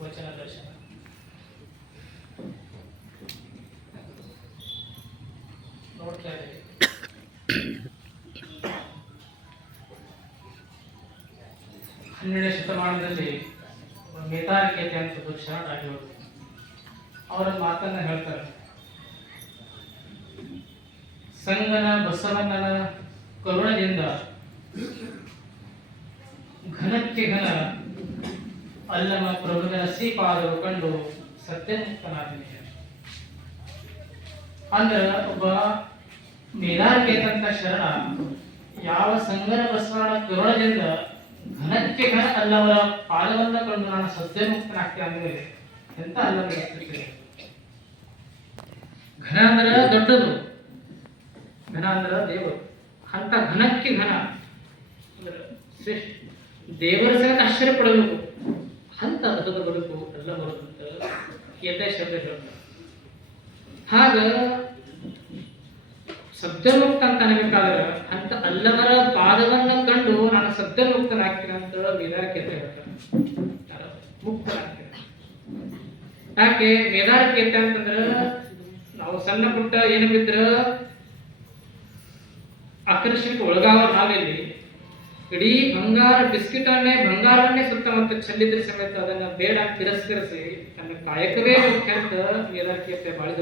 ವಚನ ದರ್ಶನ. ನೋಡ್ತಾ ಇದ್ದೀವಿ 12ನೇ ಶತಮಾನದಲ್ಲಿ ಮೇಧಾರಿಕೆ ಅಂತ ಒಬ್ಬ ಶರಣರಾಗಿವರು ಅವರ ಮಾತನ್ನ ಹೇಳ್ತಾರೆ. ಸಂಗನ ಬಸವಣ್ಣನ ಕರುಣದಿಂದ ಘನಕ್ಕೆ ಘನ ಅಲ್ಲಮ ಪ್ರಭುವಿನ ಶ್ರೀಪಾದರು ಕಂಡು ಸತ್ಯಮುಕ್ತನಾದನೆ. ಅಂದ್ರೆ ಒಬ್ಬ ಮೇಧಾರಿಕೆತಂತ ಶರಣ ಯಾವ ಸಂಗನ ಬಸವಣ್ಣ ಕರುಣದಿಂದ ಘನಕ್ಕೆ ಘನ ಅಲ್ಲವರ ಪಾದವನ್ನ ಕಂಡು ನಾನು ಸತ್ಯಮುಕ್ತನಾಗ್ತೇನೆ ಅಂದಮೇಲೆ ಎಂತ ಅಲ್ಲವರ ಘನ ಅಂದ್ರೆ ದೊಡ್ಡದು, ಘನ ಅಂದ್ರೆ ದೇವರು. ಅಂತ ಘನಕ್ಕೆ ಘನ ಅಂದ್ರೆ ಶ್ರೇಷ್ಠ ದೇವರ ಸಹಿತ ಆಶ್ಚರ್ಯ ಪಡಬೇಕು ಅಂತ ಅದ್ಭುತ ಬದುಕು ಎಲ್ಲ ಬರುತ್ತಂತ ಕೇತ ಶಬ್ದ ಹೇಳ್ತಾರೆ. ಹಾಗ ಸತ್ಯಮುಕ್ತ ಅಂತ ಅನ್ಬೇಕಾದ್ರೆ ಅಂತ ಅಲ್ಲವರ ಪಾದವನ್ನ ಕಂಡು ನಾನು ಸತ್ಯಮುಕ್ತನಾಗ್ತೀನಿ ಅಂತ ಮೇಧಾರಿಕೆತೆ ಹೇಳ್ತಾರೆ. ಮುಕ್ತನಾಗ್ತೀನಿ. ಯಾಕೆ ಮೇಧಾರಿಕೆತೆ ಅಂತಂದ್ರೆ ನಾವು ಸಣ್ಣ ಪುಟ್ಟ ಏನು ಬಿದ್ರ ಆಕರ್ಷಣೆಗೆ ಒಳಗಾವ ನಾವೆಲ್ಲಿ ಇಡೀ ಬಂಗಾರ ಬಿಸ್ಕಿಟನ್ನೇ ಬಂಗಾರವನ್ನೇ ಸುತ್ತಮುತ್ತ ಚೆಲ್ಲಿದ್ರೆ ಸಮೇತ ಅದನ್ನ ಬೇಡ ತಿರಸ್ಕರಿಸಿ ತನ್ನ ಕಾಯಕವೇ ಮುಖ್ಯ ಅಂತ ಮೇಧಾರಿಕೆತೆ ಬಾಳಿದ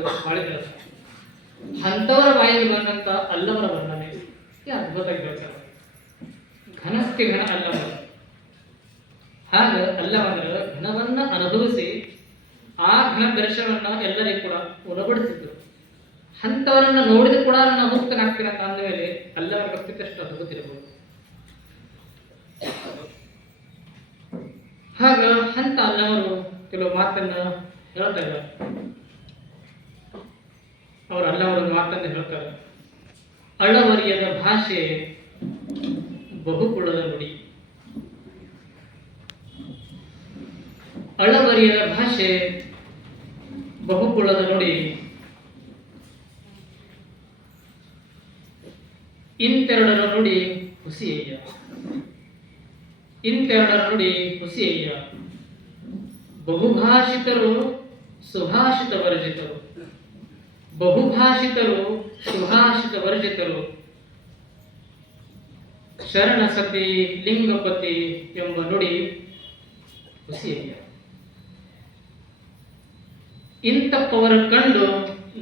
ಅಂಥವರ ಬಾಯಲ್ಲಿ ಬಂದಂತ ಅಲ್ಲವರ ವರ್ಣನೆ ಅದ್ಭುತ ಹೇಳ್ತಾರೆ. ಘನಕ್ಕೆ ಘನ ಅಲ್ಲವ. ಹಾಗ ಅಲ್ಲವಂದ್ರ ಘನವನ್ನ ಅನುಭವಿಸಿ ಆ ಘನ ದರ್ಶನವನ್ನ ಎಲ್ಲರಿಗೂ ಕೂಡ ಉಣಬಡಿಸಿದ್ರು. ಅಂಥವರನ್ನ ನೋಡಿದ ಕೂಡ ನಾನು ಮುಕ್ತನಾಗ್ತೀನಿ ಅಂತ ಅಂದಮೇಲೆ ಅಲ್ಲವರ ವ್ಯಕ್ತಿತ್ವಷ್ಟು ಅದ್ಭುತ ಇರಬಹುದು. ಹಾಗ ಅಂತ ಅಲ್ಲವರು ಕೆಲವು ಮಾತನ್ನ ಹೇಳ್ತಾ ಇದ್ದಾರೆ. ಅವರು ಅಲ್ಲವರ ಮಾತನ್ನ ಹೇಳ್ತಾರೆ. ಅಳವರಿಯದ ಭಾಷೆ ಬಹುಕುಳದ ನುಡಿ. ಅಳವರಿಯದ ಭಾಷೆ ಬಹುಕುಳದ ನುಡಿ. ಇಂತೆರಡರ ನುಡಿ ಹುಸಿಯಯ್ಯ. ಇಂತೆರಡರ ನುಡಿ ಹುಸಿಯಯ್ಯ. ಬಹುಭಾಷಿತರು ಸುಭಾಷಿತ ವರ್ಜಿತರು. ಬಹುಭಾಷಿತರು ಸುಭಾಷಿತ ವರ್ಜಿತರು. ಶರಣ ಸತಿ ಲಿಂಗಪತಿ ಎಂಬ ನುಡಿ ಹುಸಿಯಯ್ಯ. ಇಂತಪ್ಪವರ ಕಂಡು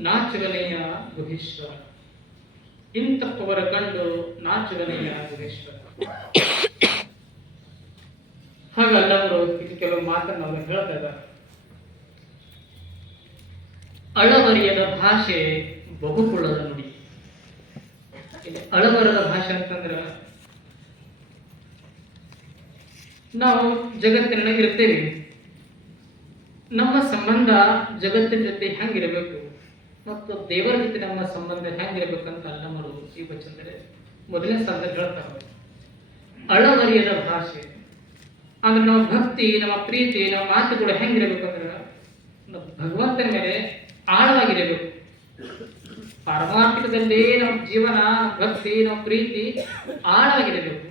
ನಾಚುವನೆಯ ಗುಹೇಶ್ವರ. ಇಂತಪ್ಪವರ ಕಂಡು ನಾಚುವನೆಯ ಗುಹೇಶ್ವರ. ಹಾಗಲ್ಲವರು ಇದು ಕೆಲವು ಮಾತನ್ನು ಅವರು ಹೇಳ್ತಾ ಇದ್ದಾರೆ. ಅಳವರಿಯದ ಭಾಷೆ ಬಹುಕುಳದ ನುಡಿ. ಅಳವರದ ಭಾಷೆ ಅಂತಂದ್ರೆ ನಾವು ಜಗತ್ತಿನೊಳಗೆ ಇರ್ತೇವೆ. ನಮ್ಮ ಸಂಬಂಧ ಜಗತ್ತಿನ ಜೊತೆ ಹೆಂಗಿರಬೇಕು ಮತ್ತು ದೇವರ ಜೊತೆ ನಮ್ಮ ಸಂಬಂಧ ಹೆಂಗಿರಬೇಕಂತ ಅಲ್ಲಮರು ಈ ವಚನದಲ್ಲಿ ಮೊದಲನೇ ಸ್ಥಾನದಲ್ಲಿ ಹೇಳ್ತಾರೆ. ಅಳವರಿಯದ ಭಾಷೆ ಅಂದ್ರೆ ನಮ್ಮ ಭಕ್ತಿ, ನಮ್ಮ ಪ್ರೀತಿ, ನಮ್ಮ ಮಾತುಗಳು ಹೆಂಗಿರಬೇಕಂದ್ರೆ ಭಗವಂತನ ಮೇಲೆ ಆಳವಾಗಿರಬೇಕು. ಪಾರಮಾರ್ಥಿಕದಲ್ಲಿ ನಮ್ಮ ಜೀವನ, ಭಕ್ತಿ, ನಮ್ಮ ಪ್ರೀತಿ ಆಳವಾಗಿರಬೇಕು.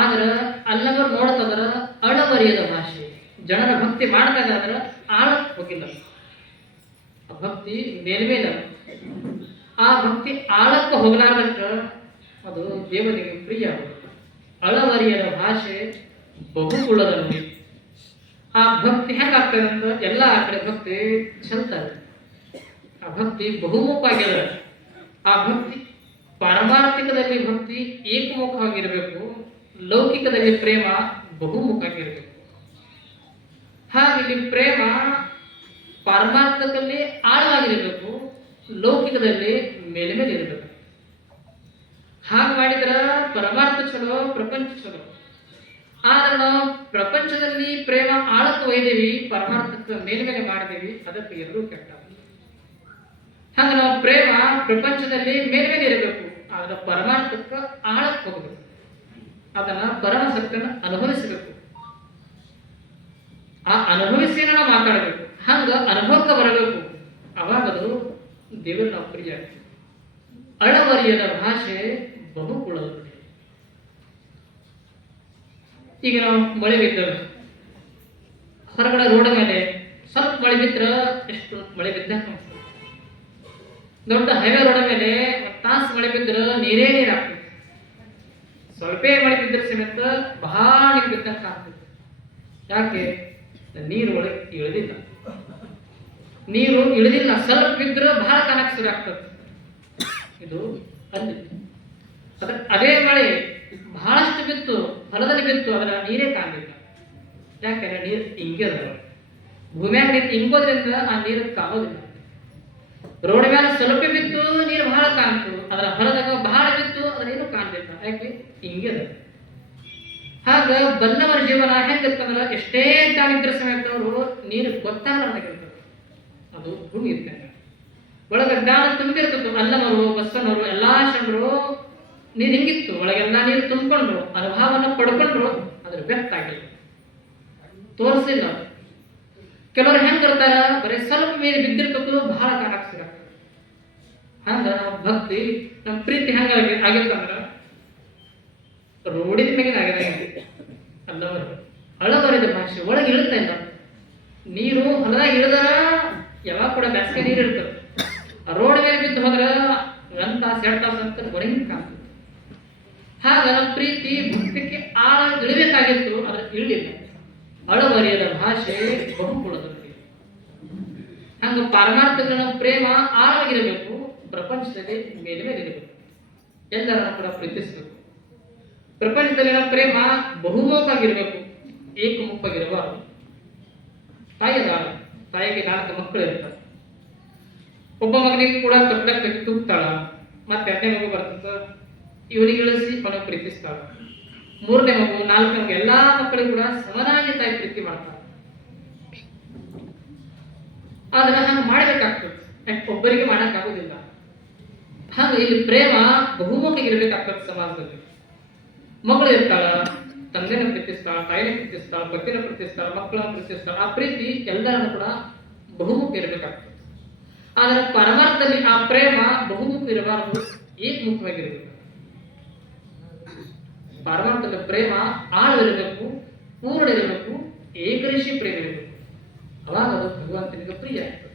ಆದ್ರೆ ಅಲ್ಲವರು ನೋಡ್ತದ್ರ ಅಳವರಿಯದ ಭಾಷೆ. ಜನರ ಭಕ್ತಿ ಮಾಡ್ತಾ ಇದ್ದಾದ್ರೆ ಆಳಕ್ಕೆ ಹೋಗಿಲ್ಲ. ಆ ಭಕ್ತಿ ಮೇಲ್ಮೇಲೆ, ಆ ಭಕ್ತಿ ಆಳಕ್ಕೆ ಹೋಗಲಾರ್ದಕ್ಕ ಅದು ದೇವರಿಗೆ ಪ್ರಿಯ. ಅಳವರಿಯದ ಭಾಷೆ ಬಹುಕುಳದ ನುಡಿ. ಆ ಭಕ್ತಿ ಹೆಂಗಾಗ್ತದೆ ಅಂತ ಎಲ್ಲ ಆ ಕಡೆ ಭಕ್ತಿ ಚೆಲ್ತಾರೆ. ಆ ಭಕ್ತಿ ಬಹುಮುಖವಾಗಿದೆ. ಆ ಭಕ್ತಿ ಪಾರಮಾರ್ಥಿಕದಲ್ಲಿ ಭಕ್ತಿ ಏಕಮುಖವಾಗಿರಬೇಕು, ಲೌಕಿಕದಲ್ಲಿ ಪ್ರೇಮ ಬಹುಮುಖವಾಗಿರಬೇಕು. ಹಾಗೆ ಇಲ್ಲಿ ಪ್ರೇಮ ಪಾರಮಾರ್ಥಕದಲ್ಲಿ ಆಳವಾಗಿರಬೇಕು, ಲೌಕಿಕದಲ್ಲಿ ಮೇಲೆ ಮೇಲೆ ಇರಬೇಕು. ಹಾಗೆ ಮಾಡಿದ್ರ ಪರಮಾರ್ಥ ಚಲೋ, ಪ್ರಪಂಚ ಚಲೋ. ಆದ್ರೆ ನಾವು ಪ್ರಪಂಚದಲ್ಲಿ ಪ್ರೇಮ ಆಳಕ್ಕೆ ಒಯ್ದೇವಿ, ಪರಮಾರ್ಥಕ್ಕೆ ಮೇಲ್ಮೇಲೆ ಮಾಡಿದೇವಿ, ಅದಕ್ಕೆ ಎರಡೂ ಕೆಟ್ಟ. ಹಂಗ ನಾವು ಪ್ರೇಮ ಪ್ರಪಂಚದಲ್ಲಿ ಮೇಲ್ಮೇಲೆ ಇರಬೇಕು, ಆದ್ರೆ ಪರಮಾರ್ಥಕ್ಕೆ ಆಳಕ್ಕೆ ಹೋಗಬೇಕು. ಅದನ್ನ ಪರಮ ಸತ್ಯನ ಅನುಭವಿಸಬೇಕು. ಆ ಅನುಭವಿಸಿನ ನಾವು ಮಾತಾಡಬೇಕು. ಹಂಗ ಅನುಭವಕ್ಕೆ ಬರಬೇಕು. ಅವಾಗದು ದೇವರು ನಾವು ಪ್ರಿಯ. ಅಳವರಿಯದ ಭಾಷೆ ಬಹುಕುಳದ ನುಡಿ. ಈಗ ನಾವು ಮಳೆ ಬಿದ್ದರು, ಹೊರಗಡೆ ರೋಡ್ ಮೇಲೆ ಸ್ವಲ್ಪ ಮಳೆ ಬಿದ್ರೆ ಎಷ್ಟು ಮಳೆ ಬಿದ್ದ ದೊಡ್ಡ ಹೈವೇ ರೋಡ್ ಮೇಲೆ ತಾಸು ಮಳೆ ಬಿದ್ರೆ ನೀರೇ ನೀರಾಗ್ತದೆ. ಸ್ವಲ್ಪ ಮಳೆ ಬಿದ್ದರೆ ಸಮೇತ ಬಹಳ ನೀರು ಬಿದ್ದಂಗೆ ಆಗ್ತದೆ. ಯಾಕೆ? ನೀರು ಒಳಗೆ ಇಳಿದಿಲ್ಲ. ನೀರು ಇಳಿದಿಲ್ಲ, ಸ್ವಲ್ಪ ಬಿದ್ದರೆ ಬಹಳ ಕಾಣಕ್ಕೆ ಶುರು ಆಗ್ತದೆ. ಇದು ಅಲ್ಲಿ ಅದೇ ಮಳೆ ಬಹಳಷ್ಟು ಬಿತ್ತು, ಹೊಲದಲ್ಲಿ ಬಿತ್ತು, ಅದರ ನೀರೇ ಕಾಣಲಿಲ್ಲ. ಯಾಕಂದ್ರೆ ನೀರು ಹಿಂಗೆ ಭೂಮಿಯಾಗ ನಿಂತು ಹಿಂಗೋದ್ರಿಂದ ಆ ನೀರು ಕಾಣೋದಿಲ್ಲ. ರೋಡ್ ಮೇಲೆ ಸ್ವಲ್ಪ ಬಿತ್ತು, ನೀರು ಬಹಳ ಕಾಣ್ತು, ಅದರ ಹೊಲದಾಗ ಬಹಳ ಬಿತ್ತು, ಅದರ ಏನು ಕಾಣಲಿಲ್ಲ. ಯಾಕೆ? ಹಿಂಗೆ ಹಾಗ ಬಲ್ಲವರ ಜೀವನ ಹೆಂಗಿರ್ತಂದ್ರ ಎಷ್ಟೇ ತಾನಿದ್ರ ಸಮೇತ ಅವರು ನೀರು ಗೊತ್ತಾಗಿರ್ತದೆ. ಅದು ಭೂಮಿ ಇರ್ತಾನೆ ಒಳಗ ಜ್ಞಾನ ತುಂಬಿರ್ತದೆ. ಅಲ್ಲಮರು ಬಸವನವರು ಎಲ್ಲಾ ಶರಣರು ನೀರು ಹಿಂಗಿತ್ತು, ಒಳಗೆಲ್ಲಾ ನೀರು ತುಂಬಿಕೊಂಡ್ರು, ಅನುಭವವನ್ನು ಪಡ್ಕೊಂಡ್ರು, ಅದ್ರ ವ್ಯಕ್ತ ಆಗಿಲ್ಲ, ತೋರಿಸಿಲ್ಲ. ಕೆಲವರು ಹೆಂಗಿರ್ತಾರ ಬರೀ ಸ್ವಲ್ಪ ಮೇಲೆ ಬಿದ್ದಿರ್ತಕ್ಕೂ ಬಹಳ ಕಾಣಕ್ ಸಿಗ. ಹಂಗ ಭಕ್ತಿ ನಮ್ಮ ಪ್ರೀತಿ ಹೆಂಗ ಆಗಿರ್ತಂದ್ರ ರೋಡಿನ ಮೇಗಿನ ಆಗಿದೆ. ಅಲ್ಲವರು ಅಳಬರಿದ ಭಾಷೆ ಒಳಗೆ ಇಳುತ್ತಾ ಇಲ್ಲ. ನೀರು ಹೊಲದಾಗ ಇಳಿದಾರ ಯಾವಾಗ ಕೂಡ ಬೇಸಿಗೆ ನೀರು ಇರ್ತದೆ. ಆ ರೋಡ್ ಮೇಲೆ ಬಿದ್ದು ಹೋದ್ರ 1 ತಾಸು 2 ತಾಸು ಅಂತ ಹೊರಗಿನ ಕಾಣ್ತದೆ. ಹಾಗ ನಮ್ಮ ಪ್ರೀತಿ ಭಕ್ತಿಗೆ ಆಳ ಇಳಿಬೇಕಾಗಿತ್ತು, ಅದ್ರ ಇಳಿಲಿಲ್ಲ. ಅಳಬರಿಯದ ಭಾಷೆ ಬಹುಕುಳದಲ್ಲಿ. ಹಂಗ ಪಾರಮಾರ್ಥಗಳ ಪ್ರೇಮ ಆಳವಾಗಿರಬೇಕು, ಪ್ರಪಂಚದಲ್ಲಿ ಮೇಲೆ ಮೇಲೆ ಇರಬೇಕು, ಎಲ್ಲರನ್ನು ಕೂಡ ಪ್ರೀತಿಸಬೇಕು. ಪ್ರಪಂಚದಲ್ಲಿನ ಪ್ರೇಮ ಬಹುಮುಖವಾಗಿರಬೇಕು, ಏಕಮುಖವಾಗಿರಬಾರದು. ತಾಯಿಗೆ 4 ಮಕ್ಕಳು ಇರ್ತಾರೆ. ಒಬ್ಬ ಮಗನಿಗೆ ಕೂಡ ತೊಟ್ಟಕ್ಕೆ ತೂಗ್ತಾಳ, ಮತ್ತೆ 2ನೇ ಮಗು ಬರ್ತದ, ಇವರಿಗೆ ಇಳಿಸಿ ಅವನ ಪ್ರೀತಿಸ್ತಾಳ. 3ನೇ ಮಗು 4ನೇ ಮಗು ಎಲ್ಲಾ ಮಕ್ಕಳಿಗೂ ಕೂಡ ಸಮನಾಗಿ ತಾಯಿ ಪ್ರೀತಿ ಮಾಡ್ತಾಳೆ. ಆದ್ರೆ ಹಂಗ ಮಾಡ್ಬೇಕಾಗ್ತದೆ, ಒಬ್ಬರಿಗೆ ಮಾಡಕ್ ಆಗುದಿಲ್ಲ. ಹಾಗ ಇಲ್ಲಿ ಪ್ರೇಮ ಬಹುಮುಖಿಗಿರ್ಬೇಕಾಗ್ತದೆ. ಸಮಾಜದಲ್ಲಿ ಮಗಳು ಇರ್ತಾಳ, ತಂದೆನ ಪ್ರೀತಿಸ್ತಾಳ, ತಾಯಿನ ಪ್ರೀತಿಸ್ತಾಳ, ಪತಿನ ಪ್ರೀತಿಸ್ತಾಳ, ಮಕ್ಕಳನ್ನ ಪ್ರೀತಿಸ್ತಾಳ. ಆ ಪ್ರೀತಿ ಎಲ್ಲರನ್ನು ಕೂಡ ಬಹುಮುಖ ಇರಬೇಕಾಗ್ತದೆ. ಆದ್ರೆ ಪರಮಾರ್ಥದಲ್ಲಿ ಆ ಪ್ರೇಮ ಬಹುಮುಖ ಇರಬಾರದು, ಏಕಮುಖವಾಗಿರಬೇಕು. ಪರಮಾರ್ಥದ ಪ್ರೇಮ ಆಳವಿರಬೇಕು, ಪೂರ್ಣ ಇರಬೇಕು, ಏಕರೀಶಿ ಪ್ರೇಮ ಇರಬೇಕು. ಅವಾಗ ಅದು ಭಗವಂತನಿಗೆ ಪ್ರಿಯ ಆಗ್ತದೆ.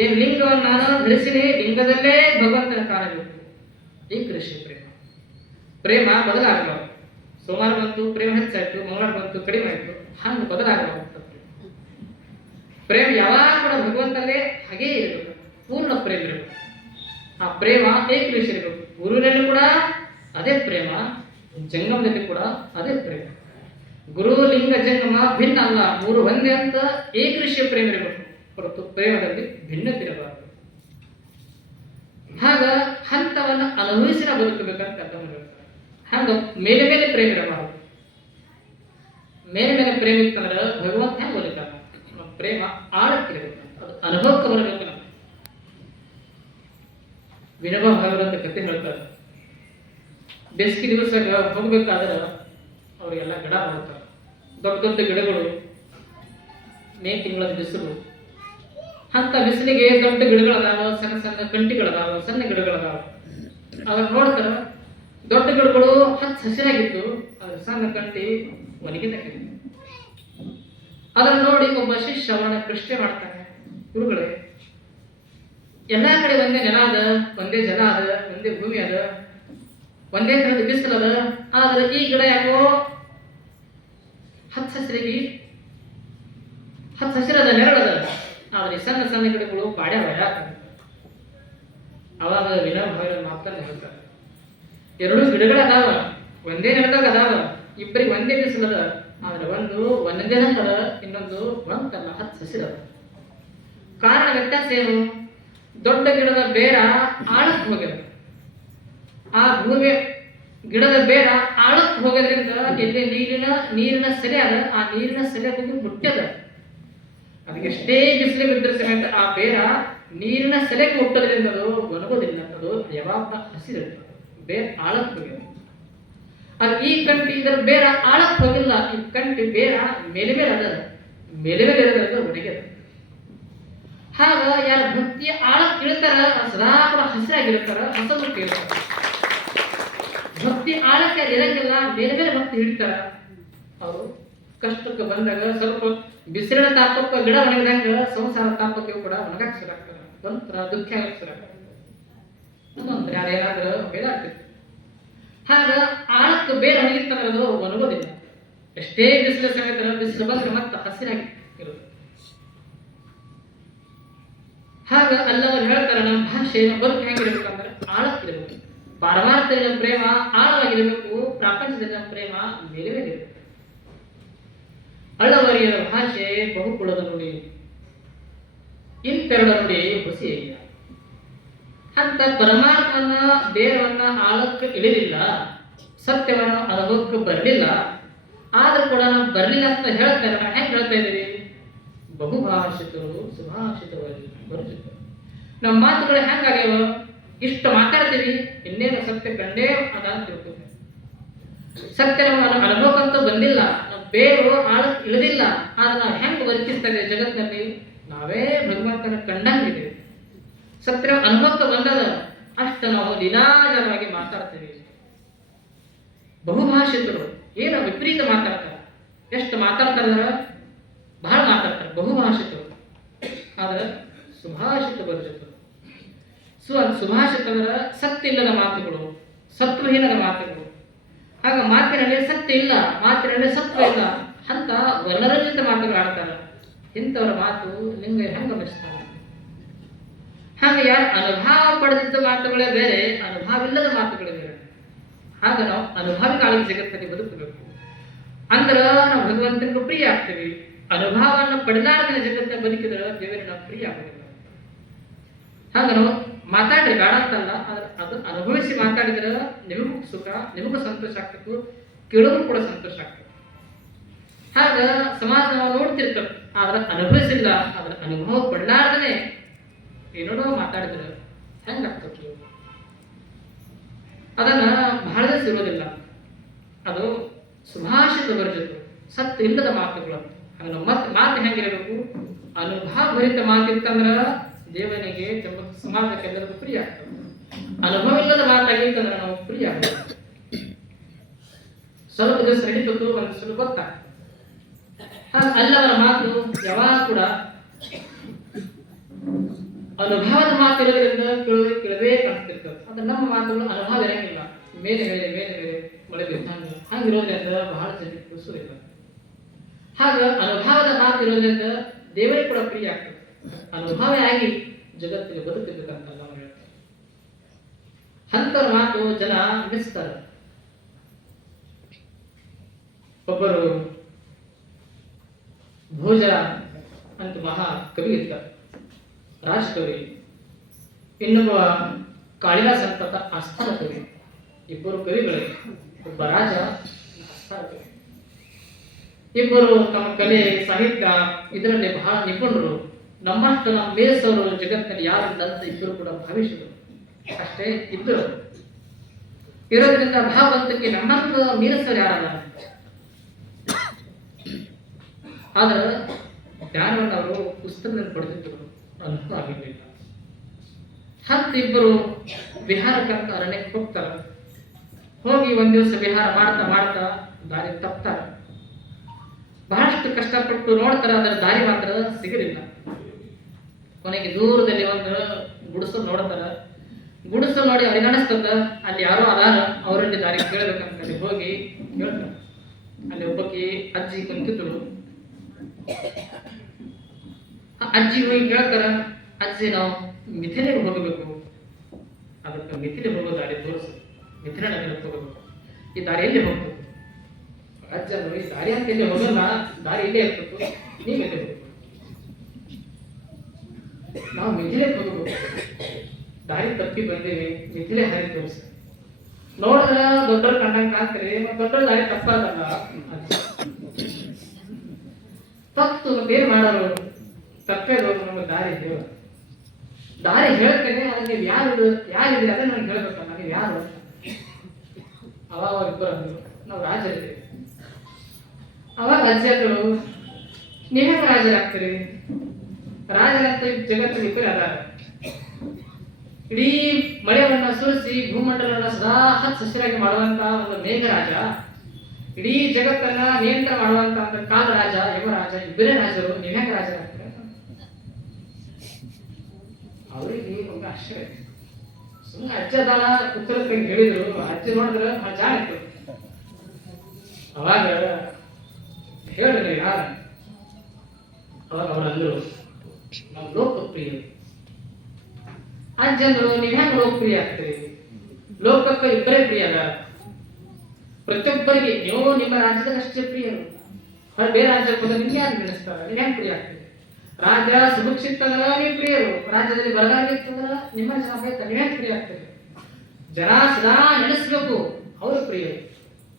ಏನ್ ಲಿಂಗವನ್ನು ನಾನು ಧರಿಸಿನಿ, ಲಿಂಗದಲ್ಲೇ ಭಗವಂತನ ಕಾಣಬೇಕು. ಏಕರೀಶಿ ಪ್ರೇಮ. ಪ್ರೇಮ ಬದಲಾಗಬಾರದು. ಸೋಮವಾರ ಬಂತು ಪ್ರೇಮ ಹೆಚ್ಚಾಯ್ತು, ಮಂಗಳವಾರ ಬಂತು ಕಡಿಮೆ ಆಯ್ತು, ಹಂಗೆ ಬದಲಾಗಬಾರದು. ಪ್ರೇಮ ಯಾವಾಗ ಕೂಡ ಭಗವಂತನೇ ಹಾಗೇ ಇರಬೇಕು, ಪೂರ್ಣ ಪ್ರೇಮ ಇರಬೇಕು. ಆ ಪ್ರೇಮ ಏಕರೀಶಿ ಇರಬೇಕು. ಗುರುವಿನಲ್ಲಿ ಕೂಡ ಅದೇ ಪ್ರೇಮ, ಜಂಗಮದಲ್ಲಿ ಕೂಡ ಅದೇ ಪ್ರೇಮ. ಗುರು ಲಿಂಗ ಜಂಗಮ ಭಿನ್ನ ಅಲ್ಲ, 3 ಒಂದೇ ಅಂತ ಏಕರೀಶಿಯ ಪ್ರೇಮ ಇರಬೇಕು, ಹೊರತು ಪ್ರೇಮದಲ್ಲಿ ಭಿನ್ನತೆ ಇರಬಾರದು. ಹಾಗ ಹಂತವನ್ನು ಅನುಭವಿಸಿನ ಬದುಕಬೇಕಂತ ಅರ್ಥ ಮಾಡ್ತಾರೆ. ಹಂಗ ಮೇಲೆ ಮೇಲೆ ಪ್ರೇಮ ಇರಬಾರದು. ಮೇಲೆ ಮೇಲೆ ಪ್ರೇಮ ಇತ್ತಂದ್ರೆ ಭಗವಂತ ಹೆಂಗೆ ಬದುಕ್ತಾನ? ಪ್ರೇಮ ಆಳಕ್ಕಿರಬೇಕು, ಅದು ಅನುಭವಕ್ಕೆ ಬರಬೇಕು. ವಿನೋಬ ಭಾಗವತ ಕಥೆ ಹೇಳ್ತಾರೆ. ಬೇಸಿಗೆ ದಿವಸ ಹೋಗ್ಬೇಕಾದ್ರೆ ಅವರಿಗೆಲ್ಲ ಗಿಡ ಮಾಡ್ತಾರೆ. ದೊಡ್ಡ ದೊಡ್ಡ ಗಿಡಗಳು, ಮೇ ತಿಂಗಳ ಬಿಸಿಲು, ಅಂತ ಬಿಸಿಲಿಗೆ ದೊಡ್ಡ ಗಿಡಗಳದಾವ, ಸಣ್ಣ ಸಣ್ಣ ಕಂಟಿಗಳದಾವ, ಸಣ್ಣ ಗಿಡಗಳದಾವ. ಅವ್ರು ನೋಡ್ತಾರ, ದೊಡ್ಡ ಗಿಡಗಳು ಹಚ್ಚ ಹಸಿರಾಗಿದ್ದು, ಅದ್ರ ಸಣ್ಣ ಕಂಟಿ ಒಣಗಿದಾಗಿದೆ. ಅದನ್ನು ನೋಡಿ ಒಬ್ಬ ಶಿಷ್ಯ ಅವನ ಪ್ರಶ್ನೆ ಮಾಡ್ತಾನೆ, ಗುರುಗಳೇ, ಎಲ್ಲಾ ಕಡೆ ಒಂದೇ ನೆಲ ಅದ, ಒಂದೇ ಜಲ ಅದ, ಒಂದೇ ಭೂಮಿ ಅದ, ಒಂದೇ ತರದ ಬಿಸಿಲು ಅದ, ಆದ್ರೆ ಈ ಗಿಡ ಯಾಕೋ ಹಚ್ಚ ಹಸಿರದ ನೆರಳದ, ಆದ್ರೆ ಸಣ್ಣ ಸಣ್ಣ ಗಿಡಗಳು ಬಾಡ್ಯಾವ ಯಾಕ? ಅವಾಗ ವಿನೋಬ ಭಾವೆ ಮಾತನ್ನ ಹೇಳ್ತಾರೆ, 2 ಗಿಡಗಳದಾವ, ಒಂದೇ ನೆಲದಾಗ ಅದಾವ, ಇಬ್ಬರಿಗೆ ಒಂದೇ ಬಿಸಿಲದ, ಆದ್ರೆ ಒಂದು ಒಂದೇ ಅದ, ಇನ್ನೊಂದು ಒಂದಲ್ಲ, ಹಚ್ಚ ಹಸಿರದ. ಕಾರಣ ವ್ಯತ್ಯಾಸ ಏನು? ದೊಡ್ಡ ಗಿಡದ ಬೇರ ಆಳಕ್ಕೆ ಹೋಗ್ಯದ, ಆ ಭೂಮಿ ಗಿಡದ ಬೇರ ಆಳಕ್ಕೆ ಹೋಗೋದ್ರಿಂದ ಎಲ್ಲಿ ನೀರಿನ ಸೆಲೆ ಅದ, ಆ ನೀರಿನ ಸೆಲೆ ಹೋಗಿ ಮುಟ್ಟ್ಯದ. ಅದಕ್ಕೆ ಎಷ್ಟೇ ಬಿಸಿಲು ಬಿದ್ದರೆ ಸಮೇತ ಆ ಬೇರ ನೀರಿನ ಸೆಲೆಗೆ ಹುಟ್ಟೋದ್ರಿಂದ ಅದು ಒಣಗೋದಿಲ್ಲ, ಅದು ಯಾವಾಗ ಹಸಿರಿರ್ತದೆ. ಬೇರೆ ಆಳಕ್ಕೆ ಹೋಗ್ಯದ. ಅದು ಈ ಕಂಟಿ ಇದರ ಬೇರ ಆಳಕ್ಕೆ ಹೋಗಿಲ್ಲ, ಈ ಕಂಟಿ ಬೇರ ಮೇಲೆ ಮೇಲೆ ಅದ, ಮೇಲೆ ಮೇಲೆ ಇರೋದ್ರಿಂದ ಒಣಗ್ಯದ. ಹಾಗ ಯಾರ ಭಕ್ತಿಯ ಆಳಕ್ಕೆ ಇಳ್ತಾರ ಸದಾ ಕೂಡ ಹಸಿರಾಗಿರ್ತಾರ, ಹಸಮುಖ ಇರ್ತಾರ. ಭಕ್ತಿ ಆಳಕ್ಕೆ ಇರಂಗಿಲ್ಲ, ಬೇರೆ ಬೇರೆ ಭಕ್ತಿ ಹಿಡಿತಾರ, ಅವರು ಕಷ್ಟಕ್ಕೆ ಬಂದಾಗ ಸ್ವಲ್ಪ ಬಿಸಿಲಿನ ತಾಪಕ್ಕೆ ಗಿಡ ಒಣಗಿದಂಗ ಸಂಸಾರ ತಾಪಕ್ಕೆ ಕೂಡ ಒಣಗಕ್ಕೆ ಶುರು ಆಗ್ತದೆ, ಒಂಥರ ದುಃಖ ಆಗಕ್ಕೆ ಶುರು ಆಗ್ತದೆ. ಅದೊಂದು ಯಾರೇನಾದ್ರೂ ಬೇಡಾಗ್ತೈತಿ. ಹಾಗ ಆಳಕ್ಕೆ ಬೇರೆ ಒಣಗಿತ್ತಂದ್ರೆ ಅದು ಒಣಗೋದಿಲ್ಲ. ಎಷ್ಟೇ ಬಿಸಿಲು ಸಮೇತ ಬಿಸಿಲು ಬಂದ್ರೆ ಮತ್ತೆ ಹಸಿರಾಗಿ ಇರುತ್ತೆ. ಹಾಗ ಅಲ್ಲವರು ಹೇಳ್ತಾರೆ, ನಮ್ಮ ಭಾಷೆ ನಮ್ಮ ಬದುಕು ಹೆಂಗಿರ್ಬೇಕಂದ್ರೆ ಆಳಕ್ಕಿರಬೇಕು. ಪಾರಮಾರ್ಥದ ಪ್ರೇಮ ಆಳವಾಗಿರಬೇಕು, ಪ್ರಾಪಂಚದ ಪ್ರೇಮ ಮೇಲೆ ಇರಬೇಕು. ಅಳ್ಳವರಿಯರ ಭಾಷೆ ಬಹುಕುಳದ ನುಡಿ, ಇಂತೆರಡ ನುಡಿ ಹುಸಿಯಿಲ್ಲ ಅಂತ ಪರಮಾತ್ಮನ ದೇವರನ್ನ ಆಳಕ್ಕೆ ಇಳಿಲಿಲ್ಲ, ಸತ್ಯವನ್ನು ಅನುಭವಕ್ಕೆ ಬರಲಿಲ್ಲ. ಆದ್ರೂ ಕೂಡ ನಾವು ಬರಲಿಲ್ಲ ಅಂತ ಹೇಳ್ತಾರೆ. ನಾವು ಹೆಂಗೆ ಹೇಳ್ತಾ ಇದ್ದೀವಿ? ಬಹುಭಾಷಿತರು ಸುಭಾಷಿತವಾಗಿ ಬರುತ್ತಿತ್ತು. ನಮ್ಮ ಮಾತುಗಳು ಹೆಂಗಾಗ್ಯಾವ? ಇಷ್ಟು ಮಾತಾಡ್ತೀವಿ, ಇನ್ನೇನು ಸತ್ಯ ಕಂಡೇ ಅದ ಅಂತ ತಿಳ್ಕೊತೀವಿ. ಸತ್ಯ ನಮ್ಮ ಅನುಭವಕ್ಕಂತೂ ಬಂದಿಲ್ಲ, ನಮ್ಮ ಬೇರು ಆಳಕ್ಕೆ ಇಳಿದಿಲ್ಲ. ಆದ್ರೆ ನಾವು ಹೆಂಗೆ ವರ್ತಿಸ್ತಾ ಇದ್ದೀವಿ ಜಗತ್ತಿನಲ್ಲಿ? ನಾವೇ ಭಗವಂತನ ಕಂಡಂಗಿದ್ದೀವಿ. ಸತ್ಯ ಅನುಭವಕ್ಕೆ ಬಂದದ ಅಷ್ಟು ನಾವು ನಿರಾಜವಾಗಿ ಮಾತಾಡ್ತೀವಿ. ಬಹುಭಾಷಿತರು ಏನು ವಿಪರೀತ ಮಾತಾಡ್ತಾರೆ. ಎಷ್ಟು ಮಾತಾಡ್ತಾರ? ಬಹಳ ಮಾತಾಡ್ತಾರೆ ಬಹುಭಾಷಿತರು. ಆದ್ರೆ ಸುಭಾಷಿತ ಬರ್ಜಿತರು. ಸುಭಾಷಿತ ಅಂದ್ರೆ ಸತ್ಯ ಇಲ್ಲದ ಮಾತುಗಳು, ಸತ್ವಹೀನದ ಮಾತುಗಳು. ಆಗ ಮಾತಿನಲ್ಲಿ ಸತ್ಯ ಇಲ್ಲ, ಮಾತಿನಲ್ಲಿ ಸತ್ವ ಇಲ್ಲ ಅಂತ ವರ್ಣರಂಜಿತ ಮಾತುಗಳು ಆಡ್ತಾರೆ. ಇಂಥವರ ಮಾತು ಲಿಂಗ ಹೆಂಗ ಗಮನಿಸ್ತಾರೆ? ಹಾಗೆ ಯಾರು ಅನುಭವ ಪಡೆದಿದ್ದ ಮಾತುಗಳೇ ಬೇರೆ, ಅನುಭವ ಇಲ್ಲದ ಮಾತುಗಳೇ ಬೇರೆ. ಹಾಗ ನಾವು ಅನುಭವಿ ಕಾಲದ ಜಗತ್ತಲ್ಲಿ ಬದುಕಬೇಕು ಅಂದ್ರೆ ನಾವು ಭಗವಂತನಿಗೂ ಪ್ರಿಯ ಆಗ್ತೀವಿ. ಅನುಭವವನ್ನು ಪಡೆದಾರ್ದ ಜಗತ್ತಿನ ಬದುಕಿದ್ರೆ ದೇವರಿಗೆ ನಾವು ಪ್ರಿಯ ಆಗೋದಿಲ್ಲ. ಹಾಗ ನಾವು ಮಾತಾಡ್ರಿ ಬೇಡ ಅಂತಲ್ಲ, ಆದ್ರೆ ಅದು ಅನುಭವಿಸಿ ಮಾತಾಡಿದ್ರೆ ನಿಮಗೂ ಸುಖ, ನಿಮಗೂ ಸಂತೋಷ ಆಗ್ಬೇಕು, ಕೇಳೋರು ಕೂಡ ಸಂತೋಷ ಆಗ್ತದೆ. ಹಾಗ ಸಮಾಜ ನಾವು ನೋಡ್ತಿರ್ತೇವೆ, ಆದ್ರೆ ಅನುಭವಿಸಿಲ್ಲ, ಆದ್ರೆ ಅನುಭವ ಪಡಲಾರ್ದನೆ ಏನೋ ಮಾತಾಡಿದ್ರೆ ಹೆಂಗಾಗ್ತದೆ? ಅದನ್ನ ಬಹಳ ದಿವಸ ಇರೋದಿಲ್ಲ. ಅದು ಸುಭಾಷಿತ ವರ್ಜಿತು, ಸತ್ಯ ಇಲ್ಲದ ಮಾತುಗಳು. ಹಾಗೆ ಮಾತು ಹೆಂಗಿರಬೇಕು? ಅನುಭವ ಭರಿತ ಮಾತಿತ್ತಂದ್ರ ದೇವನಿಗೆ ಸಮಾಜಕ್ಕೆಲ್ಲರಿಗೂ ಪ್ರಿಯ ಆಗ್ತದೆ. ಅನುಭವ ಇಲ್ಲದ ಮಾತಾಗಿತ್ತಂದ್ರೆ ನಾವು ಪ್ರಿಯ ಆಗ್ತದೆ. ಸ್ವಲ್ಪ ದಿವಸ ನಡೀತದ್ದು, ಒಂದು ಸ್ವಲ್ಪ ಗೊತ್ತಾಗ್ತದೆ. ಅಲ್ಲವರ ಮಾತು ಯಾವಾಗ ಕೂಡ ಅನುಭವದ ಮಾತು ಇರೋದ್ರಿಂದ ಕೇಳವೇ ಕಾಣಿಸ್ತಿರ್ತದೆ. ಅಂದ್ರೆ ನಮ್ಮ ಮಾತುಗಳು ಅನುಭವ ಇರಂಗಿಲ್ಲ, ಮೇಲೆ ಮೇಲೆ ಮೇಲೆ ಮೇಲೆ ಮಳೆ ಬಿದ್ದಂಗ ಹಂಗಿರೋದ್ರಿಂದ ಬಹಳ ಜನಕ್ಕೆ ಕುಸುರಿಲ್ಲ. ಹಾಗ ಅನುಭವದ ಮಾತು ಇರೋದ್ರಿಂದ ದೇವರಿಗೆ ಕೂಡ ಪ್ರಿಯ ಆಗ್ತದೆ. ಅನುಭವ ಆಗಿ ಜಗತ್ತಿಗೆ ಬದುಕಬೇಕಂತ ನಾವು ಹೇಳ್ತೇವೆ. ಅಂತರ ಮಾತು ಜನ ಮೆಚ್ತಾರೆ. ಒಬ್ಬರು ಭೋಜ ಅಂತ ಮಹಾ ಕವಿ ಇರ್ತಾರೆ, ರಾಜಕವಿ. ಇನ್ನೊಬ್ಬ ಕಾಳಿದಾಸ ಅಂತ ಆಸ್ಥಾನ ಕವಿ. ಇಬ್ಬರು ಕವಿಗಳೇ. ಒಬ್ಬ ರಾಜ, ಆಸ್ಥಾನ ಕವಿ. ಇಬ್ಬರು ತಮ್ಮ ಕಲೆ ಸಾಹಿತ್ಯ ಇದರಲ್ಲಿ ಬಹಳ ನಿಪುಣರು. ನಮ್ಮಷ್ಟು ನಮ್ಮ ಮೇಸವರು ಜಗತ್ತಿನಲ್ಲಿ ಯಾರಿಲ್ಲ ಅಂತ ಇಬ್ಬರು ಕೂಡ ಭಾವಿಸಿದರು. ಅಷ್ಟೇ ಇದ್ದರು. ಇರೋದ್ರಿಂದ ಭಾವಂತಕ್ಕೆ ನಮ್ಮಂತ ಮೀರಿಸರು ಯಾರಲ್ಲ. ಆದ್ರೆ ಜ್ಞಾನವನ್ನು ಅವರು ಪುಸ್ತಕದಲ್ಲಿ ಪಡೆದಿದ್ದರು, ಅನುಭವ ಆಗಿರಲಿಲ್ಲ. ಹತ್ತು ಇಬ್ಬರು ವಿಹಾರಕ್ಕಂತ ಅರಣ್ಯಕ್ಕೆ ಹೋಗ್ತಾರೆ. ಹೋಗಿ ಒಂದ್ ದಿವಸ ವಿಹಾರ ಮಾಡ್ತಾ ಮಾಡ್ತಾ ದಾರಿ ತಪ್ತಾರೆ. ಬಹಳಷ್ಟು ಕಷ್ಟಪಟ್ಟು ನೋಡ್ತಾರೆ, ಅದರ ದಾರಿ ಮಾತ್ರ ಸಿಗಲಿಲ್ಲ. ಕೊನೆಗೆ ದೂರದಲ್ಲಿ ಒಂದು ಗುಡಿಸಲು ನೋಡ್ತಾರ. ಗುಡಿಸಲು ನೋಡಿ ಅವ್ರಿಗೆ ಅನಿಸ್ತದ ಅಲ್ಲಿ ಯಾರೋ ಅದಾರ, ಅವರಲ್ಲಿ ದಾರಿ ಕೇಳಬೇಕಂತ ಹೋಗಿ ಕೇಳ್ತಾರೆ. ಅಲ್ಲಿ ಒಬ್ಬಕ್ಕೆ ಅಜ್ಜಿ ಕುಂತಿದ್ರು. ಅಜ್ಜಿ ಹೋಗಿ ಕೇಳ್ತಾರ, ಅಜ್ಜಿ ನಾವು ಮಿಥಿಲೆಗೆ ಹೋಗಬೇಕು, ಅದಕ್ಕೆ ಮಿಥಿಲೆ ಹೋಗೋ ದಾರಿ ತೋರಿಸು, ಮಿಥಿಲೆ ನಗರಕ್ಕೆ ಹೋಗಬೇಕು, ಈ ದಾರಿ ಎಲ್ಲಿ ಹೋಗ್ತದೆ? ಅಜ್ಜ ನೋಡಿ ದಾರಿ ಅಂತ ಎಲ್ಲಿ ಹೋಗಲ್ಲ, ದಾರಿ ಇಲ್ಲೇ ಇರ್ಬೇಕು, ನೀವು ಎಲ್ಲಿ ಹೋಗ್ಬೇಕು? ನಾವು ಮಿಥಿಲೆಗೆ ಹೋಗಬೇಕು, ದಾರಿ ತಪ್ಪಿ ಬಂದೇವಿ, ಮಿಥಿಲೆ ಹಾರಿ ತೋರಿಸ. ನೋಡಿದ್ರ ದೊಡ್ಡರು ಕಂಡಂಗೆ ಕಾಣ್ತೀರಿ, ದೊಡ್ಡ ದಾರಿ ತಪ್ಪಾದಲ್ಲ. ತಪ್ಪು ಮತ್ತೇನ್ ಮಾಡೋರು? ತಪ್ಪೇದವ್ರು ನಮಗೆ ದಾರಿ ಹೇಳ, ದಾರಿ ಹೇಳ್ತೇನೆ, ಅದನ್ನ ನೀವು ಯಾರಿದ್ದೀರಿ ಅದನ್ನ ನನಗೆ ಹೇಳ್ಬೇಕಲ್ಲ, ನೀವು ಯಾರು? ಅವಾಗ ಇಬ್ಬರು ಅಂದ್ರು, ನಾವು ರಾಜರಿದ್ದೀವಿ. ಅವಾಗ ಅಜ್ಜರು, ನೀವೇ ರಾಜರಾಗ್ತೀರಿ? ರಾಜರಂತ ಜಗತ್ತಿನ ಇಬ್ಬರು ಅದಾರ. ಇಡೀ ಮಳೆಯನ್ನ ಸುರಿಸಿ ಭೂಮಂಡಲವನ್ನು ಸದಾ ಹಚ್ಚ ಹಸಿರಾಗಿ ಮಾಡುವಂತ ಒಂದು ಮೇಘರಾಜ ಇಡೀ ಜಗತ್ತನ್ನ ನಿಯಂತ್ರಣ ಮಾಡುವಂತ ಕಾಲ ರಾಜ ಯಮರಾಜ ಇಬ್ಬರೇ ರಾಜರು, ನೀವು ಹೆಂಗ ರಾಜರಾಗ್ತಾರೆ? ಅವರಿಗೆ ಒಂದು ಆಶ್ಚರ್ಯ. ಸುಮ್ಮನೆ ಅಜ್ಜದಾನ ಪುಸ್ತಕ ಹೇಳಿದ್ರು, ಅಜ್ಜ ನೋಡಿದ್ರೆ ಜಾಣ ಇತ್ತು. ಅವಾಗ ಹೇಳಿದ್ರು ಯಾರ, ಅವಾಗ ಅವ್ರು ಅಂದ್ರು ನಾವು ಲೋಕಪ್ರಿಯ. ಅಜ್ಜಂದ್ರು ನೀವು ಹೆಂಗ ಲೋಕಪ್ರಿಯ ಆಗ್ತೀರಿ? ಲೋಕಕ್ಕೆ ಇಬ್ಬರೇ ಪ್ರಿಯ ಅಲ್ಲ, ಪ್ರತಿಯೊಬ್ಬರಿಗೆ ನೀವು ನಿಮ್ಮ ರಾಜ್ಯದಾಗ ಅಷ್ಟೇ ಪ್ರಿಯರು. ಬೇರೆ ರಾಜ್ಯಕ್ಕೆ ಹೋದ್ರೆ ನಿಮ್ಗೆ ಯಾರು ನೆನೆಸ್ತಾರ? ನೀವು ಹೆಂಗ್ ಪ್ರಿಯ ಆಗ್ತೀರಿ? ರಾಜ್ಯ ಸುಭಿಕ್ಷಿತಂದ್ರ ನೀವು ಪ್ರಿಯರು, ರಾಜ್ಯದಲ್ಲಿ ಬರಗಾಲ ಇತ್ತಂದ್ರ ನಿಮ್ಮ ಜನ ಬೇಕು, ನೀವೇ ಪ್ರಿಯ ಆಗ್ತೀರಿ. ಜನ ಸದಾ ನೆನೆಸ್ಬೇಕು, ಅವರು ಪ್ರಿಯರು.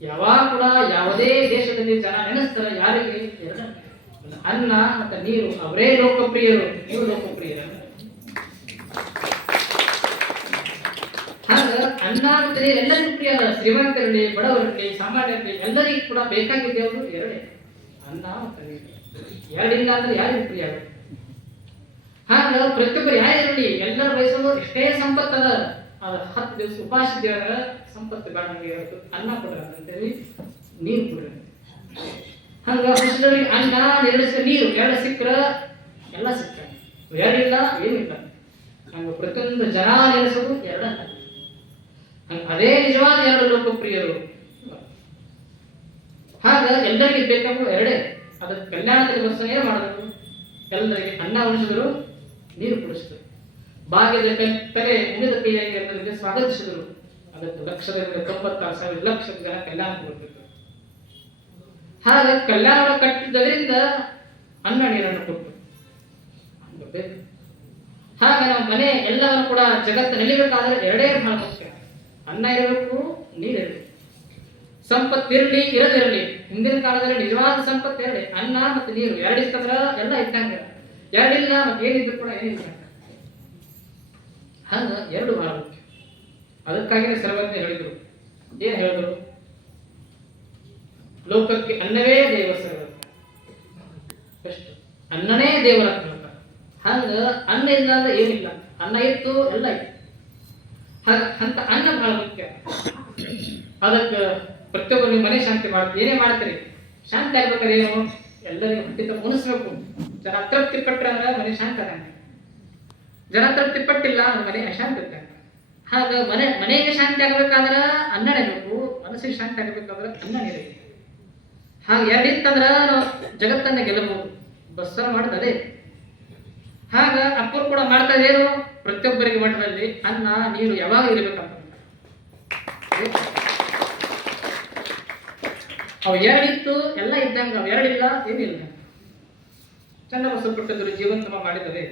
ಯಾವಾಗ ಕೂಡ ಯಾವುದೇ ದೇಶದಲ್ಲಿ ಜನ ನೆನೆಸ್ತಾರ ಯಾರಿಗೆ? ಅನ್ನ ಮತ್ತೆ ನೀರು, ಅವರೇ ಲೋಕಪ್ರಿಯರು, ನೀವು ಲೋಕಪ್ರಿಯರು. ಹಾಗ ಅನ್ನ ಮತ್ತೆ ನೀರು ಎಲ್ಲರಿಗೂ ಪ್ರಿಯ ಅಲ್ಲ. ಶ್ರೀಮಂತರಲ್ಲಿ, ಬಡವರಲ್ಲಿ, ಸಾಮಾನ್ಯರಲ್ಲಿ ಎಲ್ಲರಿಗೂ ಕೂಡ ಬೇಕಾಗಿದ್ದೇವರು ಎರಡೇ, ಅನ್ನ ಮತ್ತೆ ನೀರು. ಎರಡಿಲ್ಲ ಅಂದ್ರೆ ಯಾರಿಗೂ ಪ್ರಿಯ ಅಲ್ಲ. ಹಾಗ ಪ್ರತಿಯೊಬ್ಬರು ಯಾರಿರಲಿ ಎಲ್ಲರ ವಯಸ್ಸು ಎಷ್ಟೇ ಸಂಪತ್ತದ, ಅದು 10 ದಿವಸ ಉಪವಾಸ ಇದ್ದೇವರ ಸಂಪತ್ತು ಬೇಡ, ನಮಗೆ ಅನ್ನ ಕೊಡ್ರ ಅಂತೇಳಿ ನೀರು ಕೊಡ್ರಿ. ಹಂಗ ಕೃಷ್ಣರಿಗೆ ಅನ್ನ ನೆರಳಿಸ ನೀರು ಎರಡು ಸಿಕ್ಕರ ಎಲ್ಲ ಸಿಕ್ಕ, ಎರಡಿಲ್ಲ ಏನಿಲ್ಲ. ಹಂಗ ಪ್ರತಿಯೊಂದು ಜನ ನೆನೆಸೋದು ಎರಡನ್ನ. ಅದೇ ನಿಜವಾದ ಎರಡು ಲೋಕಪ್ರಿಯರು. ಹಾಗ ಎಲ್ಲರಿಗೆ ಬೇಕಾಗುವ ಎರಡೇ. ಅದಕ್ಕೆ ಕಲ್ಯಾಣದಲ್ಲಿ ವರ್ಷನೇ ಮಾಡಬೇಕು. ಎಲ್ಲರಿಗೆ ಅನ್ನ ಉಣಿಸಿದರು, ನೀರು ಕುಡಿಸಿದರು. ಭಾಗ್ಯದ ತಲೆ ಮುಗಿದ ಕೈಯಾಗಿ ಎಲ್ಲರಿಗೆ ಸ್ವಾಗತಿಸಿದರು. ಅದಕ್ಕೆ 1,96,000 ಲಕ್ಷ ಜನ ಕಲ್ಯಾಣ ಕೊಡ್ತಿದ್ರು. ಹಾಗೆ ಕಲ್ಯಾಣ ಕಟ್ಟಿದ್ದರಿಂದ ಅನ್ನ ನೀರನ್ನು ಕೊಟ್ಟರು. ಹಾಗೆ ನಾವು ಮನೆ ಎಲ್ಲವನ್ನು ಕೂಡ ಜಗತ್ತು ನಿಲ್ಲಬೇಕಾದ್ರೆ ಎರಡೇ ಬಹಳ ಮುಖ್ಯ, ಅನ್ನ ಇರಬೇಕು, ನೀರಿರಬೇಕು. ಸಂಪತ್ತಿರಲಿ ಇರದಿರಲಿ, ಹಿಂದಿನ ಕಾಲದಲ್ಲಿ ನಿಜವಾದ ಸಂಪತ್ತು ಎರಡೇ, ಅನ್ನ ಮತ್ತು ನೀರು. ಎರಡಿಸ್ತಂದ್ರ ಎಲ್ಲ ಇದ್ದಂಗ, ಎರಡಿಲ್ಲ ಮತ್ತೆ ಏನಿದ್ರು ಕೂಡ ಏನಿಲ್ಲ. ಹಂಗ ಎರಡು ಬಹಳ ಮುಖ್ಯ. ಅದಕ್ಕಾಗಿಯೇ ಸರ್ವಜ್ಞ ಹೇಳಿದ್ರು, ಏನ್ ಹೇಳಿದ್ರು? ಲೋಕಕ್ಕೆ ಅನ್ನವೇ ದೇವ ಸರ್ವಜ್ಞ, ಎಷ್ಟು ಅನ್ನನೇ ದೇವರ ಅಂತ. ಹಂಗ ಅನ್ನ ಇಲ್ಲ ಅಂದ್ರೆ ಏನಿಲ್ಲ, ಅನ್ನ ಇತ್ತು ಎಲ್ಲ ಇತ್ತು. ಅಂತ ಅನ್ನ ಬಹಳ ಮುಖ್ಯ. ಅದಕ್ಕೆ ಪ್ರತಿಯೊಬ್ಬರು ನೀವು ಮನೆ ಶಾಂತಿ ಮಾಡ್ತೀರಿ, ಏನೇ ಮಾಡ್ತೀರಿ ಶಾಂತಿ ಆಗ್ಬೇಕಾದ್ರೆ ಏನು? ಎಲ್ಲರಿಗೂ ಹೊಟ್ಟಿತ ಉಣಿಸ್ಬೇಕು. ಜನ ತೃಪ್ತಿ ಪಟ್ರೆ ಅಂದ್ರೆ ಮನೆ ಶಾಂತಿ ಆಗಂಗ, ಜನ ತೃಪ್ತಿ ಪಟ್ಟಿಲ್ಲ ಅಂದ್ರೆ ಮನೆ ಅಶಾಂತಿ ಇರ್ತಂಗ. ಹಾಗ ಮನೆಗೆ ಶಾಂತಿ ಆಗ್ಬೇಕಾದ್ರೆ ಅನ್ನ ಬೇಕು, ಮನಸ್ಸಿಗೆ ಶಾಂತಿ ಆಗ್ಬೇಕಾದ್ರೆ ಅನ್ನ ನೀರಿಗೆ. ಹಾಗೆ ಎರಡಿತ್ತಂದ್ರ ನಾವು ಜಗತ್ತನ್ನ ಗೆಲ್ಲಬಹುದು. ಬಸ್ಸನ್ನು ಮಾಡೋದು ಅದೇ. ಹಾಗ ಅಪ್ಪರು ಕೂಡ ಮಾಡ್ತಾ ಇದೇನು? ಪ್ರತಿಯೊಬ್ಬರಿಗೆ ಮಠದಲ್ಲಿ ಅನ್ನ ನೀರು ಯಾವಾಗ ಇರಬೇಕಂತ. ಅವು ಎರಡಿತ್ತು ಎಲ್ಲ ಇದ್ದಂಗ, ಅವು ಎರಡಿಲ್ಲ ಏನಿಲ್ಲ. ಚಂದ ಬಸವ ಪಟ್ಟದ್ರು ಜೀವಂತಮ ಮಾಡಿದರೆ.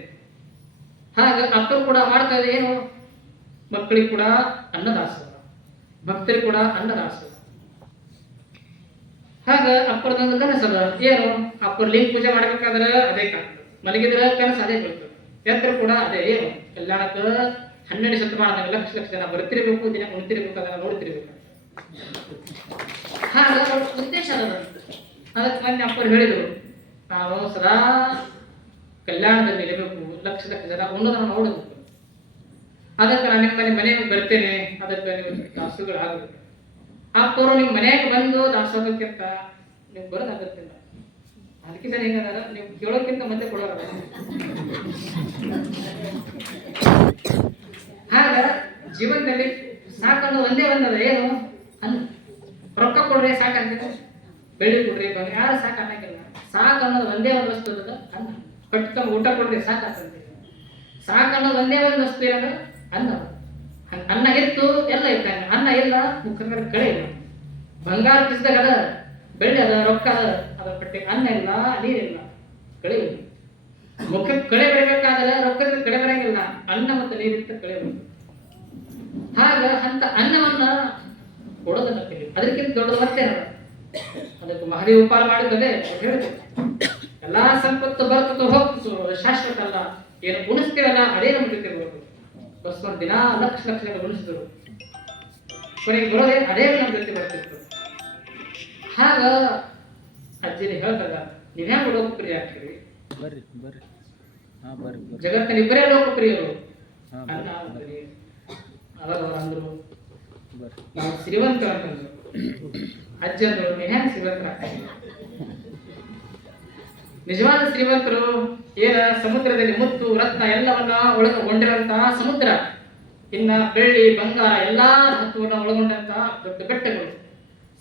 ಹಾಗ ಅಪ್ಪರು ಕೂಡ ಮಾಡ್ತಾ ಇದೆ ಏನು? ಮಕ್ಕಳಿಗೆ ಕೂಡ ಅನ್ನದಾಸೋಹ, ಭಕ್ತರಿಗೆ ಕೂಡ ಅನ್ನದಾಸೋಹ. ಹಾಗ ಅಪ್ಪರದೊಂದು ಕನಸದ ಏನು? ಅಪ್ಪರು ಲಿಂಗ ಪೂಜೆ ಮಾಡ್ಬೇಕಾದ್ರೆ ಅದೇ ಕಾಣ್ತದೆ, ಮಲಗಿದ್ರೆ ಕನಸು ಅದೇ ಬರ್ತದೆ. ಎತ್ತರ ಕೂಡ ಅದೇ ಏನು? ಕಲ್ಯಾಣಕ್ಕೆ 12ನೇ ಶತಮಾನದಾಗ ಲಕ್ಷ ಲಕ್ಷ ಜನ ಬರ್ತಿರ್ಬೇಕು, ದಿನ ಉಣ್ತಿರ್ಬೇಕು, ಅದನ್ನ ನೋಡ್ತಿರ್ಬೇಕು. ಹಾಗ ಉದ್ದೇಶ ಅದ. ಅದಕ್ಕೆ ಮೊನ್ನೆ ಅಪ್ಪರು ಹೇಳಿದ್ರು, ನಾವು ಸದಾ ಕಲ್ಯಾಣದಲ್ಲಿ ಇರಬೇಕು, ಲಕ್ಷ ಲಕ್ಷ ಜನ ಉಣ್ಣೋದನ್ನ ನೋಡಬೇಕು. ಅದಕ್ಕೆ ನಾನು ನಿಮ್ಮ ಮನೆಗೆ ಬರ್ತೇನೆ, ಅದಕ್ಕೆ ನೀವು ದಾಸೋಹಗಳು ಆಗಬೇಕು. ಅಪ್ಪರು ನಿಮ್ಮ ಮನೆಗೆ ಬಂದು ದಾಸೋಹಕ್ಕಿಂತ ನೀವು ಬರೋದಾಗತ್ತಿಲ್ಲ. ಅದಕ್ಕೆ ಜನ ಹೆಂಗದಾರ, ನೀವು ಕೇಳೋಕ್ಕಿಂತ ಮತ್ತೆ ಕೊಡೋರ. ಹಾಗ ಜೀವನದಲ್ಲಿ ಸಾಕನ್ನು ಒಂದೇ ಒಂದದ ಏನು? ಅನ್ನ. ರೊಕ್ಕ ಕೊಡ್ರಿ ಸಾಕಂತ, ಬೆಳ್ಳಿ ಕೊಡ್ರಿ, ಯಾರು ಸಾಕು ಅನ್ನಂಗಿಲ್ಲ. ಸಾಕು ಅನ್ನೋದು ಒಂದೇ ಒಂದು ವಸ್ತು ಇರೋದು ಅನ್ನ. ಕಟ್ಕೊಂಡು ಊಟ ಕೊಡ್ರಿ ಸಾಕಂತಂತೆ. ಸಾಕು ಅನ್ನೋದು ಒಂದೇ ಒಂದು ವಸ್ತು ಏನಂದ್ರೆ ಅನ್ನ. ಅನ್ನ ಇತ್ತು ಎಲ್ಲ ಇಟ್ಟಂಗ, ಅನ್ನ ಇಲ್ಲ ಮುಖದ ಮೇಲೆ ಕಳೆ ಇಲ್ಲ. ಬಂಗಾರ ಕಿಸಿದಾಗ ಅದ, ಬೆಳ್ಳಿ ಅದ, ರೊಕ್ಕ ಅದ, ಅದರ ಪಟ್ಟಿ ಅನ್ನ ಇಲ್ಲ, ನೀರಿಲ್ಲ, ಕಳೆ ಇಲ್ಲ. ಮುಖಕ್ಕೆ ಕಳೆ ಬರಬೇಕಾದ್ರೆ ರೊಕ್ಕದ ಕಳೆ ಬರಂಗಿಲ್ಲ, ಅನ್ನ ಮತ್ತು ನೀರಿತ್ತ ಕಳೆ ಬರ್ತದೆ. ಹಾಗ ಅಂತ ಅನ್ನವನ್ನ ಕೊಡೋದನ್ನ ತಿಳಿದು ಅದಕ್ಕಿಂತ ದೊಡ್ಡದು ಮತ್ತೇನದ? ಅದಕ್ಕೆ ಮಹದೇವ ಉಪಾರ ಮಾಡಿದ್ದದೆ ಹೇಳಿದೆ. ಎಲ್ಲಾ ಸಂಪತ್ತು ಬರ್ತದೆ ಹೋಗ್ತದೆ, ಶಾಶ್ವತ ಅಲ್ಲ. ಏನು ಉಣಿಸ್ತೀವಲ್ಲ ಅದೇ ನಮ್ಮ ಜೊತೆ ಬರೋದು. ಬಸ್ವನ್ ದಿನ ಲಕ್ಷ ಲಕ್ಷ ಉಣಿಸಿದ್ರು, ಕೊನೆಗೆ ಬರೋದೇ ಅದೇ ನಮ್ಮ ಜೊತೆ ಬರ್ತಿತ್ತು. ಹಾಗ ಅಜ್ಜಿನಿ ಹೇಳ್ದಾಗ ನೀವ್ ಹೆಂಗ್ ಲೋಕಪ್ರಿಯ ಆಗ್ತೀರಿ? ಜಗತ್ತಿನ ಇಬ್ಬರೇ ಲೋಕಪ್ರಿಯರು. ಅವಾಗ ಅಂದ್ರು ನಾವು ಶ್ರೀಮಂತ ಅಂತಂದ್ರು. ಅಜ್ಜಿ ಅಂದ್ರು ನೀನ್ ಹೆಂಗ್ ಶ್ರೀಮಂತರಾಗ್ತೀವಿ? ನಿಜವಾದ ಶ್ರೀಮಂತರು ಏನ ಸಮುದ್ರದಲ್ಲಿ ಮುತ್ತು ರತ್ನ ಎಲ್ಲವನ್ನ ಒಳಗೊಂಡಿರುವಂತಹ ಸಮುದ್ರ, ಇನ್ನ ಬೆಳ್ಳಿ ಬಂಗಾರ ಎಲ್ಲಾ ಧಾತುವನ್ನ ಒಳಗೊಂಡಂತಹ ದೊಡ್ಡ ಬೆಟ್ಟಗಳು,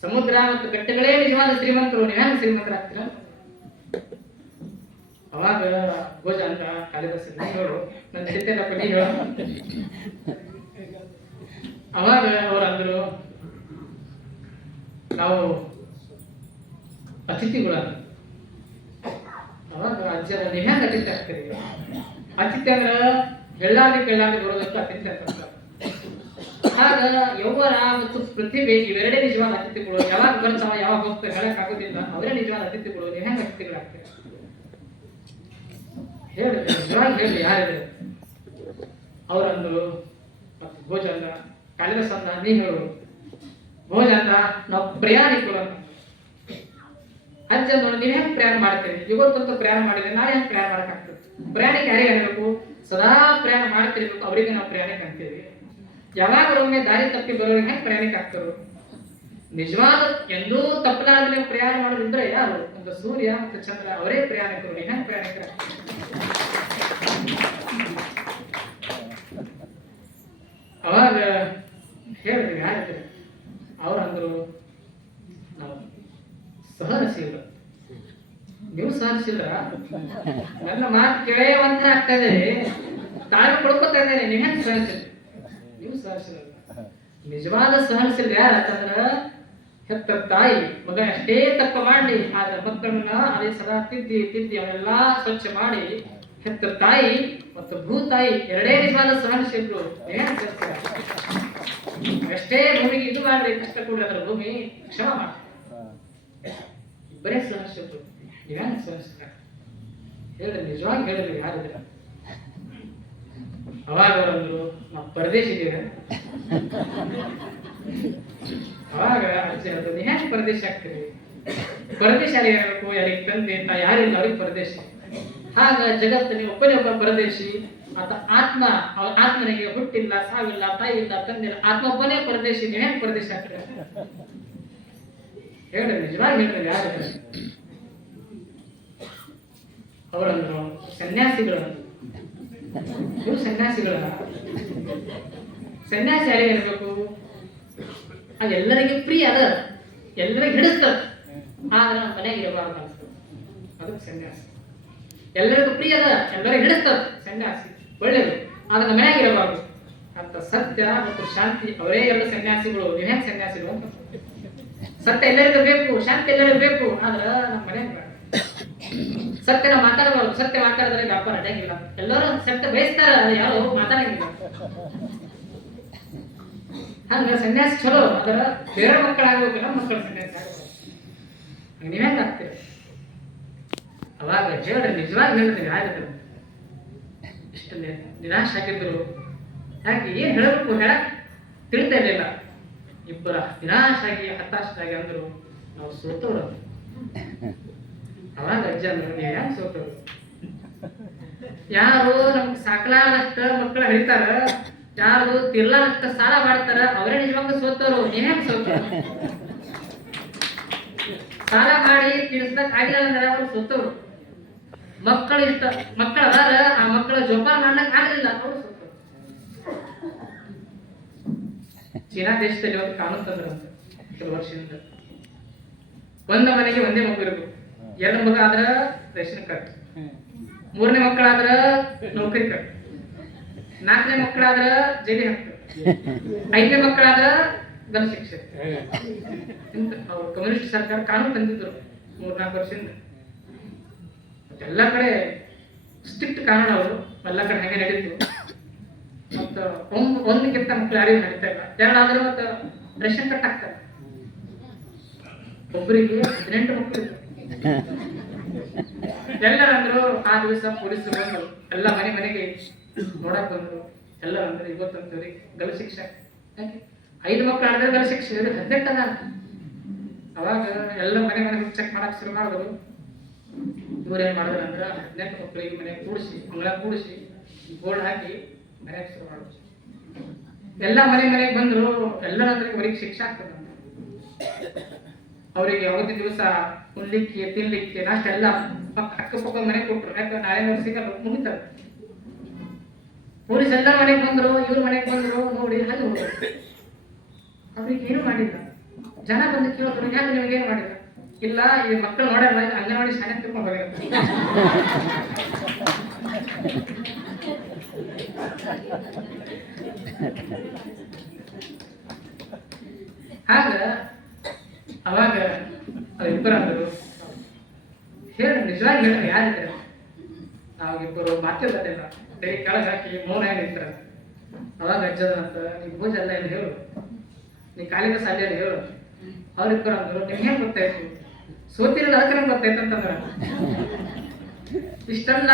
ಸಮುದ್ರ ಮತ್ತು ಬೆಟ್ಟಗಳೇ ನಿಜವಾದ ಶ್ರೀಮಂತರು. ನೀವ್ ಹೆಂಗ್ ಶ್ರೀಮಂತರಾಗ್ತೀರ? ಅವಾಗ ಭೋಜ ಅಂತ ಕಾಳಿದಾಸ ಹೇಳು, ನನ್ನ ಚಿಂತೆನಪ್ಪ ನೀ ಹೇಳು. ಅವಾಗ ಅವ್ರು ಅಂದ್ರು ನಾವು ಅತಿಥಿಗಳು. ಅವಾಗ ಅಜ್ಜ ನೀವ್ ಹೆಂಗ್ ಅತಿಥಿ ಆಗ್ತೀರಿ? ಅತಿಥಿ ಅಂದ್ರ ಬೆಳ್ಳಾದಿ ಬರೋದಕ್ಕೆ ಅತಿಥಿ ಅಂತ. ಆಗ ಯೌವನ ಮತ್ತು ಪ್ರತಿಭೆ ಇವೆರಡೇ ನಿಜವಾದ ಅತಿಥಿಗಳು. ಯಾವಾಗ ಬರ್ತಾವ ಯಾವಾಗ ಹೋಗ್ತಾರೆ ಹೇಳಕ್ ಆಗೋದಿಲ್ಲ, ಅವರೇ ನಿಜವಾದ ಅತಿಥಿಗಳು. ನೀವ್ ಹೆಂಗ್ ಅತಿಥಿಗಳಾಗ್ತೀರಿ? ಹೇಳಿದ್ರೆ ನಿಜವಾಗಿ ಹೇಳಿ ಯಾರಿದೆ? ಅವರಂದ್ರು ಮತ್ತು ಭೋಜ ಅಂದ ಕಾಳಿದಾಸ ಅಂದ ನೀ ಹೇಳು. ಭೋಜ ಅಂದ ನಾವು ಪ್ರಯಾಣಿಕರು ಅಂತ. ಅಜ್ಜ ಅಂದ್ರು ನೀವ್ ಹೆಂಗ್ ಪ್ರಯಾಣ ಮಾಡ್ತೀರಿ? ಇವತ್ತಂತೂ ಪ್ರಯಾಣ ಮಾಡಿದ್ರೆ ನಾಳೆ ಹೆಂಗ್ ಪ್ರಯಾಣ ಮಾಡಕ್ಕಾಗ್ತದೆ? ಪ್ರಯಾಣಿಕ ಯಾರಿಗೆ ಅನ್ಬೇಕು? ಸದಾ ಪ್ರಯಾಣ ಮಾಡ್ತಿರ್ಬೇಕು, ಅವರಿಗೆ ನಾವು ಪ್ರಯಾಣಿಕ ಅಂತೀವಿ. ಯಾವಾಗ ಒಮ್ಮೆ ದಾರಿ ತಪ್ಪಿ ಬರೋರಿಗೆ ಹೆಂಗ್ ಪ್ರಯಾಣಿಕ ಆಗ್ತಾರೋ? ನಿಜವಾದ ಎಂದೂ ತಪ್ಪಲಾದ್ರೆ ಪ್ರಯಾಣ ಮಾಡೋದಿದ್ರೆ ಯಾರು? ಒಂದು ಸೂರ್ಯ ಮತ್ತು ಚಂದ್ರ, ಅವರೇ ಪ್ರಯಾಣಿಕರು. ಹೆಂಗ್ ಪ್ರಯಾಣಿಕರ? ಅವಾಗ ಹೇಳಿದ್ವಿ ಯಾರಿದ್ರೆ? ಅವ್ರಂದ್ರು ನಾವು ಸಹನಶೀಲ. ನೀವು ಸಹನಶೀಲ? ನನ್ನ ಮಾತು ಕೇಳೇ ಒಂಥರ ಆಗ್ತದೆ, ತಾಳ್ಮೆ ಕೊಡ್ಕೊತಾ ಇದ್ದೇನೆ. ನೀವು ಹೆಂಗ್ ಸಹನಶೀಲ? ನೀವು ಸಹನಶೀಲ. ನಿಜವಾದ ಸಹನಶೀಲ ಯಾರಂತಂದ್ರ ಹೆತ್ತ ತಾಯಿ ಮಗ ಎಷ್ಟೇ ತಪ್ಪ ಮಾಡ್ಲಿ ಆದ್ರೆ ಮಕ್ಕಳನ್ನ ಅದೇ ಸದಾ ತಿದ್ದಿ ಅವನ್ನೆಲ್ಲ ಸ್ವಚ್ಛ ಮಾಡಿ ಹೆತ್ತ ತಾಯಿ ಮತ್ತು ಭೂತಾಯಿ ಎರಡೇ ನಿಜವಾದ ಸಹನಶೀಲರು. ಎಷ್ಟೇ ಭೂಮಿಗೆ ಇದು ಮಾಡ್ರಿ, ಕಷ್ಟ ಕೊಡ್ರಿ, ಅದರ ಭೂಮಿ ಕ್ಷಮ ಮಾಡಿ ಬರೇ ಸಹನಶೀಲರು. ನೀವೇನು ಸಹನಶೀಲ ಹೇಳಿದ್ರೆ ನಿಜವಾಗಿ ಹೇಳಿದ್ರಿ ಯಾರಿದ್ರ? ಅವಾಗ ಅವರಂದ್ರು ನಾವು ಪರದೇಶಿದ್ದೀವಿ. ಅವಾಗ ಅಜ್ಜಿ ಹೇಳ್ತದೆ ನೀ ಹೆಂಗ್ ಪರದೇಶ ಆಗ್ತೀರಿ? ಪರದೇಶ ಯಾರಿಗೆ ಇರಬೇಕು? ಯಾರಿಗೆ ತಂದೆ ಅಂತ ಯಾರಿಲ್ಲ ಅವ್ರಿಗೆ ಪರದೇಶಿ. ಆಗ ಜಗತ್ತಿನ ಒಬ್ಬನೇ ಒಬ್ಬ ಪರದೇಶಿ ಆತ ಆತ್ಮ. ಆತ್ಮನಿಗೆ ಹುಟ್ಟಿಲ್ಲ, ಸಾವಿಲ್ಲ, ತಾಯಿ ಇಲ್ಲ, ತಂದಿಲ್ಲ, ಆತ್ಮ ಒಬ್ಬನೇ ಪರದೇಶಿ. ನೀವು ಹೆಂಗ್ ಪರದೇಶ ಆಗ್ತೀರ? ಹೇಳ್ರಿ ನಿಜವಾಗಿ ಹೇಳ್ರಿ ಯಾರಿಲ್ಲ. ಅವರಂದ್ರು ಸನ್ಯಾಸಿಗಳು. ನೀವು ಸನ್ಯಾಸಿಗಳ? ಸನ್ಯಾಸಿ ಯಾರಿಗೆ ಇರಬೇಕು? ಅದು ಎಲ್ಲರಿಗೆ ಪ್ರಿಯ, ಅದ ಎಲ್ಲರಿಗೆ ಹಿಡಿಸ್ತದ, ಆದ್ರೆ ನಮ್ಮ ಮನೆಗೆ ಇರಬಾರ್ದು ಅನ್ಸ್ತದೆ. ಅದಕ್ಕೆ ಸನ್ಯಾಸಿ. ಎಲ್ಲರಿಗೂ ಪ್ರಿಯ ಅದ, ಎಲ್ಲರಿಗೆ ಹಿಡಿಸ್ತದ, ಸನ್ಯಾಸಿ ಒಳ್ಳೇದು, ಆದ್ರೆ ನಮ್ಮ ಮನೆಗೆ ಇರಬಾರ್ದು ಅಂತ ಸತ್ಯ ಮತ್ತು ಶಾಂತಿ ಅವರೇ ಎಲ್ಲ ಸನ್ಯಾಸಿಗಳು. ನೀವು ಹೆಂಗ್ ಸನ್ಯಾಸಿಗಳು ಅಂತ? ಸತ್ಯ ಎಲ್ಲರಿಗೂ ಬೇಕು, ಶಾಂತಿ ಎಲ್ಲರಿಗೂ ಬೇಕು, ಆದ್ರೆ ನಮ್ಮ ಮನೆಗೆ ಬೇಡ. ಸತ್ಯ ನಾವು ಮಾತಾಡಬಾರ್ದು, ಸತ್ಯ ಮಾತಾಡಿದ್ರೆ ವ್ಯಾಪಾರ ನಡೆಯಂಗಿಲ್ಲ. ಎಲ್ಲರೂ ಸತ್ಯ ಬಯಸ್ತಾರ, ಯಾರು ಮಾತಾಡಂಗಿಲ್ಲ. ಹಂಗ ಸನ್ಯಾಸಿ ಚಲೋ, ಅದರ ಬೇರೆ ಮಕ್ಕಳಾಗಬೇಕಲ್ಲ, ಮಕ್ಕಳ ಸನ್ಯಾಸಿ ಆಗಬೇಕು. ನೀವ್ ಹೆಂಗ್ ಆಗ್ತೀರ? ಅವಾಗ ಹೇಳ್ರಿ ನಿಜವಾಗಿ ಹೇಳಿದ್ರಿ ಆಯ್ತು. ಇಷ್ಟು ನಿರಾಶೆ ಆಗಿದ್ರು. ಯಾಕೆ ಏನ್ ಹೇಳಬೇಕು ಹೇಳಕ್ ತಿಳಿತಾ ಇರ್ಲಿಲ್ಲ. ಇಬ್ಬರ ನಿರಾಶಾಗಿ ಹತಾಶಾಗಿ ಅಂದ್ರು ನಾವು ಸೋತವ್ರು. ಅವಾಗ ಅಜ್ಜ ಅಂದ್ರು ನೀವು ಹೆಂಗ್ ಸೋತವ್ರು? ಯಾರು ನಮ್ಗೆ ಸಾಕಲಾರಷ್ಟ ಮಕ್ಕಳು ಹಳಿತಾರ, ಯಾರು ತಿರ್ಲಾರಷ್ಟ ಸಾಲ ಮಾಡ್ತಾರ, ಅವರೇ ನಿಜವಾಗ್ಲೂ ಸೋತವ್ರು. ನೀವ್ ಹೆಂಗ್ ಸೋತವ್ರು? ಸಾಲ ಮಾಡಿ ತೀರ್ಸ್ದಕ್ ಆಗಿಲ್ಲ ಅಂದ್ರೆ ಅವ್ರು ಸೋತವ್ರು. ಮಕ್ಕಳು ಇಷ್ಟ ಮಕ್ಕಳ ಅದಾರ, ಆ ಮಕ್ಕಳ ಜೋಪಾನ ಮಾಡ್ಲಕ್ ಆಗಲಿಲ್ಲ, ಅವ್ರು ಸೋತವ್ರು. ಚೀನಾ ದೇಶದಲ್ಲಿ ಒಂದು ಕಾನೂನು ತಂದ್ರಂತೆ ಕೆಲವು ವರ್ಷದಿಂದ. ಒಂದ ಮನೆಗೆ ಒಂದೇ ಮಗು ಇರಬೇಕು. ಎರಡು ಮಗ ಆದ್ರ ರೇಷನ್ ಕಾರ್ಡ್, ಮೂರನೇ ಮಕ್ಕಳಾದ್ರ ನೌಕರಿ ಕಾರ್ಡ್, ನಾಲ್ಕನೇ ಮಕ್ಕಳಾದ್ರ ಜೈಲಿ ಹಾಕ್ತಾರೆ, ಐದನೇ ಮಕ್ಕಳಾದ್ರ ಗಣ ಶಿಕ್ಷೆ. ಅವ್ರು ಕಮ್ಯುನಿಸ್ಟ್ ಸರ್ಕಾರ ಕಾನೂನು ತಂದಿದ್ರು 3-4 ವರ್ಷದಿಂದ. ಎಲ್ಲ ಕಡೆ ಸ್ಟ್ರಿಕ್ಟ್ ಕಾನೂನು, ಅವರು ಎಲ್ಲ ಕಡೆ ಹೆಂಗೆ ನಡೀತು. ಮತ್ತ ಒಂದಕ್ಕಿಂತ ಮಕ್ಕಳು ಯಾರಿಗೂ ನಡೀತಾ ಇಲ್ಲ. ಎರಡಾದ್ರೂ ಮತ್ತೆ ರೇಷನ್ ಕಾರ್ಡ್ ಹಾಕ್ತಾರೆ. ಒಬ್ಬರಿಗೆ 18 ಮಕ್ಕಳು. ಎಲ್ಲರಂದ್ರು ಆ ದಿವಸ ಪೊಲೀಸರು ಬಂದ್ರು, ಎಲ್ಲ ಮನೆಗೆ ನೋಡಕ್ ಬಂದ್ರು. ಎಲ್ಲರಂದ್ರೆ ಇವತ್ತಂತವ್ರಿ ಗಲ ಶಿಕ್ಷೆ. ಯಾಕೆ 5 ಮಕ್ಕಳು ಆದ್ರೆ ಗಲ ಶಿಕ್ಷೆ, 18 ಅದ. ಅವಾಗ ಎಲ್ಲ ಮನೆ ಚೆಕ್ ಮಾಡಕ್ ಶುರು ಮಾಡಿದ್ರು. ಇವ್ರೇನ್ ಮಾಡಿದ್ರು ಅಂದ್ರೆ 18 ಮಕ್ಕಳಿಗೆ ಮನೆ ಕೂಡಿಸಿ, ಅಂಗಳ ಕೂಡಿಸಿ, ಬೋರ್ಡ್ ಹಾಕಿ ಮನೆಗೆ ಶುರು ಮಾಡಿದ್ರು. ಎಲ್ಲ ಮನೆಗೆ ಬಂದ್ರು. ಎಲ್ಲರಂದ್ರೆ ಇವರಿಗೆ ಶಿಕ್ಷೆ ಆಗ್ತದೆ. ಅವರಿಗೆ ಅವತ್ತು ದಿವಸ ಉಣ್ಲಿಕ್ಕೆ ತಿನ್ಲಿಕ್ಕೆ ನಾಷ್ಟ ಎಲ್ಲ ಅಕ್ಕಪಕ್ಕ ಮನೆಗೆ ಕೊಟ್ರು. ಯಾಕಂದ್ರೆ ನಾಳೆ ಅವ್ರು ಸಿಗಲ್ಲ, ಮುಗಿತಾರೆ. ಪೊಲೀಸ್ ಎಲ್ಲ ಮನೆಗೆ ಬಂದ್ರು, ಇವ್ರ ಮನೆಗೆ ಬಂದ್ರು, ನೋಡಿ ಹಾಗೆ ಹೋದ್ರು. ಅವ್ರಿಗೆ ಏನು ಮಾಡಿಲ್ಲ. ಜನ ಬಂದು ಕೇಳಿದ್ರು, ಯಾಕೆ ನಿಮ್ಗೆ ಏನು ಮಾಡಿಲ್ಲ? ಇಲ್ಲ, ಈ ಮಕ್ಕಳು ನೋಡಲ್ಲ, ಅಂಗನವಾಡಿ ಶಾಲೆ ತಿಳ್ಕೊಂಡು ಹೋಗಿರುತ್ತೆ. ಆಗ ಅವಾಗ ಇಬ್ಬರು ಅಂದರು, ಹೇಳಿ ನಿಜವಾಗಿ ಹೇಳಿ ಯಾರಿದ್ರೆ? ನಾವಿಬ್ಬರು ಮಾತೇ ಬರ್ತಿಲ್ಲ, ಕೈ ಕೆಳಗೆ ಹಾಕಿ ಮೌನ ನಿಂತರ. ಅವಾಗ ಅಜ್ಜದಂತ, ನೀ ಭೋಜ ಎಲ್ಲ ಏನು ಹೇಳು, ನೀ ಕಾಲಿನ ಸಾಧ್ಯ ಹೇಳು. ಅವ್ರಿಬ್ಬರು ಅಂದರು, ನಿಮ್ಗೆ ಹೆಂಗ್ ಗೊತ್ತಾಯ್ತು? ಸೋತಿರಲ್ಲ ಅದಕ್ಕೆ ನಮ್ಗೆ ಗೊತ್ತಾಯ್ತು ಅಂತಂದ್ರ. ಇಷ್ಟೆಲ್ಲ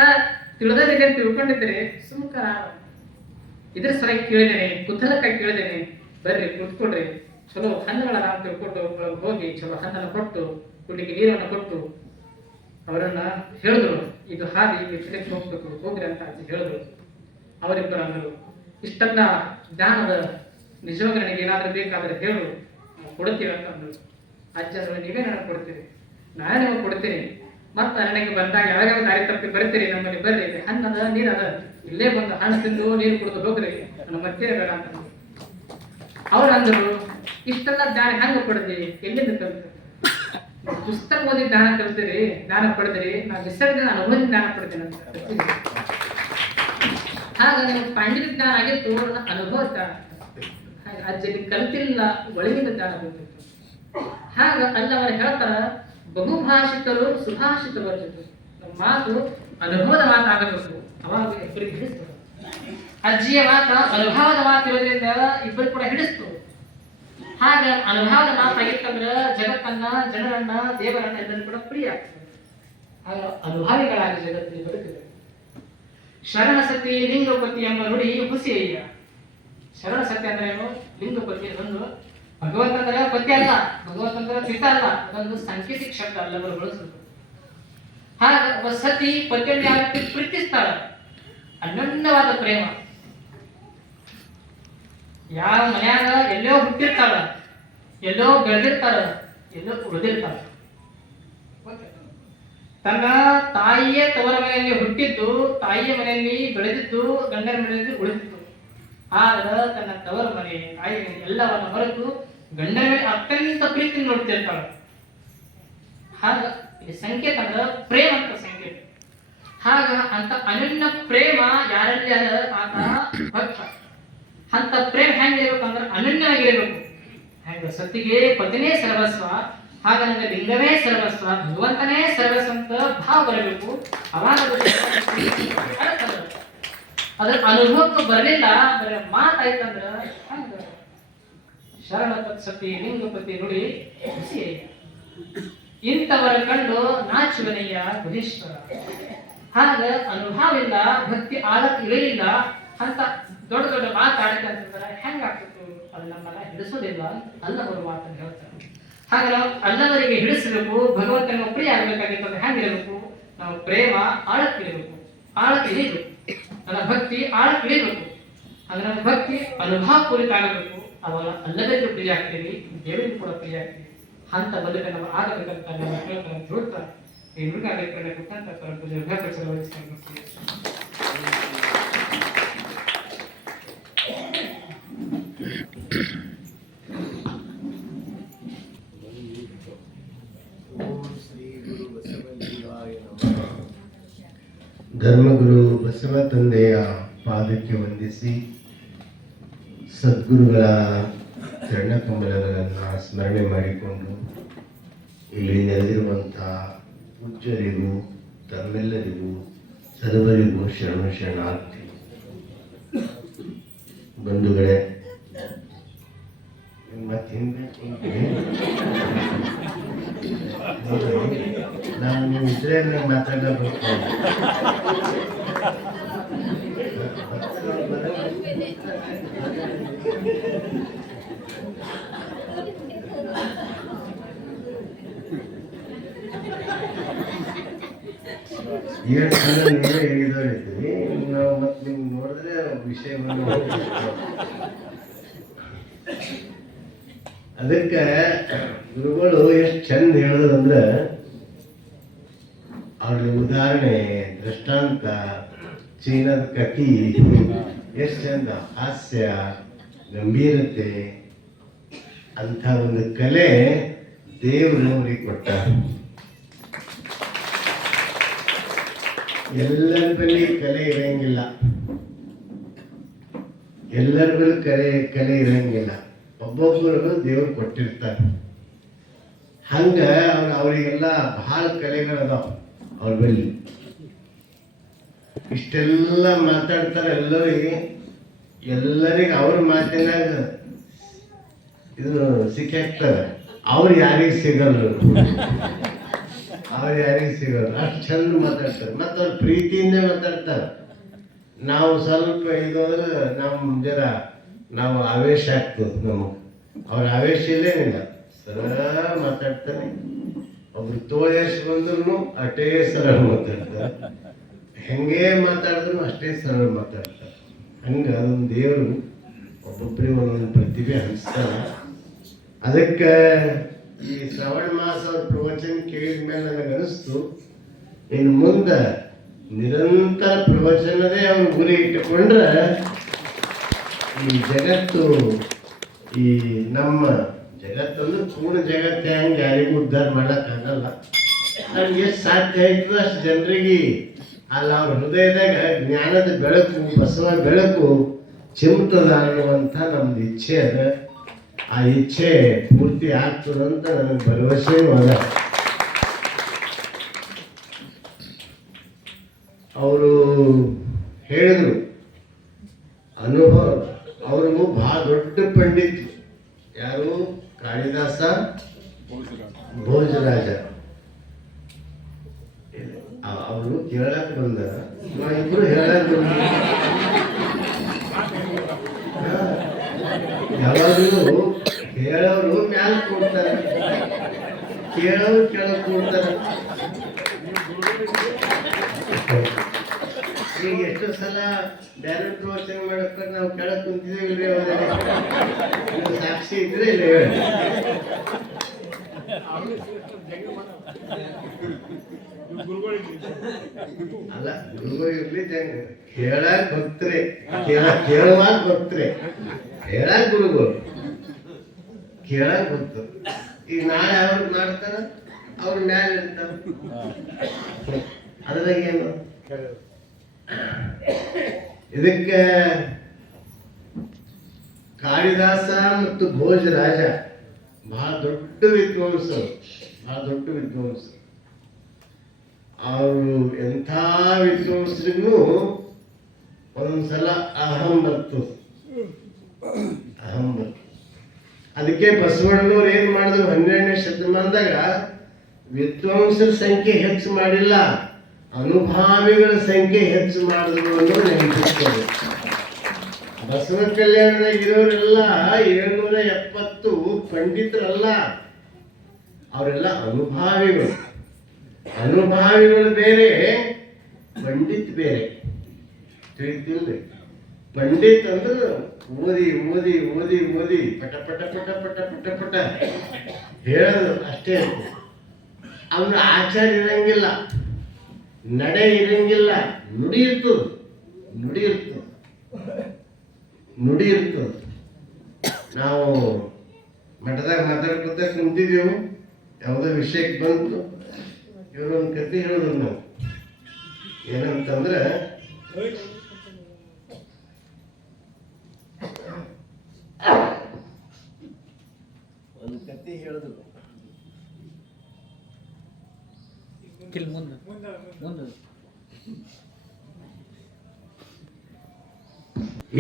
ತಿಳಿದಿದೆ ಅಂತ ತಿಳ್ಕೊಂಡಿದ್ರೆ ಸುಮ್ಕರ. ಇದ್ರ ಸಲುವಾಗಿ ಕೇಳಿದೇನೆ, ಕುತೂಹಲಕ್ಕಾಗಿ ಕೇಳಿದೇನೆ. ಬರ್ರಿ ಕುತ್ಕೊಡ್ರಿ, ಚಲೋ ಹಣ್ಣುಗಳ ನಾವು ತಿಳ್ಕೊಂಡು ಒಳಗೆ ಹೋಗಿ ಚಲೋ ಹಣ್ಣನ್ನು ಕೊಟ್ಟು ಕುಡಿಗೆ ನೀರನ್ನು ಕೊಟ್ಟು ಅವರನ್ನ ಹೇಳಿದ್ರು, ಇದು ಹಾದಿ ಇಲ್ಲಿ ತಿರುಗಿ ಹೋಗ್ಬೇಕು, ಹೋಗ್ರಿ ಅಂತ ಅಜ್ಜಿ ಹೇಳಿದ್ರು. ಅವರಿಬ್ಬರು ಅಂದರು, ಇಷ್ಟೆಲ್ಲ ಜ್ಞಾನದ ನಿಜವಾಗಿ ನನಗೆ ಏನಾದ್ರೂ ಬೇಕಾದ್ರೆ ಹೇಳು, ನಾವು ಕೊಡ್ತೀವಿ ಅಂತ ಅಂದರು. ಅಜ್ಜ ಅಂದ್ರೆ ನೀವೇ ನನಗೆ ಕೊಡ್ತೀರಿ, ನಾನೇ ನಿಮಗೆ ಕೊಡ್ತೀನಿ. ಮತ್ತೆ ನನಗೆ ಬಂದಾಗ ಯಾವ್ಯಾವ ದಾರಿ ತಪ್ಪಿ ಬರ್ತೀರಿ, ನಮ್ಮಲ್ಲಿ ಬರ್ರಿ, ಹಣ್ಣದ ನೀರದ, ಇಲ್ಲೇ ಬಂದು ಹಣ್ಣು ತಿಂದು ನೀರು ಕುಡಿದು ಹೋಗ್ರಿ, ನನ್ನ ಮತ್ತೆ ಬೇಡ ಅಂತ. ಅವ್ರು ಅಂದರು, ಇಷ್ಟೆಲ್ಲ ಜ್ಞಾನ ಹೆಂಗ ಪಡೆದಿ, ಎಲ್ಲಿಂದ ಕಲ್ತು? ಪುಸ್ತಕ ಓದಿ ಜ್ಞಾನ ಕಲ್ತೀರಿ, ಜ್ಞಾನ ಪಡೆದಿರಿ, ನಾವು ವಿಸರ್ಜನೆ ಅನುಭವ ಜ್ಞಾನ ಪಡ್ತೀನಿ ಅಂತ. ಆಗ ನೀವು ಪಾಂಡಿತ್ಯ ಜ್ಞಾನ ಆಗಿತ್ತು, ಅನುಭವ ಜ್ಞಾನ. ಹಾಗೆ ಅಜ್ಜಿ ಕಲ್ತಿಲ್ಲ, ಒಳಗಿನ ಜ್ಞಾನ ಬಂದಿತ್ತು. ಹಾಗ ಅಲ್ಲಿ ಅವರು ಹೇಳ್ತಾರ, ಬಹುಭಾಷಿಕರು ಸುಭಾಷಿತ ವರ್ಜಿತು. ನಮ್ಮ ಮಾತು ಅನುಭವದ ಮಾತಾಗಬೇಕು, ಅವಾಗ ಇಬ್ಬರಿಗೆ ಹಿಡಿಸ್ತದೆ. ಅಜ್ಜಿಯ ಮಾತ ಅನುಭವದ ಮಾತಿರೋದ್ರಿಂದ ಇಬ್ಬರು ಕೂಡ ಹಿಡಿಸ್ತು. ಹಾಗ ಅನುಭವದ ಮಾತಾಗಿತ್ತಂದ್ರೆ ಜಗತ್ತನ್ನ, ಜನರನ್ನ, ದೇವರನ್ನ ಎಲ್ಲರೂ ಕೂಡ ಪ್ರಿಯ ಆಗ್ತದೆ. ಆಗ ಅನುಭವಿಗಳಾಗಿ ಜಗತ್ತಿಗೆ ಬದುಕಿದೆ. ಶರಣ ಸತಿ ಲಿಂಗಪತಿ ಎಂಬ ನುಡಿ ಹುಸಿಯ. ಶರಣ ಸತ್ಯ ಅಂದ್ರೆ ಏನು? ಲಿಂಗಪತಿ ಅದೊಂದು ಭಗವಂತಂದ್ರೆ ಪತಿ ಅಲ್ಲ, ಭಗವಂತಂದ್ರೆ ಪಿತ ಅಲ್ಲ, ಅದೊಂದು ಸಾಂಕೇತಿಕ ಶಬ್ದ ಅಲ್ಲವರು ಬಳಸುದು. ಹಾಗ ಒಬ್ಬ ಸತಿ ಪತಿಯನ್ನು ಯಾವ ರೀತಿ ಪ್ರೀತಿಸ್ತಾಳ, ಅನನ್ಯವಾದ ಪ್ರೇಮ. ಯಾವ ಮನ್ಯಾಗ ಎಲ್ಲೋ ಹುಟ್ಟಿರ್ತಾಳ, ಎಲ್ಲೋ ಬೆಳೆದಿರ್ತಾಳ, ಎಲ್ಲೋ ಉಳಿದಿರ್ತಾಳ. ತನ್ನ ತಾಯಿಯ ತವರ ಮನೆಯಲ್ಲಿ ಹುಟ್ಟಿದ್ದು, ತಾಯಿಯ ಮನೆಯಲ್ಲಿ ಬೆಳೆದಿದ್ದು, ಗಂಡನ ಮನೆಯಲ್ಲಿ ಉಳಿದಿದ್ದು. ಆಗ ತನ್ನ ತವರ ಮನೆ, ತಾಯಿ ಮನೆ ಎಲ್ಲವನ್ನು ಹೊರತು ಗಂಡನ ಮೇಲೆ ಅತ್ಯಂತ ಪ್ರೀತಿ ನೋಡ್ತಿರ್ತಾಳ. ಹಾಗ ಇದು ಸಂಕೇತ ಅಂದ್ರೆ ಪ್ರೇಮ ಅಂತ ಸಂಕೇತ. ಹಾಗ ಅಂತ ಅನನ್ಯ ಪ್ರೇಮ ಯಾರಲ್ಲಿ ಅದ ಆತ ಭಕ್ತ. ಅಂತ ಪ್ರೇಮ ಹೆಂಗಿರ್ಬೇಕಂದ್ರೆ ಅನನ್ಯವಾಗಿರ್ಬೇಕು. ಹೆಂಗ ಸತಿಗೆ ಪತಿನೇ ಸರ್ವಸ್ವ, ಹಾಗ ನನಗೆ ಲಿಂಗವೇ ಸರ್ವಸ್ವ, ಭಗವಂತನೇ ಸರ್ವಸ್ವ ಅಂತ ಭಾವ ಬರಬೇಕು. ಅವಾಗ ಅದ್ರ ಅನುಭವಕ್ಕೆ ಬರಲಿಲ್ಲ, ಬರೀ ಮಾತಾಯ್ತಂದ್ರ ಹಂಗ ಶರಣ ಸತಿ ಲಿಂಗಪತಿ ನುಡಿ ಹುಸಿ. ಇಂಥವರ ಕಂಡು ನಾಚುವನೆಯ ಬುಧೀಶ್ವರ. ಹಾಗ ಅನುಭವ ಇಲ್ಲ, ಭಕ್ತಿ ಆಳಕ್ಕೆ ಇಳಿಲಿಲ್ಲ ಅಂತ ದೊಡ್ಡ ದೊಡ್ಡ ಮಾತಾಡ್ತಂದ್ರೆ ಹೆಂಗಾಗ್ತಿತ್ತು? ಅದು ನಮ್ಮನ್ನ ಹಿಡಿಸೋದಿಲ್ಲ ಅಲ್ಲವರು ಮಾತನ್ನು ಹೇಳ್ತಾರೆ. ಹಾಗೆ ನಾವು ಅಲ್ಲವರಿಗೆ ಹಿಡಿಸಬೇಕು, ಭಗವಂತನ ಪ್ರಿಯ ಆಗಬೇಕಾಗಿತ್ತು ಅಂದ್ರೆ ಹೆಂಗಿರಬೇಕು? ನಾವು ಪ್ರೇಮ ಆಳಕ್ಕಿರಬೇಕು, ಆಳಕ್ಕೆ ಇಳಿಬೇಕು. ನನ್ನ ಭಕ್ತಿ ಆಳಕ್ಕೆ ಇಳಿಬೇಕು. ಅಂದ್ರೆ ನನ್ನ ಭಕ್ತಿ ಅನುಭವ ಪೂರಿತ ಆಗಬೇಕು. ಅವಾಗ ಅಲ್ಲದರಿಗೂ ಪ್ರಿಯ ಆಗ್ತೀವಿ, ದೇವರಿಗೂ ಕೂಡ ಪ್ರಿಯ ಆಗ್ತೀವಿ. ಅಂತ ಬದುಕ ನಾವು ಆಗಬೇಕಂತ ನಮ್ಮ ಹೇಳ್ತಾರೆ. ಜೋಡ್ತಾ ಈ ಮೃಗಾಲಯ ಕೊಟ್ಟಂತ ಪೂಜೆ ಅಭ್ಯಾಸ ವಹಿಸ್ತಾರೆ. ಧರ್ಮಗುರು ಬಸವ ತಂದೆಯ ಪಾದಕ್ಕೆ ವಂದಿಸಿ ಸದ್ಗುರುಗಳ ಚರಣಕಮಲಗಳನ್ನು ಸ್ಮರಣೆ ಮಾಡಿಕೊಂಡು ಇಲ್ಲಿ ನೆರೆದಿರುವಂತಹ ಪೂಜ್ಯರಿಗೂ ತಮ್ಮೆಲ್ಲರಿಗೂ ಸರ್ವರಿಗೂ ಶರಣಾರ್ಥಿ. ಬಂಧುಗಳೇ, ನಾನು ಇಸ್ರೇಲ್ ಮಾತಾಡಬೇಕು. ನೀವೇ ಹೇಳಿದವರಿದ್ದೀವಿ, ನಾವು ಮತ್ತೆ ನಿಮ್ಗೆ ನೋಡಿದ್ರೆ ವಿಷಯವನ್ನು ಅದಕ್ಕೆ ಗುರುಗಳು ಎಷ್ಟು ಚಂದ ಹೇಳಿದ್ರಂದ್ರೆ ಅವ್ರಿಗೆ ಉದಾಹರಣೆ ದೃಷ್ಟಾಂತ ಚೀನದ ಕಥಿ ಎಷ್ಟು ಚಂದ, ಹಾಸ್ಯ, ಗಂಭೀರತೆ ಅಂತ ಒಂದು ಕಲೆ ದೇವರು ಅವ್ರಿಗೆ ಕೊಟ್ಟ. ಎಲ್ಲರ ಬಳಿ ಕಲೆ ಇರಂಗಿಲ್ಲ, ಎಲ್ಲರ ಬಳಿ ಕಲೆ ಇರಂಗಿಲ್ಲ. ಒಬ್ಬೊಬ್ಬರು ದೇವ್ರು ಕೊಟ್ಟಿರ್ತಾರೆ. ಹಂಗ ಅವರಿಗೆಲ್ಲ ಬಹಳ ಕಲೆಗಳದಾವ ಅವ್ರ ಬಳಿ. ಇಷ್ಟೆಲ್ಲ ಮಾತಾಡ್ತಾರೆ ಎಲ್ಲರಿಗೆ ಅವ್ರ ಮಾತಿನಾಗ ಇದು ಸಿಕ್ಕಾಗ್ತದೆ. ಅವ್ರು ಯಾರಿಗೆ ಸಿಗಲ್ಲ, ಅಷ್ಟು ಚಂದ ಮಾತಾಡ್ತಾರೆ. ಮತ್ತು ಅವ್ರು ಪ್ರೀತಿಯಿಂದ ಮಾತಾಡ್ತಾರೆ. ನಾವು ಸ್ವಲ್ಪ ಇದಾದ್ರೆ ನಾವು ಆವೇಶ ಆಗ್ತದೆ ನಮಗೆ. ಅವ್ರ ಆವೇಶ ಇಲ್ಲೇನಿಲ್ಲ, ಸರಳ ಮಾತಾಡ್ತಾನೆ. ಒಬ್ರು ತೋಳೇಶ್ ಬಂದ್ರು ಅಷ್ಟೇ ಸರಳ ಮಾತಾಡ್ತಾರೆ, ಹೆಂಗೆ ಮಾತಾಡಿದ್ರು ಅಷ್ಟೇ ಸರಳ ಮಾತಾಡ್ತಾರೆ. ಹಂಗೆ ಅದೊಂದು ದೇವರು ಒಬ್ಬೊಬ್ಬರಿಗೆ ಒಂದೊಂದು ಪ್ರತಿಭೆ ಹಂಚ್ತಾರೆ. ಅದಕ್ಕೆ ಈ ಶ್ರಾವಣ ಮಾಸ ಅವ್ರ ಪ್ರವಚನ ಕೇಳಿದ ಮೇಲೆ ನನಗೆ ಅನಿಸ್ತು, ಇನ್ನು ಮುಂದೆ ನಿರಂತರ ಪ್ರವಚನದೇ ಅವ್ರ ಗುರಿ ಇಟ್ಟುಕೊಂಡ್ರೆ ಈ ಜಗತ್ತು, ಈ ನಮ್ಮ ಜಗತ್ತಂದ್ರೆ ಪೂರ್ಣ ಜಗತ್ತೇ ಹಂಗೆ ಯಾರಿಗೂ ಉದ್ಧಾರ ಮಾಡೋಕ್ಕಾಗಲ್ಲ. ನಮ್ಗೆ ಎಷ್ಟು ಸಾಧ್ಯ ಆಯ್ತದ ಅಷ್ಟು ಜನರಿಗೆ ಅಲ್ಲ ಅವ್ರ ಹೃದಯದಾಗ ಜ್ಞಾನದ ಬೆಳಕು, ಬಸವ ಬೆಳಕು ಚಿಮ್ತದ ಅನ್ನುವಂಥ ನಮ್ದು ಇಚ್ಛೆ ಅದ. ಆ ಇಚ್ಛೆ ಪೂರ್ತಿ ಆಗ್ತದಂತ ನನಗೆ ಭರವಸೆಯೂ ಅದ. ಅವರು ಹೇಳಿದ್ರು ಅನುಭವ. ಅವ್ರಿಗೂ ಬಹಳ ದೊಡ್ಡ ಪಂಡಿತ್ ಯಾರು, ಕಾಳಿದಾಸ, ಭೋಜರಾಜ. ಅವರು ಕೇಳಕ್ ಬಂದ, ಇಬ್ರು ಹೇಳಕ್ ಬಂದ. ಯಾವಾಗಲೂ ಹೇಳೋರು ಮ್ಯಾಲ ಕೊಡ್ತಾರೆ, ಕೇಳೋರು ಕೆಳಗೆ ಕೊಡ್ತಾರೆ. ಈಗ ಎಷ್ಟೋ ಸಲ ಬೇರೆ ಪ್ರವಚನ ಮಾಡಕ್ಕೆ ನಾವು ಕೆಳಗೆ ಕುಂತಿದ್ದೀವಿ, ಸಾಕ್ಷಿ ಇದ್ರೆ ಇಲ್ಲ ಹೇಳಿ. ಅಲ್ಲ, ಗುರುಗಳು ಇರ್ಲಿ, ಹೇಳಕ್ ಭಕ್ತರೆ, ಕೇಳುವಾಗ ಭಕ್ತರೆ, ಹೇಳಕ್ ಗುರುಗಳು, ಕೇಳಕ್ ಭಕ್ತರು. ಈಗ ನಾಳೆ ಅವ್ರು ಮಾಡ್ತಾರ, ಅವ್ರ ಮ್ಯಾಲ ಇರ್ತಾರ. ಅದ್ರಾಗ ಏನು? ಇದಕ್ಕೆ ಕಾಳಿದಾಸ ಮತ್ತು ಭೋಜರಾಜ ಬಹಳ ದೊಡ್ಡ ವಿದ್ವಾಂಸರು. ಅವರು ಎಂಥ ವಿದ್ವಾಂಸರಿಗೂ ಒಂದೊಂದ್ಸಲ ಅಹಂ ಬರ್ತದೆ. ಅದಕ್ಕೆ ಬಸವಣ್ಣನವ್ರು ಏನ್ ಮಾಡಿದ್ರು, 12ನೇ ಶತಮಾನದಾಗ ವಿದ್ವಾಂಸರ ಸಂಖ್ಯೆ ಹೆಚ್ಚು ಮಾಡಿಲ್ಲ, ಅನುಭಾವಿಗಳ ಸಂಖ್ಯೆ ಹೆಚ್ಚು ಮಾಡಿದ್ರು ಅನ್ನೋದು ನೆನಪಿಸ್ತಾರೆ. ಬಸವ ಕಲ್ಯಾಣದಾಗ ಇರೋರೆಲ್ಲ 770 ಪಂಡಿತರಲ್ಲ, ಅವರೆಲ್ಲ ಅನುಭಾವಿಗಳು. ಅನುಭಾವಿಗಳು ಬೇರೆ, ಪಂಡಿತ್ ಬೇರೆ. ತಿಳಿತಿಲ್ರಿ? ಪಂಡಿತ್ ಅಂದ್ರೆ ಓದಿ ಓದಿ ಓದಿ ಓದಿ ಪಟ ಪಟ ಪಟ ಪಟ ಪಟ ಪಟ ಹೇಳೋದು ಅಷ್ಟೇ. ಅವನ ಆಚಾರ ಇರಂಗಿಲ್ಲ, ನಡೆ ಇರಂಗಿಲ್ಲ, ನುಡಿ ಇರ್ತದೆ. ನಾವು ಮಠದಾಗ ಮಾತಾಡ್ಕೊತ ಕುಂತಿದ್ದೆವು, ಯಾವುದೋ ವಿಷಯಕ್ಕೆ ಬಂತು, ಇವರೊಂದು ಕತೆ ಹೇಳಿದ್ರು. ನಾವು ಏನಂತಂದ್ರೆ, ಒಂದು ಕತೆ ಹೇಳಿದ್ರು.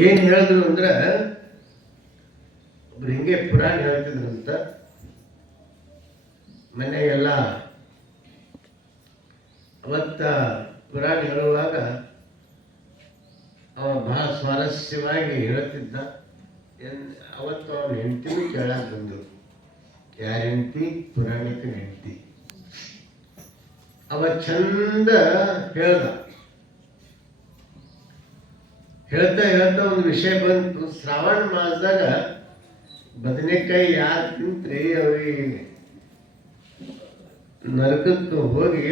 ಏನ್ ಹೇಳಿದ್ರು ಅಂದ್ರೆ, ಒಬ್ರು ಹಿಂಗೆ ಪುರಾಣ ಹೇಳ್ತಿದ್ರಂತ. ಮನೆಗೆಲ್ಲ ಅವತ್ತ ಪುರಾಣ ಹೇಳುವಾಗ ಅವ ಬಹಳ ಸ್ವಾರಸ್ಯವಾಗಿ ಹೇಳ್ತಿದ್ದ. ಅವತ್ತು ಅವನ ಹೆಂಡತಿನೂ ಕೇಳಕ್ ಬಂದರು. ಯಾರ ಹೆಂಡತಿ? ಪುರಾಣಿಕನ ಹೆಂಡತಿ. ಅವ ಚಂದ ಹೇಳ್ತಾ ಒಂದು ವಿಷಯ ಬಂತು. ಶ್ರಾವಣ ಮಾಸದಾಗ ಬದನೆಕಾಯಿ ಯಾರು ತಿಂತ್ರಿ ಅವ್ರಿಗೆ ನರಕಕ್ಕೆ ಹೋಗಿ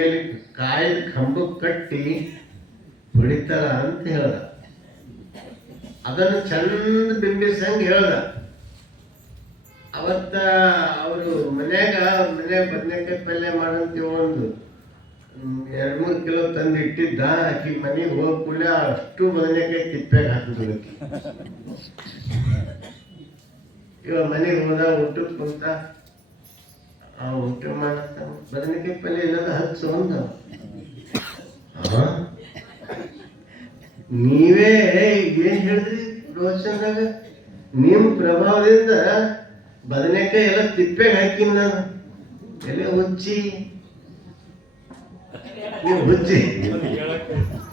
ಕಾಯಿದ ಕಂಬಕ್ಕೆ ಕಟ್ಟಿ ಹೊಡಿತಾರ ಅಂತ ಹೇಳ್ದ. ಅದನ್ನು ಚಂದ ಬಿಂಬಿಸಂಗ್ ಹೇಳ್ದ. ಅವತ್ತ ಅವರು ಮನ್ಯಾಗ ಬದನೆಕಾಯಿ ಪಲ್ಯ ಮಾಡಂತ ಒಂದು 2-3 ಕಿಲೋ ತಂದು ಇಟ್ಟಿದ್ದ. ಆಕಿ ಮನೆಗೆ ಹೋಗಿ ಕೂಡಲೇ ಅಷ್ಟು ಬದನೆಕಾಯಿ ತಿಪ್ಪಾಗ ಹಾಕಿದ್ರು. ಇವಾಗ ಮನೆಗೆ ಹೋದ, ಊಟಕ್ಕೆ ಕುಂತ, ಊಟ ಮಾಡತ್ತ ಬದನೆಕಾಯಿ ಪಲ್ಯ ಇಲ್ಲದ ಹಚ್ಚು ಅಂದ. ನೀವೇ ಏನ್ ಹೇಳಿದ್ರಿ ರೋಷನ್ದಾಗ? ನಿಮ್ಮ ಪ್ರಭಾವದಿಂದ ಬದನೆಕಾಯಿ ಎಲ್ಲ ತಿಪ್ಪೆಗೆ ಹಾಕಿನ ನಾನು. ಎಲೆ ಹುಚ್ಚಿ, ನೀವು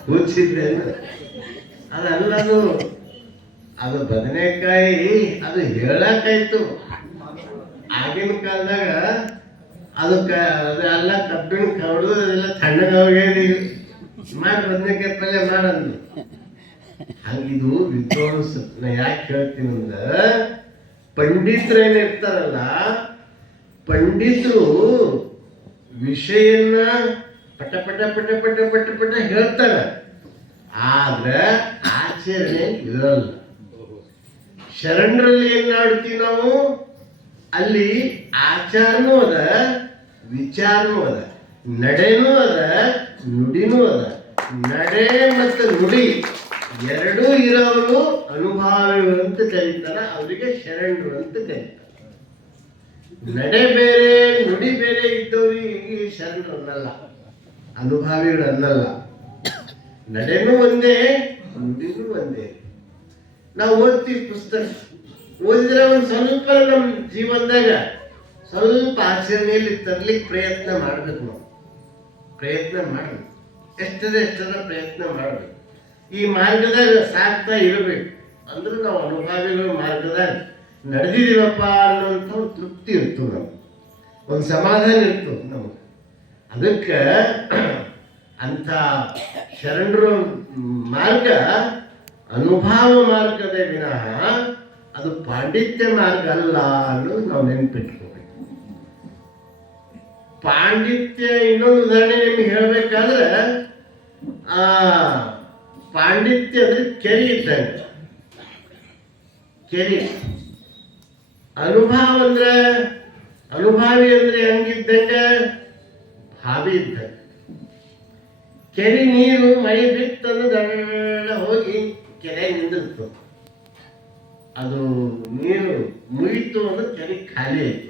ಹುಚ್ಚಿದ್ದೆ ಅದಲ್ಲ. ಅದು ಬದನೆಕಾಯಿ ಅದು ಹೇಳಕ್ಕಾಯ್ತು. ಆಗಿನ ಕಾಲದಾಗ ಅದೆಲ್ಲ ಕಬ್ಬಿನ ಕಡ್ದು ಅದೆಲ್ಲ ತಣ್ಣಗಾಗಿ ಮಾಡಿ ಬದನೆಕಾಯಿ ಪಲ್ಯ ಮಾಡಂದು. ಹಂಗಿದು ವಿದ್ವಾಂಸ. ನಾ ಯಾಕೆ ಹೇಳ್ತೀನಿ ಅಂದ್ರ, ಪಂಡಿತರು ಏನಿರ್ತಾರಲ್ಲ, ಪಂಡಿತರು ವಿಷಯನ್ನ ಪಟ ಪಟ ಪಟ ಪಟ ಪಟ ಪಟ ಹೇಳ್ತಾರ, ಆದ್ರೆ ಆಚರಣೆ ಇರಲ್ಲ. ಶರಣರಲ್ಲಿ ಏನ್ ಮಾಡ್ತೀವಿ ನಾವು, ಅಲ್ಲಿ ಆಚಾರನೂ ಅದ, ವಿಚಾರನೂ ಅದ, ನಡೆನೂ ಅದ, ನುಡಿನೂ ಅದ. ನಡೆ ಮತ್ತು ನುಡಿ ಎರಡೂ ಇರೋರು ಅನುಭಾವಿಗಳು ಅಂತ ಕರೀತಾರ. ಅವರಿಗೆ ಶರಣರು ಅಂತ ಕರೀತಾರೆ. ನಡೆ ಬೇರೆ ನುಡಿ ಬೇರೆ ಇದ್ದವ್ರಿಗೆ ಶರಣರು ಅನ್ನಲ್ಲ, ಅನುಭಾವಿಗಳು ಅನ್ನಲ್ಲ. ನಡೆನೂ ಒಂದೇ, ನುಡಿನೂ ಒಂದೇ. ನಾವು ಓದ್ತೀವಿ ಪುಸ್ತಕ, ಓದಿದ್ರೆ ಒಂದು ಸ್ವಲ್ಪ ನಮ್ಮ ಜೀವನದಾಗ ಸ್ವಲ್ಪ ಆಚರಣೆಯಲ್ಲಿ ತರ್ಲಿಕ್ಕೆ ಪ್ರಯತ್ನ ಮಾಡ್ಬೇಕು. ನಾವು ಪ್ರಯತ್ನ ಮಾಡಬೇಕು, ಎಷ್ಟದ ಪ್ರಯತ್ನ ಮಾಡಬೇಕು. ಈ ಮಾರ್ಗದಾಗ ಸಾಕ್ತಾ ಇರಬೇಕು. ಅಂದ್ರೆ ನಾವು ಅನುಭಾವಿಗಳ ಮಾರ್ಗದಾಗ ನಡೆದಿದ್ದೀವಪ್ಪ ಅನ್ನೋಂಥ ಒಂದು ತೃಪ್ತಿ ಇರ್ತದೆ, ನಮ್ಗೆ ಒಂದು ಸಮಾಧಾನ ಇರ್ತದೆ ನಮಗೆ. ಅದಕ್ಕೆ ಅಂಥ ಶರಣರ ಮಾರ್ಗ ಅನುಭವ ಮಾರ್ಗದ ವಿನಃ ಅದು ಪಾಂಡಿತ್ಯ ಮಾರ್ಗ ಅಲ್ಲ ಅನ್ನೋದು ನಾವು ನೆನಪಿಟ್ಕೋಬೇಕು. ಪಾಂಡಿತ್ಯ ಇನ್ನೊಂದು ಉದಾಹರಣೆ ನಿಮ್ಗೆ ಹೇಳ್ಬೇಕಾದ್ರೆ, ಪಾಂಡಿತ್ಯ ಅಂದ್ರೆ ಕೆರೆ ಇದ್ದಂಗೆ. ಕೆರೆ ಅನುಭವ ಅಂದ್ರೆ, ಅನುಭಾವಿ ಅಂದ್ರೆ ಹೆಂಗಿದ್ದಂಗೆ, ಭಾವಿ ಇದ್ದಂಗೆ. ಕೆರೆ ನೀರು ಮಳೆ ಬಿತ್ತಂದ್ರೆ ದಳ್ಳ ಹೋಗಿ ಕೆರೆ ನಿಂದಿರ್ತದೆ. ಅದು ನೀರು ಮುಗಿತು ಅಂದ್ರೆ ಕೆರೆ ಖಾಲಿ ಆಯ್ತು.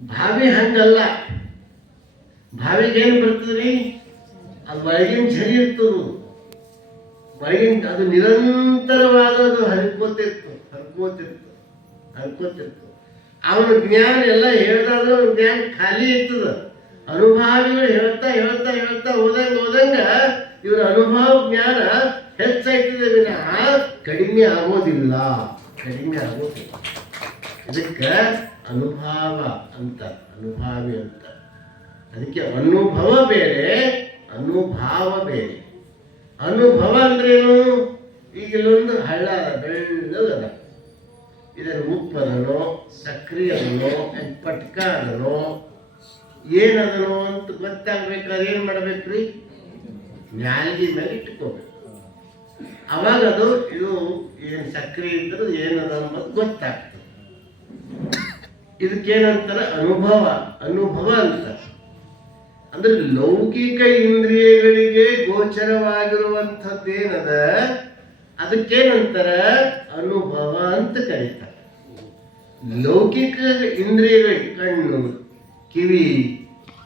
ಭಾವಿ ಹಂಗಲ್ಲ. ಭಾವಿಗೆ ಏನು ಬರ್ತದ್ರಿ, ಅದು ಒಳಗಿನ ಝರಿ ಇರ್ತದು, ಒಳಗಿನ ಅದು ನಿರಂತರವಾದದು ಹರ್ಕೋತಿರ್ತು. ಅವನ ಜ್ಞಾನ ಎಲ್ಲ ಹೇಳ್ದಾದ್ರೆ ಅವನ ಜ್ಞಾನ ಖಾಲಿ ಇರ್ತದ. ಅನುಭಾವಿಗಳು ಹೇಳ್ತಾ ಹೋದಂಗ ಇವರ ಅನುಭವ ಜ್ಞಾನ ಹೆಚ್ಚಾಯ್ತದೆ ವಿನಃ ಕಡಿಮೆ ಆಗೋದಿಲ್ಲ. ಇದಕ್ಕೆ ಅನುಭಾವ ಅಂತ, ಅನುಭಾವಿ ಅಂತ. ಅದಕ್ಕೆ ಅನುಭವ ಬೇರೆ, ಅನುಭಾವ ಬೇರೆ. ಅನುಭವ ಅಂದ್ರೇನು, ಈಗ ಇಲ್ಲೊಂದು ಹಳ್ಳ ಬೆಳ್ಳದ, ಇದನ್ನು ಉಪ್ಪದನೋ ಸಕ್ರಿ ಅದನೋ ಪಟ್ಕ ಅದನೋ ಏನದನೋ ಅಂತ ಗೊತ್ತಾಗ್ಬೇಕಾದ್ರೆ ಏನ್ ಮಾಡ್ಬೇಕ್ರಿ, ನ್ಯಾಲ್ಗಿ ಮೇಲೆ ಇಟ್ಕೋಬೇಕು. ಅವಾಗ ಅದು ಇದು ಏನ್ ಸಕ್ರಿ ಇದ್ರೆ ಏನದ ಅನ್ನೋದು ಗೊತ್ತಾಗ್ತದೆ. ಇದಕ್ಕೇನಂತಾರ, ಅನುಭವ ಅಂತ. ಅಂದ್ರೆ ಲೌಕಿಕ ಇಂದ್ರಿಯಗಳಿಗೆ ಗೋಚರವಾಗಿರುವಂಥದ್ದೇನದ ಅದಕ್ಕೇನಂತಾರ, ಅನುಭವ ಅಂತ ಕರೀತಾರೆ. ಲೌಕಿಕ ಇಂದ್ರಿಯಗಳಿಗೆ ಕಣ್ಣು, ಕಿವಿ,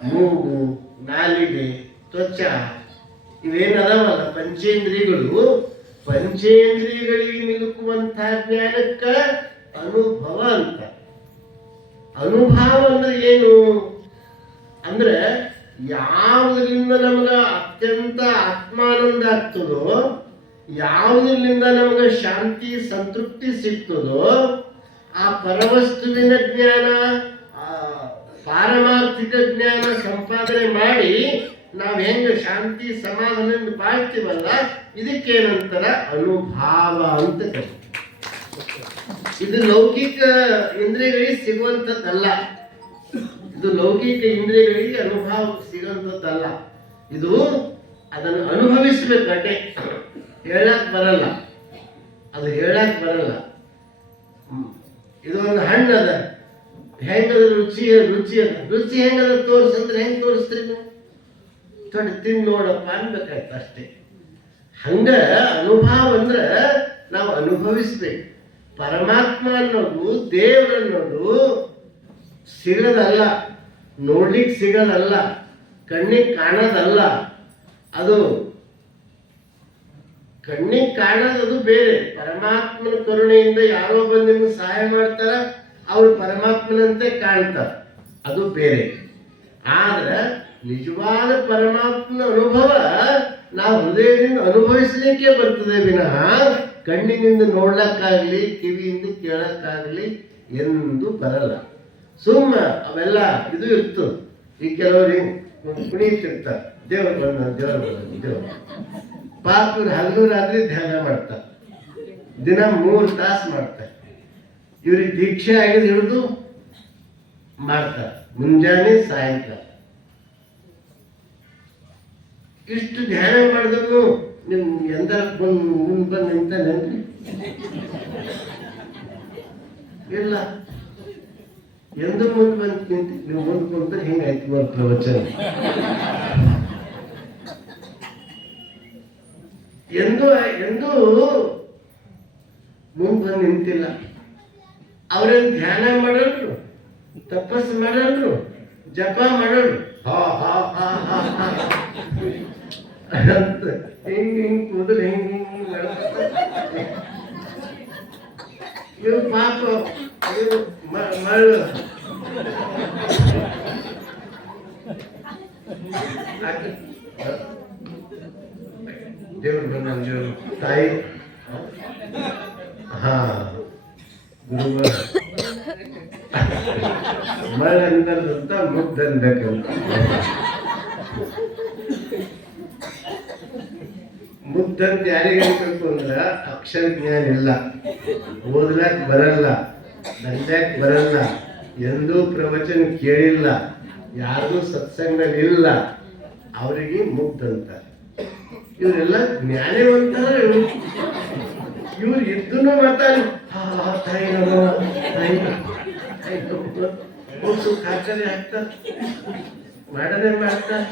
ಮೂಗು, ನಾಲಿಗೆ, ತ್ವಚ ಇವೇನದಾವಲ್ಲ ಪಂಚೇಂದ್ರಿಯಗಳು, ಪಂಚೇಂದ್ರಿಯಗಳಿಗೆ ನಿಲುಕುವಂತಹ ಜ್ಞಾನಕ್ಕ ಅನುಭವ ಅಂತ. ಅನುಭವ ಅಂದ್ರೆ ಏನು ಅಂದ್ರೆ, ಯಾವುದರಿಂದ ನಮಗ ಅತ್ಯಂತ ಆತ್ಮಾನಂದ ಆಗ್ತದೋ, ಯಾವುದರಿಂದ ನಮಗ ಶಾಂತಿ ಸಂತೃಪ್ತಿ ಸಿಗ್ತದೋ ಆ ಪರವಸ್ತುವಿನ ಜ್ಞಾನ, ಪಾರಮಾರ್ಥಿಕ ಜ್ಞಾನ ಸಂಪಾದನೆ ಮಾಡಿ ನಾವು ಹೆಂಗ ಶಾಂತಿ ಸಮಾಧಾನದಿಂದ ಬಾಳ್ತೀವಲ್ಲ, ಇದಕ್ಕೇನಂತಾರ ಅನುಭಾವ ಅಂತ ಕರೀತಾರೆ. ಇದು ಲೌಕಿಕ ಇಂದ್ರಿಯಗಳಿಗೆ ಸಿಗುವಂಥದ್ದಲ್ಲ. ಇದು ಲೌಕಿಕ ಇಂದ್ರಿಯಗಳಿಗೆ ಅನುಭವ ಸಿಗೋಂಥದ್ದಲ್ಲ. ಇದು ಅದನ್ನು ಅನುಭವಿಸ್ಬೇಕು ಅಷ್ಟೇ, ಹೇಳಕ್ ಬರಲ್ಲ, ಅದು ಹೇಳಕ್ ಬರಲ್ಲ. ಇದು ಒಂದು ಹಣ್ಣದ, ಹೆಂಗದ ರುಚಿ ರುಚಿ ಹೆಂಗದ ತೋರಿಸಂದ್ರೆ ಹೆಂಗ್ ತೋರಿಸ್ತೀರಿ ನೀವು? ತೊಡೆ ತಿಂದು ನೋಡಪ್ಪ ಅನ್ಬೇಕಾಯ್ತು ಅಷ್ಟೇ. ಹಂಗ ಅನುಭವ ಅಂದ್ರೆ ನಾವು ಅನುಭವಿಸ್ಬೇಕು. ಪರಮಾತ್ಮ ಅನ್ನೋದು, ದೇವರನ್ನೋದು ಸಿಗದಲ್ಲ, ನೋಡ್ಲಿಕ್ಕೆ ಸಿಗದಲ್ಲ, ಕಣ್ಣಿಗೆ ಕಾಣೋದಲ್ಲ. ಅದು ಕಣ್ಣಿಗೆ ಕಾಣೋದು ಬೇರೆ. ಪರಮಾತ್ಮನ ಕರುಣೆಯಿಂದ ಯಾರೋ ಬಂದು ನಿಮ್ಗೆ ಸಹಾಯ ಮಾಡ್ತಾರ, ಅವ್ರು ಪರಮಾತ್ಮನಂತೆ ಕಾಣ್ತಾರ, ಅದು ಬೇರೆ. ಆದ್ರೆ ನಿಜವಾದ ಪರಮಾತ್ಮನ ಅನುಭವ ನಾವು ಹೃದಯದಿಂದ ಅನುಭವಿಸಲಿಕ್ಕೆ ಬರ್ತದೆ ವಿನಃ ಕಣ್ಣಿನಿಂದ ನೋಡ್ಲಕ್ಕಾಗ್ಲಿ ಕಿವಿಯಿಂದ ಕೇಳಕ್ಕಾಗ್ಲಿ ಎಂದು ಬರಲ್ಲ. ಸುಮ್ಮ ಅವೆಲ್ಲ ಇದು ಇರ್ತದೆ. ಈ ಕೆಲವರು ಕುಣಿತಿರ್ತಾರೆ, ದೇವರು ದೇವರು ಪಾಪ ಹಗಲು ರಾತ್ರಿ ಧ್ಯಾನ ಮಾಡ್ತಾರೆ, ದಿನ 3 ತಾಸು ಮಾಡ್ತಾರೆ. ಇವ್ರಿಗೆ ದೀಕ್ಷೆ ಆಗಿದ್ದು ಹಿಡಿದು ಮಾಡ್ತಾರೆ, ಮುಂಜಾನೆ ಸಾಯಂಕಾಲ. ಇಷ್ಟು ಧ್ಯಾನ ಮಾಡಿದ್ರು ನಿಮ್ ಎಂದರ ಮುಂದೆ ಬಂದು ನಿಂತಾನೇನ್ರಿ? ಇಲ್ಲ, ಎಂದು ಮುಂದೆ ಬಂದು ನಿಂತು ನೀವು ಮುಂದೆ ಕುಂತ್ರೆ ಹಿಂಗಾಯ್ತು ಒಂದು ಪ್ರವಚನ. ಎಂದೂ ಮುಂದೆ ಬಂದು ನಿಂತಿಲ್ಲ. ಅವ್ರೇನು ಧ್ಯಾನ ಮಾಡೋರು, ತಪಸ್ಸು ಮಾಡೋರು, ಜಪ ಮಾಡೋರು, ಹಾ ಹಾ ಹಾ ಹಾ ಹಾ ಅಂತ ಹಿಂಗ್ ಕೂದಲು ಹಿಂಗ್ ಇವ್ ಪಾಪ ಮಳ್ಳು ದೇವ್ರು ಬಂದ ತಾಯಿ, ಹಾ ಗುರುಗಳ ಮಳ್ಳಂದಂತ ಮುಗ್ದಂದಕ್ಕಂತ. ಮುಗ್ದಂತ ಯಾರಿಗೆ ಅನ್ಬೇಕು ಅಂದ್ರ ಅಕ್ಷರ ಜ್ಞಾನ ಇಲ್ಲ, ಓದ್ಲಾಕ್ ಬರಲ್ಲ, ಬರೆಯಕ್ ಬರಲ್ಲ, ಎಂದೂ ಪ್ರವಚನ ಕೇಳಿಲ್ಲ, ಯಾರಿಗೂ ಸತ್ಸಂಗದಲ್ಲಿ ಇಲ್ಲ, ಅವರಿಗೆ ಮುಗ್ದಂತ. ಇವರೆಲ್ಲ ಜ್ಞಾನಿವಂತರ. ಇವ್ರು ಇದ್ದೂ ಮಾತಾಡಿ ತಾಯಿ ನಮ್ಮ ತಾಯಿ ಸುಖ ಹಾಕದೆ ಹಾಕ್ತಾರ, ಮಾಡದೆ ಮಾಡ್ತಾರ.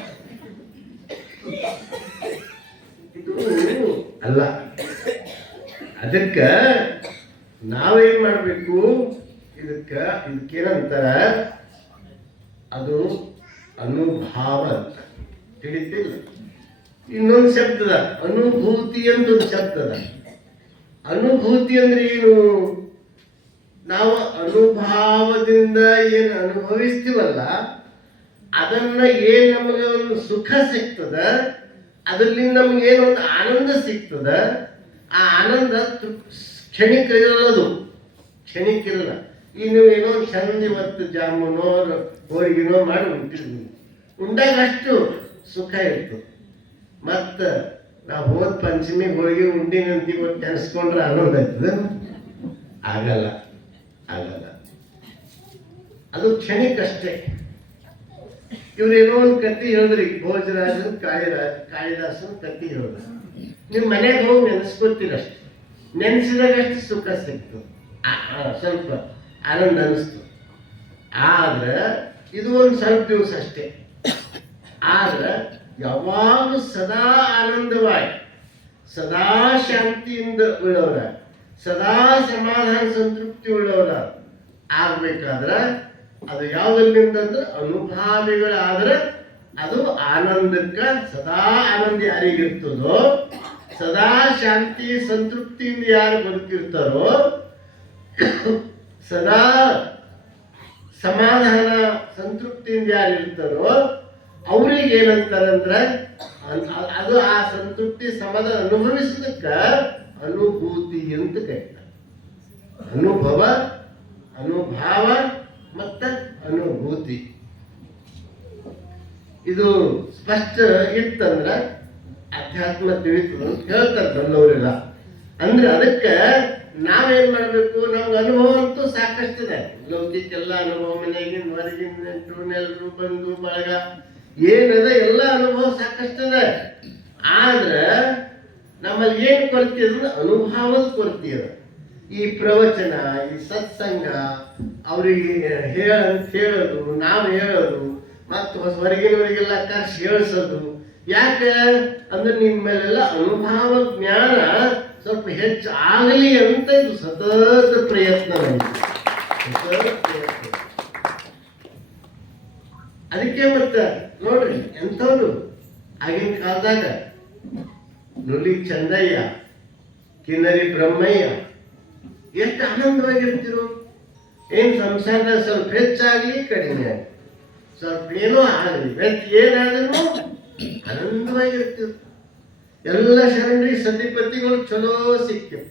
ಇದು ಅಲ್ಲ. ಅದಕ್ಕ ನಾವೇನ್ ಮಾಡ್ಬೇಕು? ಇದಕ್ಕೇನಂತಾರ, ಅದು ಅನುಭಾವ ಅಂತ ತಿಳಿತಿಲ್ಲ. ಇನ್ನೊಂದು ಶಬ್ದದ ಅನುಭೂತಿ ಅಂತ ಒಂದು ಶಬ್ದದ. ಅನುಭೂತಿ ಅಂದ್ರೆ ಏನು? ನಾವು ಅನುಭಾವದಿಂದ ಏನು ಅನುಭವಿಸ್ತೀವಲ್ಲ, ಅದನ್ನ ಏನ್ ನಮಗೆ ಒಂದು ಸುಖ ಸಿಗ್ತದ, ಅದರಿಂದ ನಮ್ಗೆ ಏನೊಂದು ಆನಂದ ಸಿಗ್ತದ, ಆ ಆನಂದ ಕ್ಷಣಿಕ ಇರಲ್ಲದು, ಕ್ಷಣಿಕ ಇರಲ್ಲ. ಈಗ ನೀವು ಏನೋ ಚಂದ ಇವತ್ತು ಜಾಮೂನೋ ಹೋಳಿಗೆನೋ ಮಾಡಿ ಉಂಟಿದ್ವಿ, ಉಂಡಾಗ ಅಷ್ಟು ಸುಖ ಇತ್ತು. ಮತ್ತು ನಾವು ಹೋದ ಪಂಚಮಿ ಹೋಳಿಗೆ ಉಂಡಿನಂತ ಇವತ್ತು ನೆನೆಸ್ಕೊಂಡ್ರೆ ಆನಂದ ಆಯ್ತದ? ಆಗಲ್ಲ, ಆಗಲ್ಲ. ಅದು ಕ್ಷಣಿಕಷ್ಟೇ. ಇವ್ರೇನೋ ಒಂದು ಕತ್ತಿ ಹೇಳಿದ್ರಿ, ಭೋಜರಾಜನ್ ಕಾಳಿದಾಸನ್ ಕತ್ತಿ ಹೇಳಿದ್ರು. ನೀವು ಮನೆಗೆ ಹೋಗಿ ನೆನೆಸ್ಕೊತೀರ ಅಷ್ಟೆ, ನೆನೆಸಿದಾಗ ಅಷ್ಟು ಸುಖ ಸಿಕ್ತು, ಸ್ವಲ್ಪ ಆನಂದ ಅನಿಸ್ತು. ಆದ್ರೆ ಇದು ಒಂದು ಸ್ವಲ್ಪ ದಿವಸ ಅಷ್ಟೇ. ಆದ್ರೆ ಯಾವಾಗ ಸದಾ ಆನಂದವಾಗಿ, ಸದಾ ಶಾಂತಿಯಿಂದ ಉಳ್ಳವರ, ಸದಾ ಸಮಾಧಾನ ಸಂತೃಪ್ತಿ ಉಳ್ಳವರ ಆಗ್ಬೇಕಾದ್ರೆ ಅದು ಯಾವುದರಿಂದ ಅಂದ್ರೆ ಅನುಭಾವಿಗಳಾದ್ರೆ ಅದು ಆನಂದಕ್ಕ ಸದಾ ಆನಂದ ಯಾರಿಗಿರ್ತದೋ, ಸದಾ ಶಾಂತಿ ಸಂತೃಪ್ತಿಯಿಂದ ಯಾರು ಬದುಕಿರ್ತಾರೋ, ಸದಾ ಸಮಾಧಾನ ಸಂತೃಪ್ತಿಯಿಂದ ಯಾರು ಇರ್ತಾರೋ ಅವ್ರಿಗೆ ಏನಂತಾರಂದ್ರೆ ಅದು ಆ ಸಂತೃಪ್ತಿ ಸಮಾಧಾನ ಅನುಭವಿಸೋದಕ್ಕ ಅನುಭೂತಿ ಅಂತ ಕರೀತಾರೆ. ಅನುಭವ, ಅನುಭಾವ ಮತ್ತ ಅನುಭೂತಿ. ಇದು ಸ್ಪಷ್ಟ ಇತ್ತಂದ್ರ ಅಧ್ಯಾತ್ಮ ತಿಳಿತದ ಅಂತ ಹೇಳ್ತಾರೆ ನನ್ನವರೆಲ್ಲ. ಅಂದ್ರೆ ಅದಕ್ಕೆ ನಾವೇನ್ ಮಾಡ್ಬೇಕು, ನಮ್ಗೆ ಅನುಭವ ಅಂತೂ ಸಾಕಷ್ಟಿದೆ. ಲೌಕಿಕ ಎಲ್ಲ ಅನುಭವ, ಮನೆಗಿನ ಹೊರಗಿನ ನೆಂಟರು ನೆಲ್ಲರು ಬಂಧು ಬಳಗ ಏನದ ಎಲ್ಲ ಅನುಭವ ಸಾಕಷ್ಟಿದೆ. ಆದ್ರೆ ನಮ್ಮಲ್ಲಿ ಏನು ಕೊರತೆ ಅಂದ್ರೆ ಅನುಭವದ ಕೊರತೆ ಇದೆ. ಈ ಪ್ರವಚನ, ಈ ಸತ್ಸಂಗ ಅವ್ರಿಗೆ ಹೇಳೋದು, ನಾವು ಹೇಳೋದು, ಮತ್ತು ಹೊರಗಿನವರಿಗೆಲ್ಲ ಕರ್ಸಿ ಹೇಳಿಸೋದು. ಯಾಕೆ ಅಂದ್ರೆ ನಿಮ್ಮೆಲ್ಲ ಅನುಭವ ಜ್ಞಾನ ಸ್ವಲ್ಪ ಹೆಚ್ಚು ಆಗಲಿ ಅಂತ ಇದು ಸತತ ಪ್ರಯತ್ನ ನಮಗೆ, ಸತತ ಪ್ರಯತ್ನ. ಅದಕ್ಕೆ ಮತ್ತೆ ನೋಡ್ರಿ ಎಂಥವ್ರು ಆಗಿನ ಕಾಲದಾಗ ನುಲಿ ಚಂದಯ್ಯ, ಕಿನ್ನರಿ ಬ್ರಹ್ಮಯ್ಯ ಎಷ್ಟು ಆನಂದವಾಗಿರ್ತಿರು. ಏನ್ ಸಂಸಾರದ ಸ್ವಲ್ಪ ಹೆಚ್ಚಾಗ್ಲಿ ಕಡಿಮೆ ಆಗಲಿ, ಸ್ವಲ್ಪ ಏನೋ ಆಗಲಿ, ಏನಾದ್ರೂ ಆನಂದವಾಗಿರ್ತಿರು. ಎಲ್ಲ ಶರಣರಿ ಸತಿಪತಿಗಳು ಚಲೋ ಸಿಕ್ಕಿರು.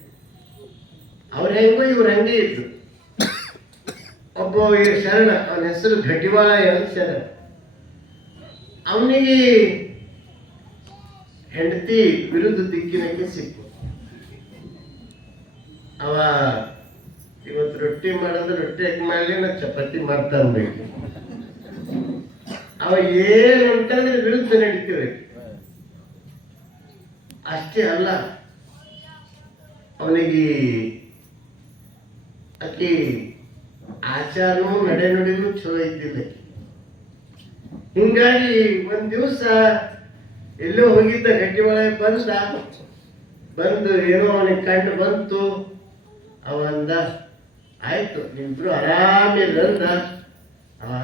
ಅವ್ರ ಹೆಂಗೋ ಇವ್ರ ಹಂಗೆ ಇದ್ರು. ಒಬ್ಬ ಶರಣ, ಅವನ ಹೆಸರು ಘಟಿವಾಳ ಶರಣ. ಅವನಿಗೆ ಹೆಂಡತಿ ವಿರುದ್ಧ ದಿಕ್ಕಿನಕ್ಕೆ ಸಿಕ್ಕು. ಅವ ಇವತ್ತು ರೊಟ್ಟಿ ಮಾಡಿದ್ರೆ ರೊಟ್ಟಿ ಯಾಕೆ ಮಾಡಲಿ, ನಾ ಚಪಾತಿ ಮಾಡ್ತಾ ಅನ್ಬೇಕು. ಅವ ಏನು ಅಂತಂದ್ರೆ ವಿರುದ್ಧ ನಡೀತಿರ್ಬೇಕು. ಅಷ್ಟೇ ಅಲ್ಲ, ಅವನಿಗೆ ಆಕಿ ಆಚಾರನೂ ನಡೆ ನುಡಿನೂ ಚಲೋ ಇದ್ದಿಲ್ಲ. ಹಿಂಗಾಗಿ ಒಂದ್ ದಿವಸ ಎಲ್ಲೋ ಹೋಗಿದ್ದ, ಗಟ್ಟಿ ಒಳಗೆ ಬಂದು ಏನೋ ಅವನಿಗೆ ಕಂಡು ಬಂತು. ಅವಂದ ಆಯ್ತು ನಿಮ್ರು ಆರಾಮಿಲ್ಲ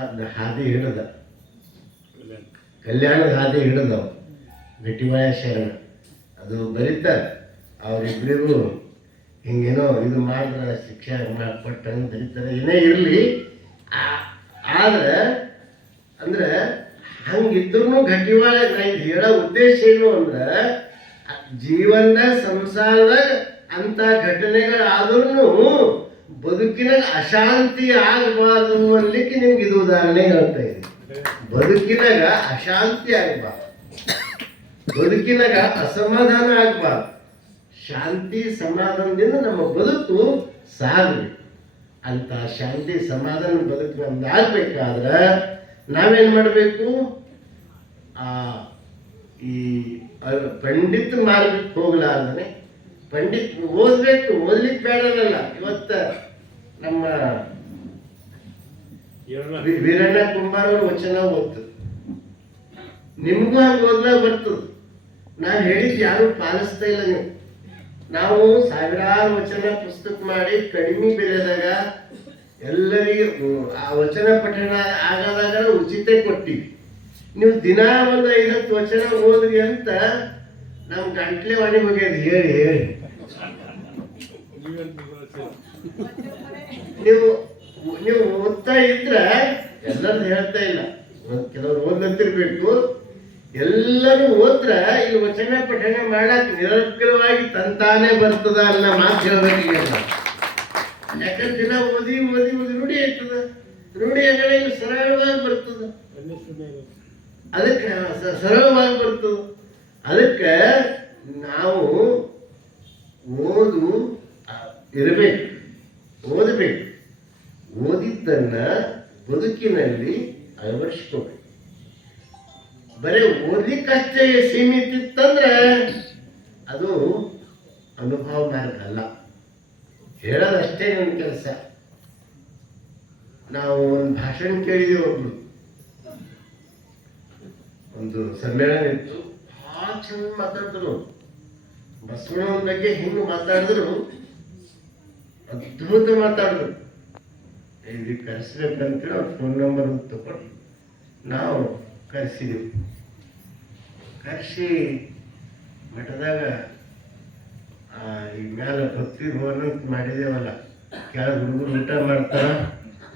ಅಂದ ಹಾದಿ ಹಿಡಿದ, ಕಲ್ಯಾಣದ ಹಾದಿ ಹಿಡಿದವ ಗಟ್ಟಿವಾಳ ಶರಣ. ಅದು ಬರೀತಾರೆ ಅವರಿಬ್ಬರಿಗೂ ಹಿಂಗೇನೋ ಇದು ಮಾಡಿದ್ರೆ ಶಿಕ್ಷೆ ಕೊಟ್ಟಂಗೆ ಬರೀತಾರೆ. ಏನೇ ಇರಲಿ, ಆದ್ರೆ ಅಂದ್ರೆ ಹಂಗಿದ್ರು ಗಟ್ಟಿವಾಳ ಇದು ಹೇಳೋ ಉದ್ದೇಶ ಏನು ಅಂದ್ರೆ, ಜೀವನ ಸಂಸಾರದಾಗ ಅಂತ ಘಟನೆಗಳಾದ್ರೂ ಬದುಕಿನಾಗ ಅಶಾಂತಿ ಆಗಬಾರ್ದು ಅನ್ಲಿಕ್ಕೆ ನಿಮ್ಗೆ ಇದು ಉದಾಹರಣೆ ಹೇಳ್ತಾ ಇದೆ. ಬದುಕಿನಾಗ ಅಶಾಂತಿ ಆಗಬಾರ್ದು, ಬದುಕಿನಾಗ ಅಸಮಾಧಾನ ಆಗಬಾರ್ದು, ಶಾಂತಿ ಸಮಾಧಾನದಿಂದ ನಮ್ಮ ಬದುಕು ಸಾಗಬೇಕು. ಅಂತ ಶಾಂತಿ ಸಮಾಧಾನ ಬದುಕು ನಮ್ದು ಆಗ್ಬೇಕಾದ್ರೆ ನಾವೇನ್ ಮಾಡಬೇಕು, ಈ ಪಂಡಿತ್ ಮಾರ್ಗಕ್ಕೆ ಹೋಗ್ಲಾರ್ದಾನೆ ಪಂಡಿತ್ ಓದ್ಬೇಕು. ಓದ್ಲಿಕ್ಕೆ ಬೇಡಲ್ಲ. ಇವತ್ತ ನಮ್ಮ ವೀರಣ್ಣ ಕುಂಬಾರ ಅವ್ರ ವಚನ ಓದ್ತದೆ, ನಿಮ್ಗೂ ಹಂಗೆ ಓದ್ಲಾಗ ಬರ್ತದೆ. ನಾನು ಹೇಳಿದ್ ಯಾರು ಪಾಲಿಸ್ತಾ ಇಲ್ಲ. ನೀವು ನಾವು ಸಾವಿರಾರು ವಚನ ಪುಸ್ತಕ ಮಾಡಿ ಕಡಿಮೆ ಬೆಲೆದಾಗ ಎಲ್ಲರಿಗೂ ಆ ವಚನ ಪಠಣ ಆಗದಾಗ ಉಚಿತ ಕೊಟ್ಟಿವಿ. ನೀವು ದಿನ ಒಂದು 5-10 ವಚನ ಓದ್ರಿ ಅಂತ ನಮ್ ಗಂಟ್ಲೆ ಒಣಗಿ ಹೋಗ್ಯದ ಹೇಳಿ ಹೇಳಿ. ನೀವು ಓದ್ತಾ ಇದ್ರ ಎಲ್ಲರೂ ಹೇಳ್ತಾ ಇಲ್ಲ, ಕೆಲವ್ರು ಓದ್ಲಂತಿರ್ಬೇಕು. ಎಲ್ಲರೂ ಓದ್ರ ಇಲ್ಲಿ ವಚನ ಪಠಣ ಮಾಡಕ್ ನಿರರ್ಗಳವಾಗಿ ತಂತಾನೆ ಬರ್ತದ ಅನ್ನೋ ಮಾತು ಹೇಳ್ಬೇಕೀಗ. ಯಾಕಂದ್ರೆ ದಿನ ಓದಿ ಓದಿ ಓದಿ ರೂಢಿ ಆಯ್ತದ. ರೂಢಿ ಆಗಲ್ಲ, ಇಲ್ಲಿ ಸರಳವಾಗಿ ಬರ್ತದ. ಅದಕ್ಕೆ ಸರಳವಾಗಿ ಬರ್ತದ. ಅದಕ್ಕೆ ನಾವು ಇರಬೇಕು, ಓದಬೇಕು. ಓದಿದ್ದನ್ನ ಬದುಕಿನಲ್ಲಿ ಅಳವಡಿಸ್ಕೋಬೇಕು. ಬರೀ ಓದ್ಲಿಕ್ಕಷ್ಟೇ ಸೀಮಿತ ಇತ್ತಂದ್ರೆ ಅದು ಅನುಭವ ಮಾರ್ಗ ಅಲ್ಲ, ಹೇಳೋದಷ್ಟೇ ನನ್ನ ಕೆಲಸ. ನಾವು ಒಂದು ಭಾಷಣ ಕೇಳಿದೆವು, ಒಂದು ಸಮ್ಮೇಳನ ಇತ್ತು. ಭಾಳ ಚಂದ ಮಾತಾಡಿದ್ರು. ಬಸವಣ್ಣನ ಬಗ್ಗೆ ಹಿಂಗೆ ಮಾತಾಡಿದ್ರು, ಅದ್ಭುತ ಮಾತಾಡಿದ್ರು. ಇಲ್ಲಿ ಕರೆಸ್ಬೇಕಂತೇಳಿ ಅವ್ರ ಫೋನ್ ನಂಬರ್ ತಗೊಂಡು ನಾವು ಕರೆಸಿದೆವು. ಕರೆಸಿ ಮಠದಾಗ ಈಗ ಮ್ಯಾಲೆ ಭಕ್ತಿ ಭವನ ಅಂತ ಮಾಡಿದೇವಲ್ಲ, ಕೆಳಗೆ ಹುಡುಗರು ಊಟ ಮಾಡ್ತಾರ,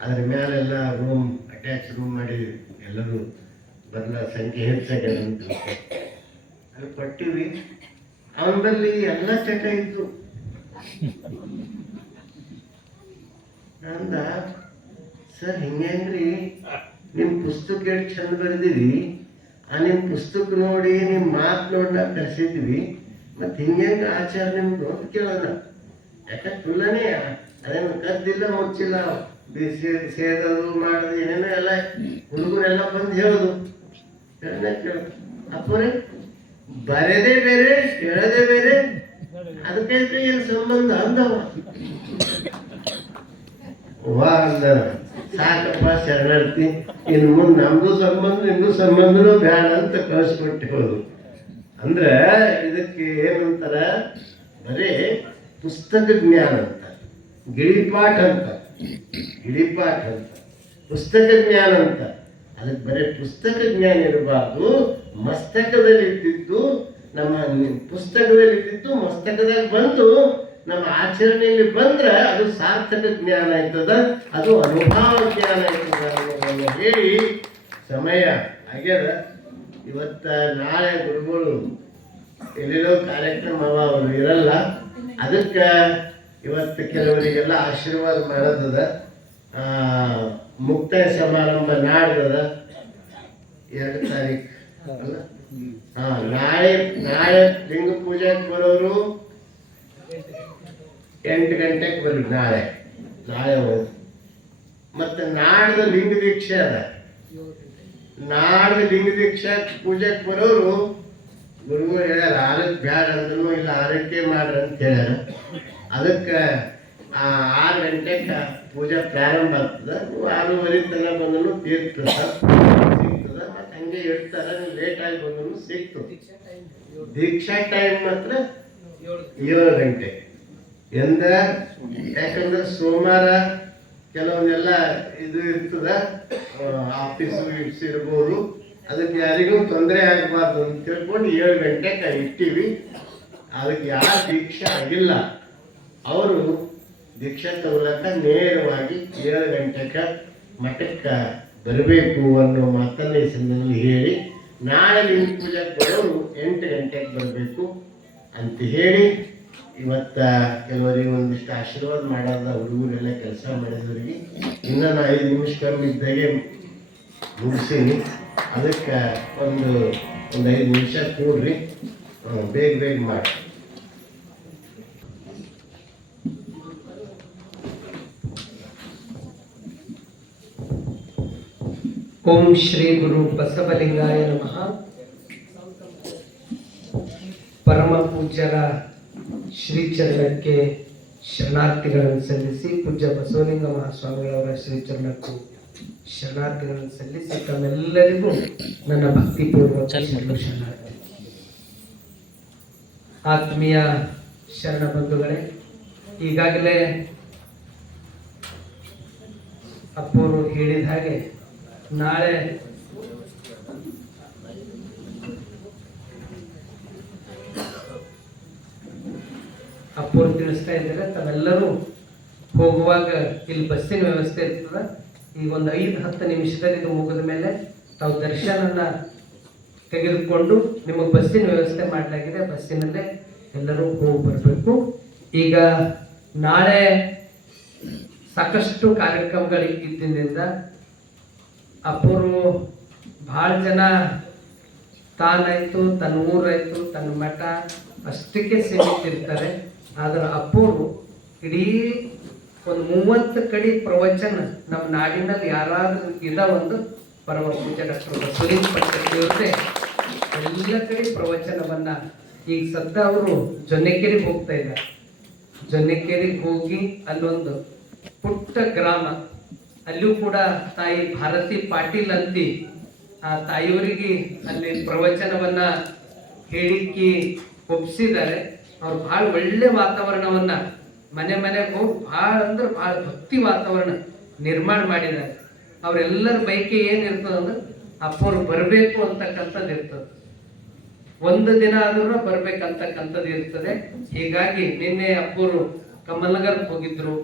ಅದ್ರ ಮ್ಯಾಲೆಲ್ಲ ರೂಮ್ ಅಟ್ಯಾಚ್ ರೂಮ್ ಮಾಡಿದ್ವಿ. ಎಲ್ಲರೂ ಬದಲ ಸಂಖ್ಯೆ ಹೆಚ್ಚಾಗ್ಯದಂತ ಅಲ್ಲಿ ಕೊಟ್ಟಿವಿ. ಅವನಲ್ಲಿ ಎಲ್ಲ ಚಟ ಇತ್ತು. ನಂದ ಸರ್ ಹಿಂಗ್ರಿ ನಿಮ್ಮ ಪುಸ್ತಕ ಎಷ್ಟು ಚಂದ ಬರೆದಿರಿ, ನಿಮ್ಮ ಪುಸ್ತಕ ನೋಡಿ ನಿಮ್ಮ ಮಾತು ನೋಡಿ ನಾವು ಕಲಿಸಿದ್ವಿ, ಮತ್ತು ಹಿಂಗೆ ಆಚಾರ ನಿಮ್ದು ಅಂತ ಕೇಳೋಣ. ಯಾಕಂದ್ರೆ ತುಲನೆ ಅದೇನು ಕದ್ದಿಲ್ಲ ಮುಚ್ಚಿಲ್ಲ ಬಿಸಿ ಸೇದೋದು ಮಾಡೋದು ಏನೇನೋ ಎಲ್ಲ ಹುಡುಗರೆಲ್ಲ ಬಂದು ಹೇಳೋದು ಅಪ್ಪರೇ ಬರೆದೇ ಬೇರೆ ಹೇಳದೆ ಬೇರೆ ಅದಕ್ಕೆ ಏನು ಸಂಬಂಧ ಅಂದವ ವಾ ಅಂದ ಸಾಕಪ್ಪ ಶರಣಾರ್ಥಿ ಇನ್ನು ಮುಂದೆ ನಮ್ದು ಸಂಬಂಧ ನಿಮ್ದು ಸಂಬಂಧನೂ ಬೇಡ ಅಂತ ಕಳಿಸ್ಕೊಟ್ಟು ಹೇಳೋದು ಅಂದ್ರೆ ಇದಕ್ಕೆ ಏನಂತಾರ ಬರೀ ಪುಸ್ತಕ ಜ್ಞಾನ ಅಂತ ಗಿಳಿಪಾಠ ಅಂತ ಪುಸ್ತಕ ಜ್ಞಾನ ಅಂತ ಅದಕ್ಕೆ ಬರೀ ಪುಸ್ತಕ ಜ್ಞಾನ ಇರಬಾರ್ದು ಮಸ್ತಕದಲ್ಲಿ ಇದ್ದಿದ್ದು ನಮ್ಮ ಪುಸ್ತಕದಲ್ಲಿ ಇದ್ದಿದ್ದು ಮಸ್ತಕದಾಗ ಬಂದು ನಮ್ಮ ಆಚರಣೆಯಲ್ಲಿ ಬಂದ್ರೆ ಅದು ಸಾರ್ಥಕ ಜ್ಞಾನ ಆಯ್ತದ ಅದು ಅನುಭವ ಜ್ಞಾನ ಆಯ್ತದ ಅನ್ನೋದನ್ನು ಹೇಳಿ ಸಮಯ ಆಗ್ಯದ ಇವತ್ತ ನಾಳೆ ಗುರುಗಳು ಎಲ್ಲೆಲ್ಲೋ ಕಾರ್ಯಕ್ರಮ ಅವರು ಇರಲ್ಲ ಅದಕ್ಕೆ ಇವತ್ತು ಕೆಲವರಿಗೆಲ್ಲ ಆಶೀರ್ವಾದ ಮಾಡೋದದ ಮುಕ್ತಾಯ ಸಮಾರಂಭ ನಾಡ್ದದ 2 ತಾರೀಕು ಅಲ್ಲ ನಾಳೆ ಲಿಂಗ ಪೂಜೆಗೆ ಬರೋರು 8 ಗಂಟೆಗೆ ಬರ್ರಿ ನಾಳೆ ಮತ್ತೆ ನಾಡ್ದು ಲಿಂಗ ದೀಕ್ಷೆ ಅದ ನಾಡ್ದು ಲಿಂಗ ದೀಕ್ಷೆ ಪೂಜೆಗೆ ಬರೋರು ಗುರುಗಳು ಹೇಳ್ಯಾರ ಆರಕ್ಕೆ ಬ್ಯಾಡ ಅಂದ್ರೂ ಇಲ್ಲ ಆರಕ್ಕೆ ಮಾಡ್ರಿ ಅಂತ ಹೇಳ್ಯಾರ ಅದಕ್ಕೆ 6 ಗಂಟೆಗೆ ಪೂಜೆ ಪ್ರಾರಂಭ ಆಗ್ತದೆ 6:30 ತನಕ ಬಂದರೂ ತೀರ್ಥ ಸಿಗ್ತದೆ ಮತ್ತೆ ಹಂಗೆ ಇಡ್ತಾರೆ ಲೇಟಾಗಿ ಬಂದರೂ ಸಿಗ್ತದೆ ದೀಕ್ಷಾ ಟೈಮ್ ಮಾತ್ರ 7 ಗಂಟೆ ಯಾಕಂದ್ರೆ ಸೋಮವಾರ ಕೆಲವೊಂದೆಲ್ಲ ಇದು ಇರ್ತದ ಆಫೀಸು ಇರ್ಬೋದು ಅದಕ್ಕೆ ಯಾರಿಗೂ ತೊಂದರೆ ಆಗಬಾರ್ದು ಅಂತ ತಿಳ್ಕೊಂಡು 7 ಗಂಟೆಗೆ ಇಟ್ಟಿವಿ ಅದಕ್ಕೆ ಯಾರು ದೀಕ್ಷೆ ಆಗಿಲ್ಲ ಅವರು ದೀಕ್ಷೆ ತಗೊಳಕ ನೇರವಾಗಿ 7 ಗಂಟೆಗೆ ಮಠಕ್ಕೆ ಬರಬೇಕು ಅನ್ನೋ ಮಾತನ್ನ ಈ ಸಂದರ್ಭದಲ್ಲಿ ಹೇಳಿ ನಾಳೆ ಲಿಂಗ ಪೂಜೆಗೆ ಬರೋರು 8 ಗಂಟೆಗೆ ಬರಬೇಕು ಅಂತ ಹೇಳಿ ಇವತ್ತ ಕೆಲವರಿಗೆ ಒಂದಿಷ್ಟು ಆಶೀರ್ವಾದ ಮಾಡೋದ ಹುಡುಗರೆಲ್ಲ ಕೆಲಸ ಮಾಡಿದವರಿಗೆ ಇನ್ನು ನಾ 5 ನಿಮಿಷ ಕಮ್ಮಿ ಇದ್ದಾಗೆ ಮುಗಿಸೀನಿ ಅದಕ್ಕೆ ಒಂದು 5 ನಿಮಿಷ ಕೂಡ್ರಿ ಬೇಗ ಮಾಡಿ ಓಂ ಶ್ರೀ ಗುರು ಬಸವಲಿಂಗಾಯ ನಮಃ. ಪರಮ ಪೂಜ್ಯರ ಶ್ರೀಚರಣಕ್ಕೆ ಶರಣಾರ್ಥಿಗಳನ್ನು ಸಲ್ಲಿಸಿ ಪೂಜ್ಯ ಬಸವಲಿಂಗ ಮಹಾಸ್ವಾಮಿಗಳವರ ಶ್ರೀಚರಣಕ್ಕೂ ಶರಣಾರ್ಥಿಗಳನ್ನು ಸಲ್ಲಿಸಿ ತಮ್ಮೆಲ್ಲರಿಗೂ ನನ್ನ ಭಕ್ತಿಪೂರ್ವಕ ಶರಣಾರ್ಥಿ. ಆತ್ಮೀಯ ಶರಣ ಬಂಧುಗಳೇ, ಈಗಾಗಲೇ ಅಪ್ಪವರು ಹೇಳಿದ ಹಾಗೆ ನಾಳೆ ಅಪ್ಪವರು ತಿಳಿಸ್ತಾ ಇದ್ದಾರೆ ತಾವೆಲ್ಲರೂ ಹೋಗುವಾಗ ಇಲ್ಲಿ ಬಸ್ಸಿನ ವ್ಯವಸ್ಥೆ ಇರ್ತದೆ. ಈಗ ಒಂದು 5-10 ನಿಮಿಷದಲ್ಲಿ ಇದು ಮುಗಿದ ಮೇಲೆ ತಾವು ದರ್ಶನನ ತೆಗೆದುಕೊಂಡು ನಿಮಗೆ ಬಸ್ಸಿನ ವ್ಯವಸ್ಥೆ ಮಾಡಲಾಗಿದೆ. ಬಸ್ಸಿನಲ್ಲೇ ಎಲ್ಲರೂ ಹೋಗಿ ಬರಬೇಕು. ಈಗ ನಾಳೆ ಸಾಕಷ್ಟು ಕಾರ್ಯಕ್ರಮಗಳು ಇದ್ದಿದ್ದರಿಂದ ಅಪ್ಪರು ಭಾಳ ಜನ ತಾನಾಯ್ತು, ತನ್ನ ಊರಾಯ್ತು, ತನ್ನ ಮಠ ಅಷ್ಟಕ್ಕೆ ಸೀಮಿತ ಇರ್ತಾರೆ. ಆದ್ರೆ ಅಪ್ಪರು ಇಡೀ ಒಂದು 30 ಕಡೆ ಪ್ರವಚನ ನಮ್ಮ ನಾಡಿನಲ್ಲಿ ಯಾರಾದ್ರೂ ಒಂದು ಪರಮ ಪೂಜ್ಯ ಡಾಕ್ಟರ್ ಬಸವಲಿಂಗ ಪಟ್ಟದವ್ರದ್ದೇ ಎಲ್ಲ ಕಡೆ ಪ್ರವಚನವನ್ನ ಈಗ ಸದ್ದ ಅವರು ಜೊನ್ನೆಕೆರೆಗೆ ಹೋಗ್ತಾ ಇದ್ದಾರೆ. ಜೊನ್ನೆಕೆರೆಗೆ ಹೋಗಿ ಅಲ್ಲೊಂದು ಪುಟ್ಟ ಗ್ರಾಮ, ಅಲ್ಲಿಯೂ ಕೂಡ ತಾಯಿ ಭಾರತಿ ಪಾಟೀಲ್ ಅಂತಿ ಆ ತಾಯಿಯವರಿಗೆ ಅಲ್ಲಿ ಪ್ರವಚನವನ್ನ ಹೇಳಿಕೆ ಒಪ್ಪಿಸಿದ್ದಾರೆ. ಅವ್ರು ಭಾಳ ಒಳ್ಳೆ ವಾತಾವರಣವನ್ನ ಮನೆಗೆ ಹೋಗಿ ಭಾಳ ಅಂದ್ರೆ ಭಾಳ ಭಕ್ತಿ ವಾತಾವರಣ ನಿರ್ಮಾಣ ಮಾಡಿದ್ದಾರೆ. ಅವರೆಲ್ಲರ ಬೈಕಿ ಏನಿರ್ತದೆ ಅಂದ್ರೆ ಅಪ್ಪವ್ರು ಬರಬೇಕು ಅಂತಕ್ಕಂಥದ್ದು ಇರ್ತದೆ. ಒಂದು ದಿನ ಆದ್ರೂ ಬರ್ಬೇಕಂತಕ್ಕಂಥದ್ದು ಇರ್ತದೆ. ಹೀಗಾಗಿ ನಿನ್ನೆ ಅಪ್ಪವರು ಕಮಲನಗರ್ಗೆ ಹೋಗಿದ್ರು,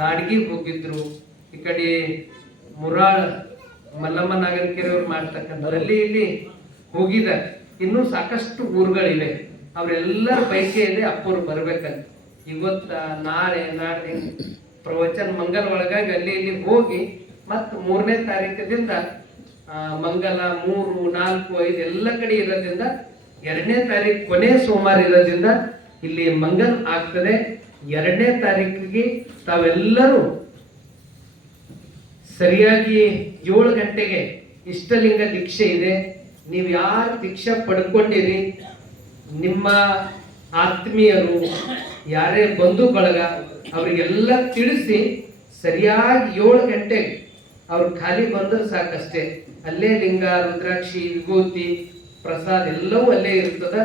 ದಾಡ್ಗಿಗೆ ಹೋಗಿದ್ರು, ಈ ಕಡೆ ಮುರಾಳ್ ಮಲ್ಲಮ್ಮ ನಾಗರಿಕೆರೆ ಅವ್ರು ಮಾಡ್ತಕ್ಕಂಥದ್ರಲ್ಲಿ ಇಲ್ಲಿ ಹೋಗಿದ್ದಾರೆ. ಇನ್ನೂ ಸಾಕಷ್ಟು ಊರುಗಳಿವೆ. ಅವರೆಲ್ಲರ ಬೈಕೆಯಲ್ಲಿ ಅಪ್ಪವ್ರು ಬರ್ಬೇಕಂತ ಇವತ್ತ ನಾಳೆ ನಾಳೆ ಪ್ರವಚನ ಮಂಗಲ ಒಳಗಾಗಿ ಅಲ್ಲಿ ಇಲ್ಲಿ ಹೋಗಿ ಮತ್ತು 3ನೇ ತಾರೀಕದಿಂದ ಮಂಗಲ 3, 4, 5 ಎಲ್ಲ ಕಡೆ ಇರೋದ್ರಿಂದ 2ನೇ ತಾರೀಕು ಕೊನೆ ಸೋಮವಾರ ಇರೋದ್ರಿಂದ ಇಲ್ಲಿ ಮಂಗಲ್ ಆಗ್ತದೆ. 2ನೇ ತಾರೀಕಿಗೆ ತಾವೆಲ್ಲರೂ ಸರಿಯಾಗಿ 7 ಗಂಟೆಗೆ ಇಷ್ಟಲಿಂಗ ದೀಕ್ಷೆ ಇದೆ. ನೀವು ಯಾರು ದೀಕ್ಷೆ ಪಡ್ಕೊಂಡಿರಿ, ನಿಮ್ಮ ಆತ್ಮೀಯರು ಯಾರೇ ಬಂಧು ಬಳಗ ಅವರಿಗೆಲ್ಲ ತಿಳಿಸಿ ಸರಿಯಾಗಿ 7 ಗಂಟೆಗೆ ಅವ್ರು ಖಾಲಿ ಬಂದ್ರೆ ಸಾಕಷ್ಟೇ. ಅಲ್ಲೇ ಲಿಂಗ, ರುದ್ರಾಕ್ಷಿ, ವಿಭೂತಿ, ಪ್ರಸಾದ ಎಲ್ಲವೂ ಅಲ್ಲೇ ಇರ್ತದ.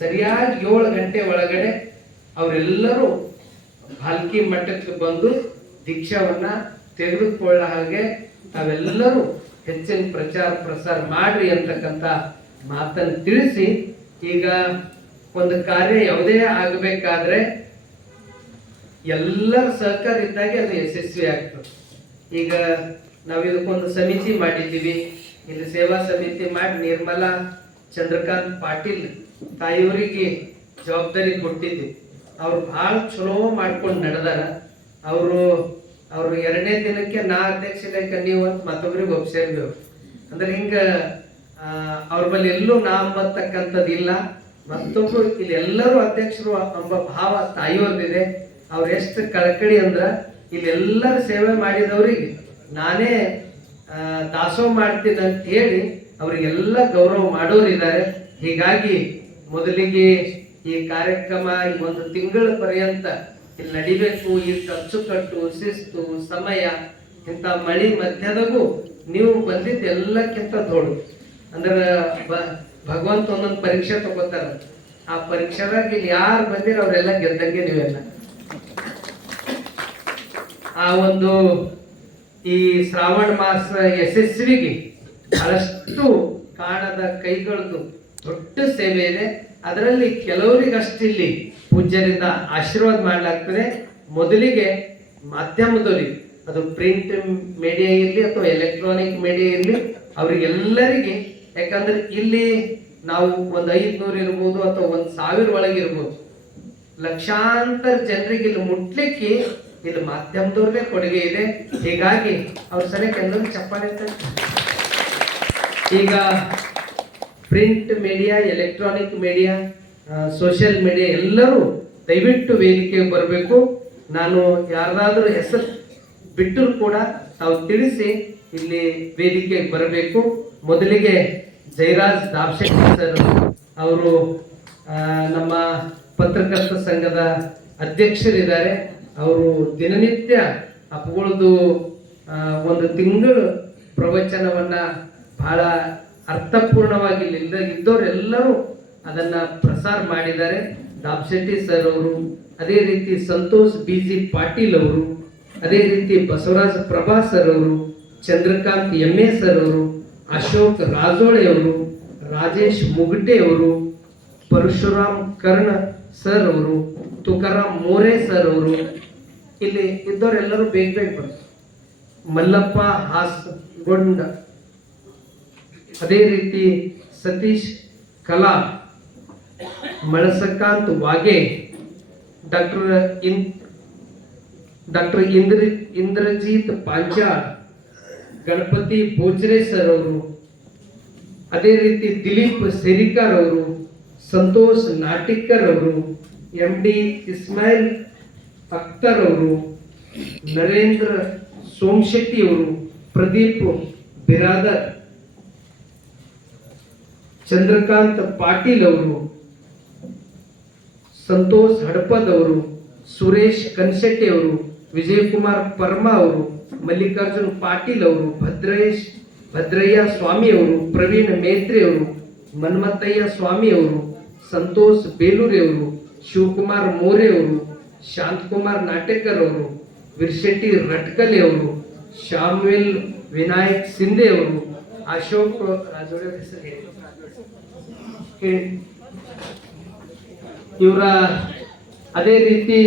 ಸರಿಯಾಗಿ 7 ಗಂಟೆ ಒಳಗಡೆ ಅವರೆಲ್ಲರೂ ಭಾಲ್ಕಿ ಮಠಕ್ಕೆ ಬಂದು ದೀಕ್ಷಾವನ್ನ ತೆಗೆದುಕೊಳ್ಳ ಹಾಗೆ ತಾವೆಲ್ಲರೂ ಹೆಚ್ಚಿನ ಪ್ರಚಾರ ಪ್ರಸಾರ ಮಾಡ್ರಿ ಅಂತಕ್ಕಂಥ ಮಾತನ್ನು ತಿಳಿಸಿ, ಈಗ ಒಂದು ಕಾರ್ಯ ಯಾವುದೇ ಆಗಬೇಕಾದ್ರೆ ಎಲ್ಲರ ಸಹಕಾರ ಇದ್ದಾಗೆ ಅದು ಯಶಸ್ವಿ ಆಗ್ತದೆ. ಈಗ ನಾವು ಇದಕ್ಕೊಂದು ಸಮಿತಿ ಮಾಡಿದ್ದೀವಿ. ಇಲ್ಲಿ ಸೇವಾ ಸಮಿತಿ ಮಾಡಿ ನಿರ್ಮಲಾ ಚಂದ್ರಕಾಂತ್ ಪಾಟೀಲ್ ತಾಯಿಯವರಿಗೆ ಜವಾಬ್ದಾರಿ ಕೊಟ್ಟಿದ್ವಿ. ಅವ್ರು ಭಾಳ ಚಲೋ ಮಾಡ್ಕೊಂಡು ನಡೆದಾರ. ಅವರು 2ನೇ ದಿನಕ್ಕೆ ನಾ ಅಧ್ಯಕ್ಷನಾಗ ನೀವು ಅಂತ ಮತ್ತೊಬ್ರಿಗೆ ಒಪ್ಸೇರ್ಬೇಕು. ಅಂದ್ರೆ ಹಿಂಗ ಅವ್ರ ಬಳಿ ಎಲ್ಲೂ ನಾ ಅಂಬತಕ್ಕಂಥದ್ದು ಇಲ್ಲ. ಮತ್ತೊಬ್ರು ಇಲ್ಲಿ ಎಲ್ಲರೂ ಅಧ್ಯಕ್ಷರು ಎಂಬ ಭಾವ ತಾಯಿಯವ್ರದಿದೆ. ಅವ್ರು ಎಷ್ಟು ಕಳಕಳಿ ಅಂದ್ರ ಇಲ್ಲಿ ಎಲ್ಲರ ಸೇವೆ ಮಾಡಿದವ್ರಿಗೆ ನಾನೇ ದಾಸೋಹ ಮಾಡ್ತೀನಿ ಅಂತ ಹೇಳಿ ಅವರಿಗೆಲ್ಲ ಗೌರವ ಮಾಡೋರಿದ್ದಾರೆ. ಹೀಗಾಗಿ ಮೊದಲಿಗೆ ಈ ಕಾರ್ಯಕ್ರಮ ಈ 1 ತಿಂಗಳ ಪರ್ಯಂತ ಇಲ್ಲಿ ನಡಿಬೇಕು. ಈ ಅಚ್ಚುಕಟ್ಟು, ಶಿಸ್ತು, ಸಮಯ, ಇಂಥ ಮಳಿ ಮಧ್ಯದಾಗೂ ನೀವು ಬಂದಿದ್ದು ಎಲ್ಲಕ್ಕಿಂತ ದೊಡ್ಡ ಅಂದ್ರೆ ಭಗವಂತ ಒಂದೊಂದು ಪರೀಕ್ಷೆ ತಗೋತಾರ. ಆ ಪರೀಕ್ಷೆದಾಗ ಇಲ್ಲಿ ಯಾರು ಬಂದಿರ ಅವರೆಲ್ಲ ಗೆದ್ದಂಗೆ ನೀವೆಲ್ಲ. ಆ ಒಂದು ಈ ಶ್ರಾವಣ ಮಾಸ ಯಶಸ್ವಿಗೆ ಬಹಳಷ್ಟು ಕಾಣದ ಕೈಗಳದ್ದು ದೊಡ್ಡ ಸೇವೆ ಇದೆ. ಅದರಲ್ಲಿ ಕೆಲವರಿಗಷ್ಟು ಇಲ್ಲಿ ಪೂಜ್ಯರಿಂದ ಆಶೀರ್ವಾದ ಮಾಡಲಾಗ್ತದೆ. ಮೊದಲಿಗೆ ಮಾಧ್ಯಮದವರಿಗೆ, ಅದು ಪ್ರಿಂಟ್ ಮೀಡಿಯಾ ಇರಲಿ ಅಥವಾ ಎಲೆಕ್ಟ್ರಾನಿಕ್ ಮೀಡಿಯಾ ಇರಲಿ, ಅವರಿಗೆಲ್ಲರಿಗೆ, ಯಾಕಂದ್ರೆ ಇಲ್ಲಿ ನಾವು ಒಂದು 500 ಇರ್ಬೋದು ಅಥವಾ 1000 ಒಳಗಿರ್ಬೋದು, ಲಕ್ಷಾಂತರ ಜನರಿಗೆ ಇಲ್ಲಿ ಮುಟ್ಲಿಕ್ಕೆ ಇಲ್ಲಿ ಮಾಧ್ಯಮದವ್ರದೇ ಕೊಡುಗೆ ಇದೆ. ಹೀಗಾಗಿ ಅವ್ರ ಸಲಕ್ಕೆ ಎಲ್ಲರೂ ಚಪ್ಪಾಳೆ. ಈಗ print media, electronic media, social media ಎಲ್ಲರೂ ದಯವಿಟ್ಟು ವೇದಿಕೆಗೆ ಬರಬೇಕು. ನಾನು ಯಾರ್ದಾದ್ರೂ ಹೆಸರು ಬಿಟ್ಟರು ಕೂಡ ತಾವು ತಿಳಿಸಿ ಇಲ್ಲಿ ವೇದಿಕೆಗೆ ಬರಬೇಕು. ಮೊದಲಿಗೆ ಜಯರಾಜ್ ದಾಬ್ಶೆಟ್ಟಿ ಸರ್ ಅವರು ನಮ್ಮ ಪತ್ರಕರ್ತ ಸಂಘದ ಅಧ್ಯಕ್ಷರಿದ್ದಾರೆ. ಅವರು ದಿನನಿತ್ಯ ಅಪ್ಪಗಳದು 1 ತಿಂಗಳು ಪ್ರವಚನವನ್ನ ಬಹಳ ಅರ್ಥಪೂರ್ಣವಾಗಿ ಇದ್ದವರೆಲ್ಲರೂ ಅದನ್ನ ಪ್ರಸಾರ ಮಾಡಿದ್ದಾರೆ. ದಾಬ್ಶೆಟ್ಟಿ ಸರ್ ಅವರು, ಅದೇ ರೀತಿ ಸಂತೋಷ್ BG ಪಾಟೀಲ್ ಅವರು, ಅದೇ ರೀತಿ ಬಸವರಾಜ್ ಪ್ರಭಾ ಸರ್ ಅವರು, ಚಂದ್ರಕಾಂತ್ MA ಸರ್ ಅವರು, ಅಶೋಕ್ ರಾಜೋಳೆ ಅವರು, ರಾಜೇಶ್ ಮುಗಟೆ ಅವರು, ಪರಶುರಾಮ್ ಕರ್ಣ ಸರ್ ಅವರು, ತುಕಾರಾಮ್ ಮೋರೆ ಸರ್ ಅವರು, ಇಲ್ಲಿ ಇದ್ದವರೆಲ್ಲರೂ ಬೇಗ ಬರ್ತಾರೆ. ಮಲ್ಲಪ್ಪ ಹಾಸ್ಗೊಂಡ, ಅದೇ ರೀತಿ ಸತೀಶ್ ಕಲಾ, ಮಳಸಕಾಂತ್ ವಾಗೆ, ಡಾಕ್ಟರ್ ಇಂದ್ರಜಿತ್ ಪಾಂಚಾಳ್, ಗಣಪತಿ ಬೋಜ್ರೆ ಸರ್ ಅವರು, ಅದೇ ರೀತಿ ದಿಲೀಪ್ ಸೇರಿಕರ್ ಅವರು, ಸಂತೋಷ್ ನಾಟಿಕರ್ ಅವರು, MD ಇಸ್ಮಾಯಿಲ್ ಅಖ್ತರ್ ಅವರು, ನರೇಂದ್ರ ಸೋಮಶೆಟ್ಟಿ ಅವರು, ಪ್ರದೀಪ್ ಬಿರಾದರ್, ಚಂದ್ರಕಾಂತ್ ಪಾಟೀಲ್ ಅವರು, ಸಂತೋಷ್ ಹಡಪದ್ ಅವರು, ಸುರೇಶ್ ಕನ್ಶೆಟ್ಟಿ ಅವರು, ವಿಜಯಕುಮಾರ್ ಪರ್ಮಾ ಅವರು, ಮಲ್ಲಿಕಾರ್ಜುನ್ ಪಾಟೀಲ್ ಅವರು, ಭದ್ರಯ್ಯ ಸ್ವಾಮಿ ಅವರು, ಪ್ರವೀಣ್ ಮೇತ್ರಿ ಅವರು, ಮನ್ಮತಯ್ಯ ಸ್ವಾಮಿ ಅವರು, ಸಂತೋಷ್ ಬೇಲೂರಿ ಅವರು, ಶಿವಕುಮಾರ್ ಮೋರೆ ಅವರು, ಶಾಂತಕುಮಾರ್ ನಾಟೇಕರ್ ಅವರು, ವಿರ್ಶೆಟ್ಟಿ ರಟ್ಕಲೆ ಅವರು, ಶಾಮ್ವೆಲ್ ವಿನಾಯಕ್ ಸಿಂಧೆ ಅವರು, ಅಶೋಕ್ ರಾಜೋಳೆ ಇವರ, ಅದೇ ರೀತಿ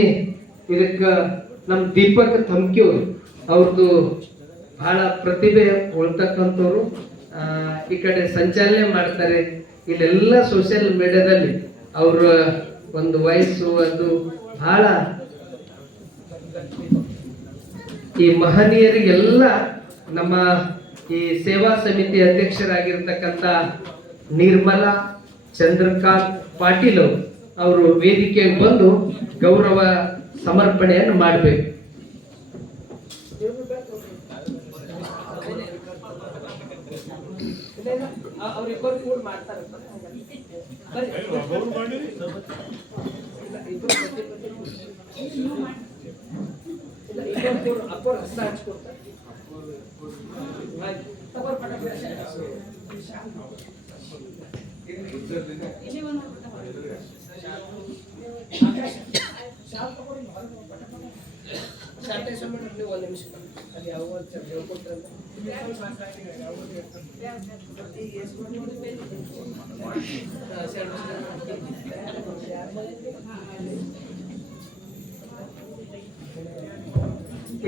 ಇದಕ್ಕೆ ನಮ್ಮ ದೀಪಕ್ ಥಮ್ಕಿ ಅವರು, ಅವ್ರದ್ದು ಬಹಳ ಪ್ರತಿಭೆ ಉಳ್ತಕ್ಕಂಥವ್ರು. ಈ ಕಡೆ ಸಂಚಾಲನೆ ಮಾಡ್ತಾರೆ. ಇಲ್ಲೆಲ್ಲ ಸೋಷಿಯಲ್ ಮೀಡಿಯಾದಲ್ಲಿ ಅವ್ರ ಒಂದು ವಯಸ್ಸು ಅದು ಬಹಳ, ಈ ಮಹನೀಯರಿಗೆಲ್ಲ ನಮ್ಮ ಈ ಸೇವಾ ಸಮಿತಿ ಅಧ್ಯಕ್ಷರಾಗಿರ್ತಕ್ಕಂಥ ನಿರ್ಮಲಾ ಚಂದ್ರಕಾಂತ್ ಪಾಟೀಲ್ ಅವರು ವೇದಿಕೆಗೆ ಬಂದು ಗೌರವ ಸಮರ್ಪಣೆಯನ್ನು ಮಾಡಬೇಕು.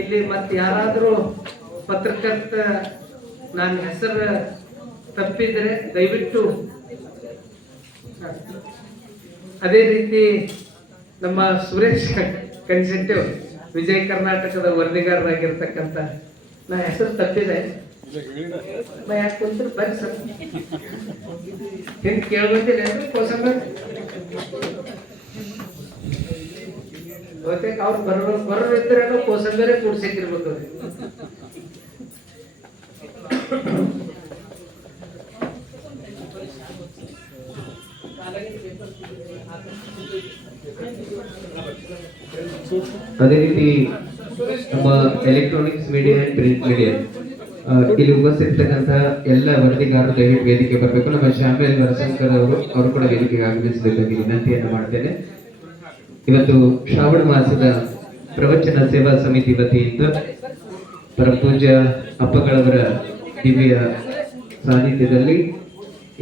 ಇಲ್ಲಿ ಮತ್ತೆ ಯಾರಾದರೂ ಪತ್ರಕರ್ತ ನನ್ನ ಹೆಸರು ತಪ್ಪಿದ್ರೆ ದಯವಿಟ್ಟು, ಅದೇ ರೀತಿ ನಮ್ಮ ಸುರೇಶ್ ಕನ್ಸೆಂಟಿವ್ ವಿಜಯ ಕರ್ನಾಟಕದ ವರದಿಗಾರರಾಗಿರ್ತಕ್ಕಂಥ ನಾ ಹೆಸರು ತಪ್ಪಿದೆ, ಯಾಕೆ ಕುಂತ್ರು ಬರ್ರಿ ಸರ್, ಹಿಂಗೆ ಕೇಳ್ಬೋದಿಲ್ಲ ಕೋಸಂಬರಿ ಬಹುತೇಕ ಅವ್ರು ಬರೋರು ಇದ್ರೇನೋ ಕೋಸಂಬರಿ ಕೂಡ್ಸಿಟ್ಟಿರ್ಬೇಕು ಅವ್ರಿಗೆ. ಅದೇ ರೀತಿ ನಮ್ಮ electronics media and print media ಇಲ್ಲಿ ಉಪಸ್ಥಿತಕ್ಕಂತಹ ಎಲ್ಲ ವರದಿಗಾರರು ದಯವಿಟ್ಟು ವೇದಿಕೆ ಬರಬೇಕು. ನಮ್ಮ ಶ್ಯಾಮೇಲ್ ವರಶಂಕರ್ ಅವರು ಕೂಡ ವೇದಿಕೆಗೆ ಆಗಮಿಸಬೇಕಾಗಿ ವಿನಂತಿಯನ್ನು ಮಾಡ್ತೇನೆ. ಇವತ್ತು ಶ್ರಾವಣ ಮಾಸದ ಪ್ರವಚನ ಸೇವಾ ಸಮಿತಿ ವತಿಯಿಂದ ಪರಮಪೂಜ್ಯ ಅಪ್ಪಗಳವರ ದಿವ್ಯ ಸಾನ್ನಿಧ್ಯದಲ್ಲಿ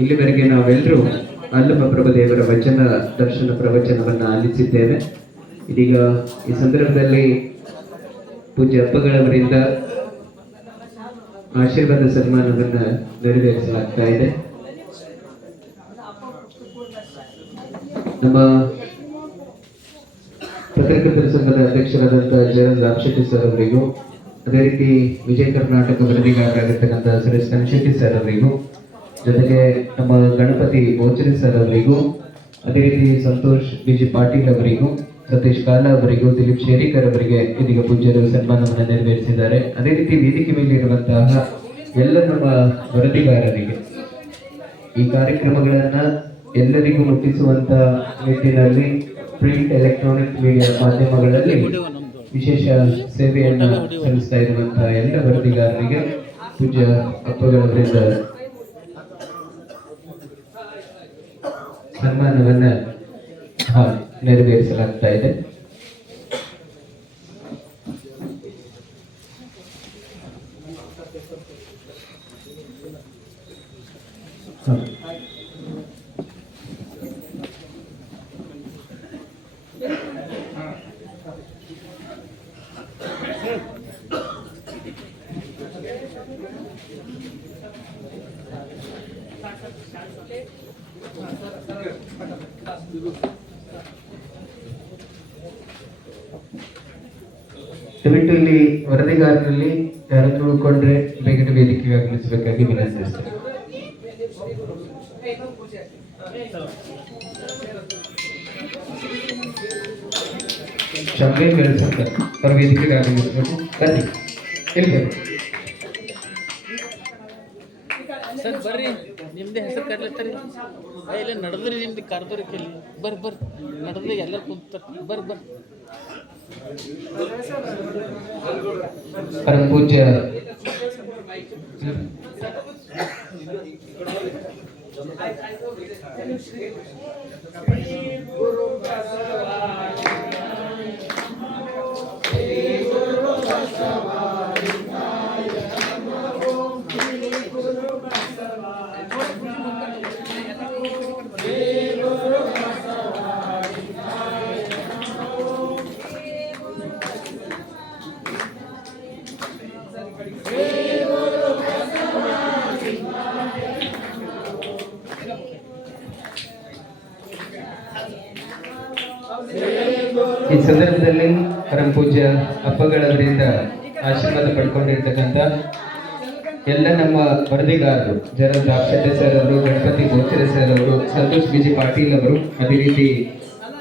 ಇಲ್ಲಿವರೆಗೆ ನಾವೆಲ್ಲರೂ ಅಲ್ಲಮ ಪ್ರಭುದೇವರ ವಚನ ದರ್ಶನ ಪ್ರವಚನವನ್ನು ಆಲಿಸಿದ್ದೇವೆ. ಇದೀಗ ಈ ಸಂದರ್ಭದಲ್ಲಿ ಪೂಜ್ಯ ಅಪ್ಪಗಳವರಿಂದ ಆಶೀರ್ವಾದ ಸನ್ಮಾನವನ್ನು ನೆರವೇರಿಸಲಾಗ್ತಾ ಇದೆ. ನಮ್ಮ ಪತ್ರಕರ್ತರ ಸಂಘದ ಅಧ್ಯಕ್ಷರಾದಂತಹ ಜಯರಾಜ್ ರಾಮಶೆಟ್ಟಿ ಸರ್ ಅವರಿಗೂ, ಅದೇ ರೀತಿ ವಿಜಯ ಕರ್ನಾಟಕ ವರದಿಗಾರರಾಗಿರ್ತಕ್ಕಂಥ ಸುರೇಶ್ ಕನ್ಶೆಟ್ಟಿ ಸರ್ ಅವರಿಗೂ, ಜೊತೆಗೆ ನಮ್ಮ ಗಣಪತಿ ಬೋಚರಿ ಸರ್ ಅವರಿಗೂ, ಅದೇ ರೀತಿ ಸಂತೋಷ್ ಬಿಜಿ ಪಾಟೀಲ್ ಅವರಿಗೂ, ಸತೀಶ್ ಕಾಲ ಅವರಿಗೂ, ದಿಲೀಪ್ ಶೇರಿಕರ್ ಅವರಿಗೆ ಇದೀಗ ಪೂಜ್ಯರು ಸನ್ಮಾನವನ್ನು ನೆರವೇರಿಸಿದ್ದಾರೆ. ಅದೇ ರೀತಿ ವೇದಿಕೆ ಮೇಲೆ ಇರುವಂತಹ ಎಲ್ಲ ನಮ್ಮ ವರದಿಗಾರರಿಗೆ ಈ ಕಾರ್ಯಕ್ರಮಗಳನ್ನ ಎಲ್ಲರಿಗೂ ಮುಟ್ಟಿಸುವಂತ ನಿಟ್ಟಿನಲ್ಲಿ ಪ್ರಿಂಟ್ ಎಲೆಕ್ಟ್ರಾನಿಕ್ ಮೀಡಿಯಾ ಮಾಧ್ಯಮಗಳಲ್ಲಿ ವಿಶೇಷ ಸೇವೆಯನ್ನ ಸಲ್ಲಿಸ್ತಾ ಇರುವಂತಹ ಎಲ್ಲ ವರದಿಗಾರರಿಗೆ ಪೂಜ್ಯ ಅಪ್ಪಗಳವರಿಂದ ಸನ್ಮಾನವನ್ನ ನೆರವೇರಿಸಲಾಗ್ತಾ ಇದೆ. ದಯವಿಟ್ಟು ಇಲ್ಲಿ ವರದಿಗಾರರಲ್ಲಿ ಯಾರಾದ್ರೂ ಉಳ್ಕೊಂಡ್ರೆ ಬೇಗ ವೇದಿಕೆಗೆ ಆಗಮಿಸಬೇಕಾಗಿ ವಿನಂತಿಸ್ತೇನೆ. ಶಂಕರ್ ಬೆಳೆಸಂಕರ್ ಅವ್ರ ವೇದಿಕೆಗೆ ಆಗಮಿಸಬೇಕು. ಬನ್ನಿ, ಎಲ್ಲಿ ಬನ್ನಿ ಸರ್, ಬರ್ರಿ, ನಿಮ್ದೇ ಹೆಸರು ಕರ್ಲತ್ತರಿ. ಇಲ್ಲ ನಡೆದ್ರಿ, ನಿಮ್ದು ಕರ್ದ್ರಿ ಕೇಳಿ. ಬರ್ರಿ ನಡೆದ್ರಿ, ಎಲ್ಲರೂ ಕುಂತಾರ. ಬರ್ರಿ ಪರಮ ಪೂಜ್ಯ ಈ ಸಂದರ್ಭದಲ್ಲಿ ಪರಮ ಪೂಜ್ಯ ಅಪ್ಪಗಳವರಿಂದ ಆಶೀರ್ವಾದ ಪಡ್ಕೊಂಡಿರ್ತಕ್ಕಂಥ ಎಲ್ಲ ನಮ್ಮ ವರದಿಗಾರರು ಜಯರಾಜ್ ರಾಮಶೆಟ್ಟಿ ಸರ್ ಅವರು, ಗಣಪತಿ ಬೋಚರೆ ಸರ್ ಅವರು, ಸಂತೋಷ್ ಬಿಜಿ ಪಾಟೀಲ್ ಅವರು, ಅದೇ ರೀತಿ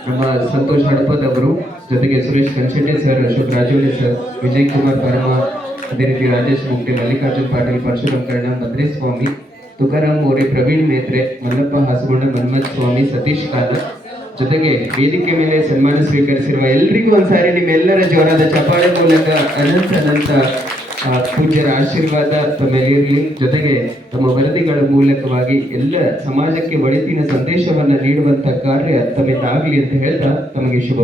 ನಮ್ಮ ಸಂತೋಷ್ ಹಡಪದ್ ಅವರು, ಜೊತೆಗೆ ಸುರೇಶ್ ಕನ್ಶೆಟ್ಟಿ ಸರ್, ಅಶೋಕ್ ರಾಜೋಲಿ ಸರ್, ವಿಜಯ್ ಕುಮಾರ್ ಪರಮ, ಅದೇ ರೀತಿ ರಾಜೇಶ್ ಮುಕ್ತೆ, ಮಲ್ಲಿಕಾರ್ಜುನ್ ಪಾಟೀಲ್, ಪರಶುರಾಮ್ ಕರ್ಣ, ಮದ್ರೇಸ್ವಾಮಿ, ತುಕಾರಾಮ್ ಮೋರೆ, ಪ್ರವೀಣ್ ಮೇತ್ರೆ, ಮಲ್ಲಪ್ಪ ಹಾಸಗೊಂಡ, ಮನ್ಮಥ್ ಸ್ವಾಮಿ, ಸತೀಶ್ ಕಾಲ, ಜೊತೆಗೆ ವೇದಿಕೆ ಮೇಲೆ ಸನ್ಮಾನ ಸ್ವೀಕರಿಸಿರುವ ಎಲ್ರಿಗೂ ಒಂದ್ಸಾರಿ ನಿಮ್ಮೆಲ್ಲರ ಜೋರಾದ ಚಪ್ಪಾಳೆ ಮೂಲಕ ಅನಂತ ಪೂಜ್ಯರ ಆಶೀರ್ವಾದ ತಮ್ಮೆಲ್ಲಿರಲಿ. ಜೊತೆಗೆ ತಮ್ಮ ವರದಿಗಳ ಮೂಲಕವಾಗಿ ಎಲ್ಲ ಸಮಾಜಕ್ಕೆ ಒಳಿತಿನ ಸಂದೇಶವನ್ನ ನೀಡುವಂತ ಕಾರ್ಯ ತಮ್ಮಿಂದ ಆಗ್ಲಿ ಅಂತ ಹೇಳ್ತಾ ತಮಗೆ ಶುಭ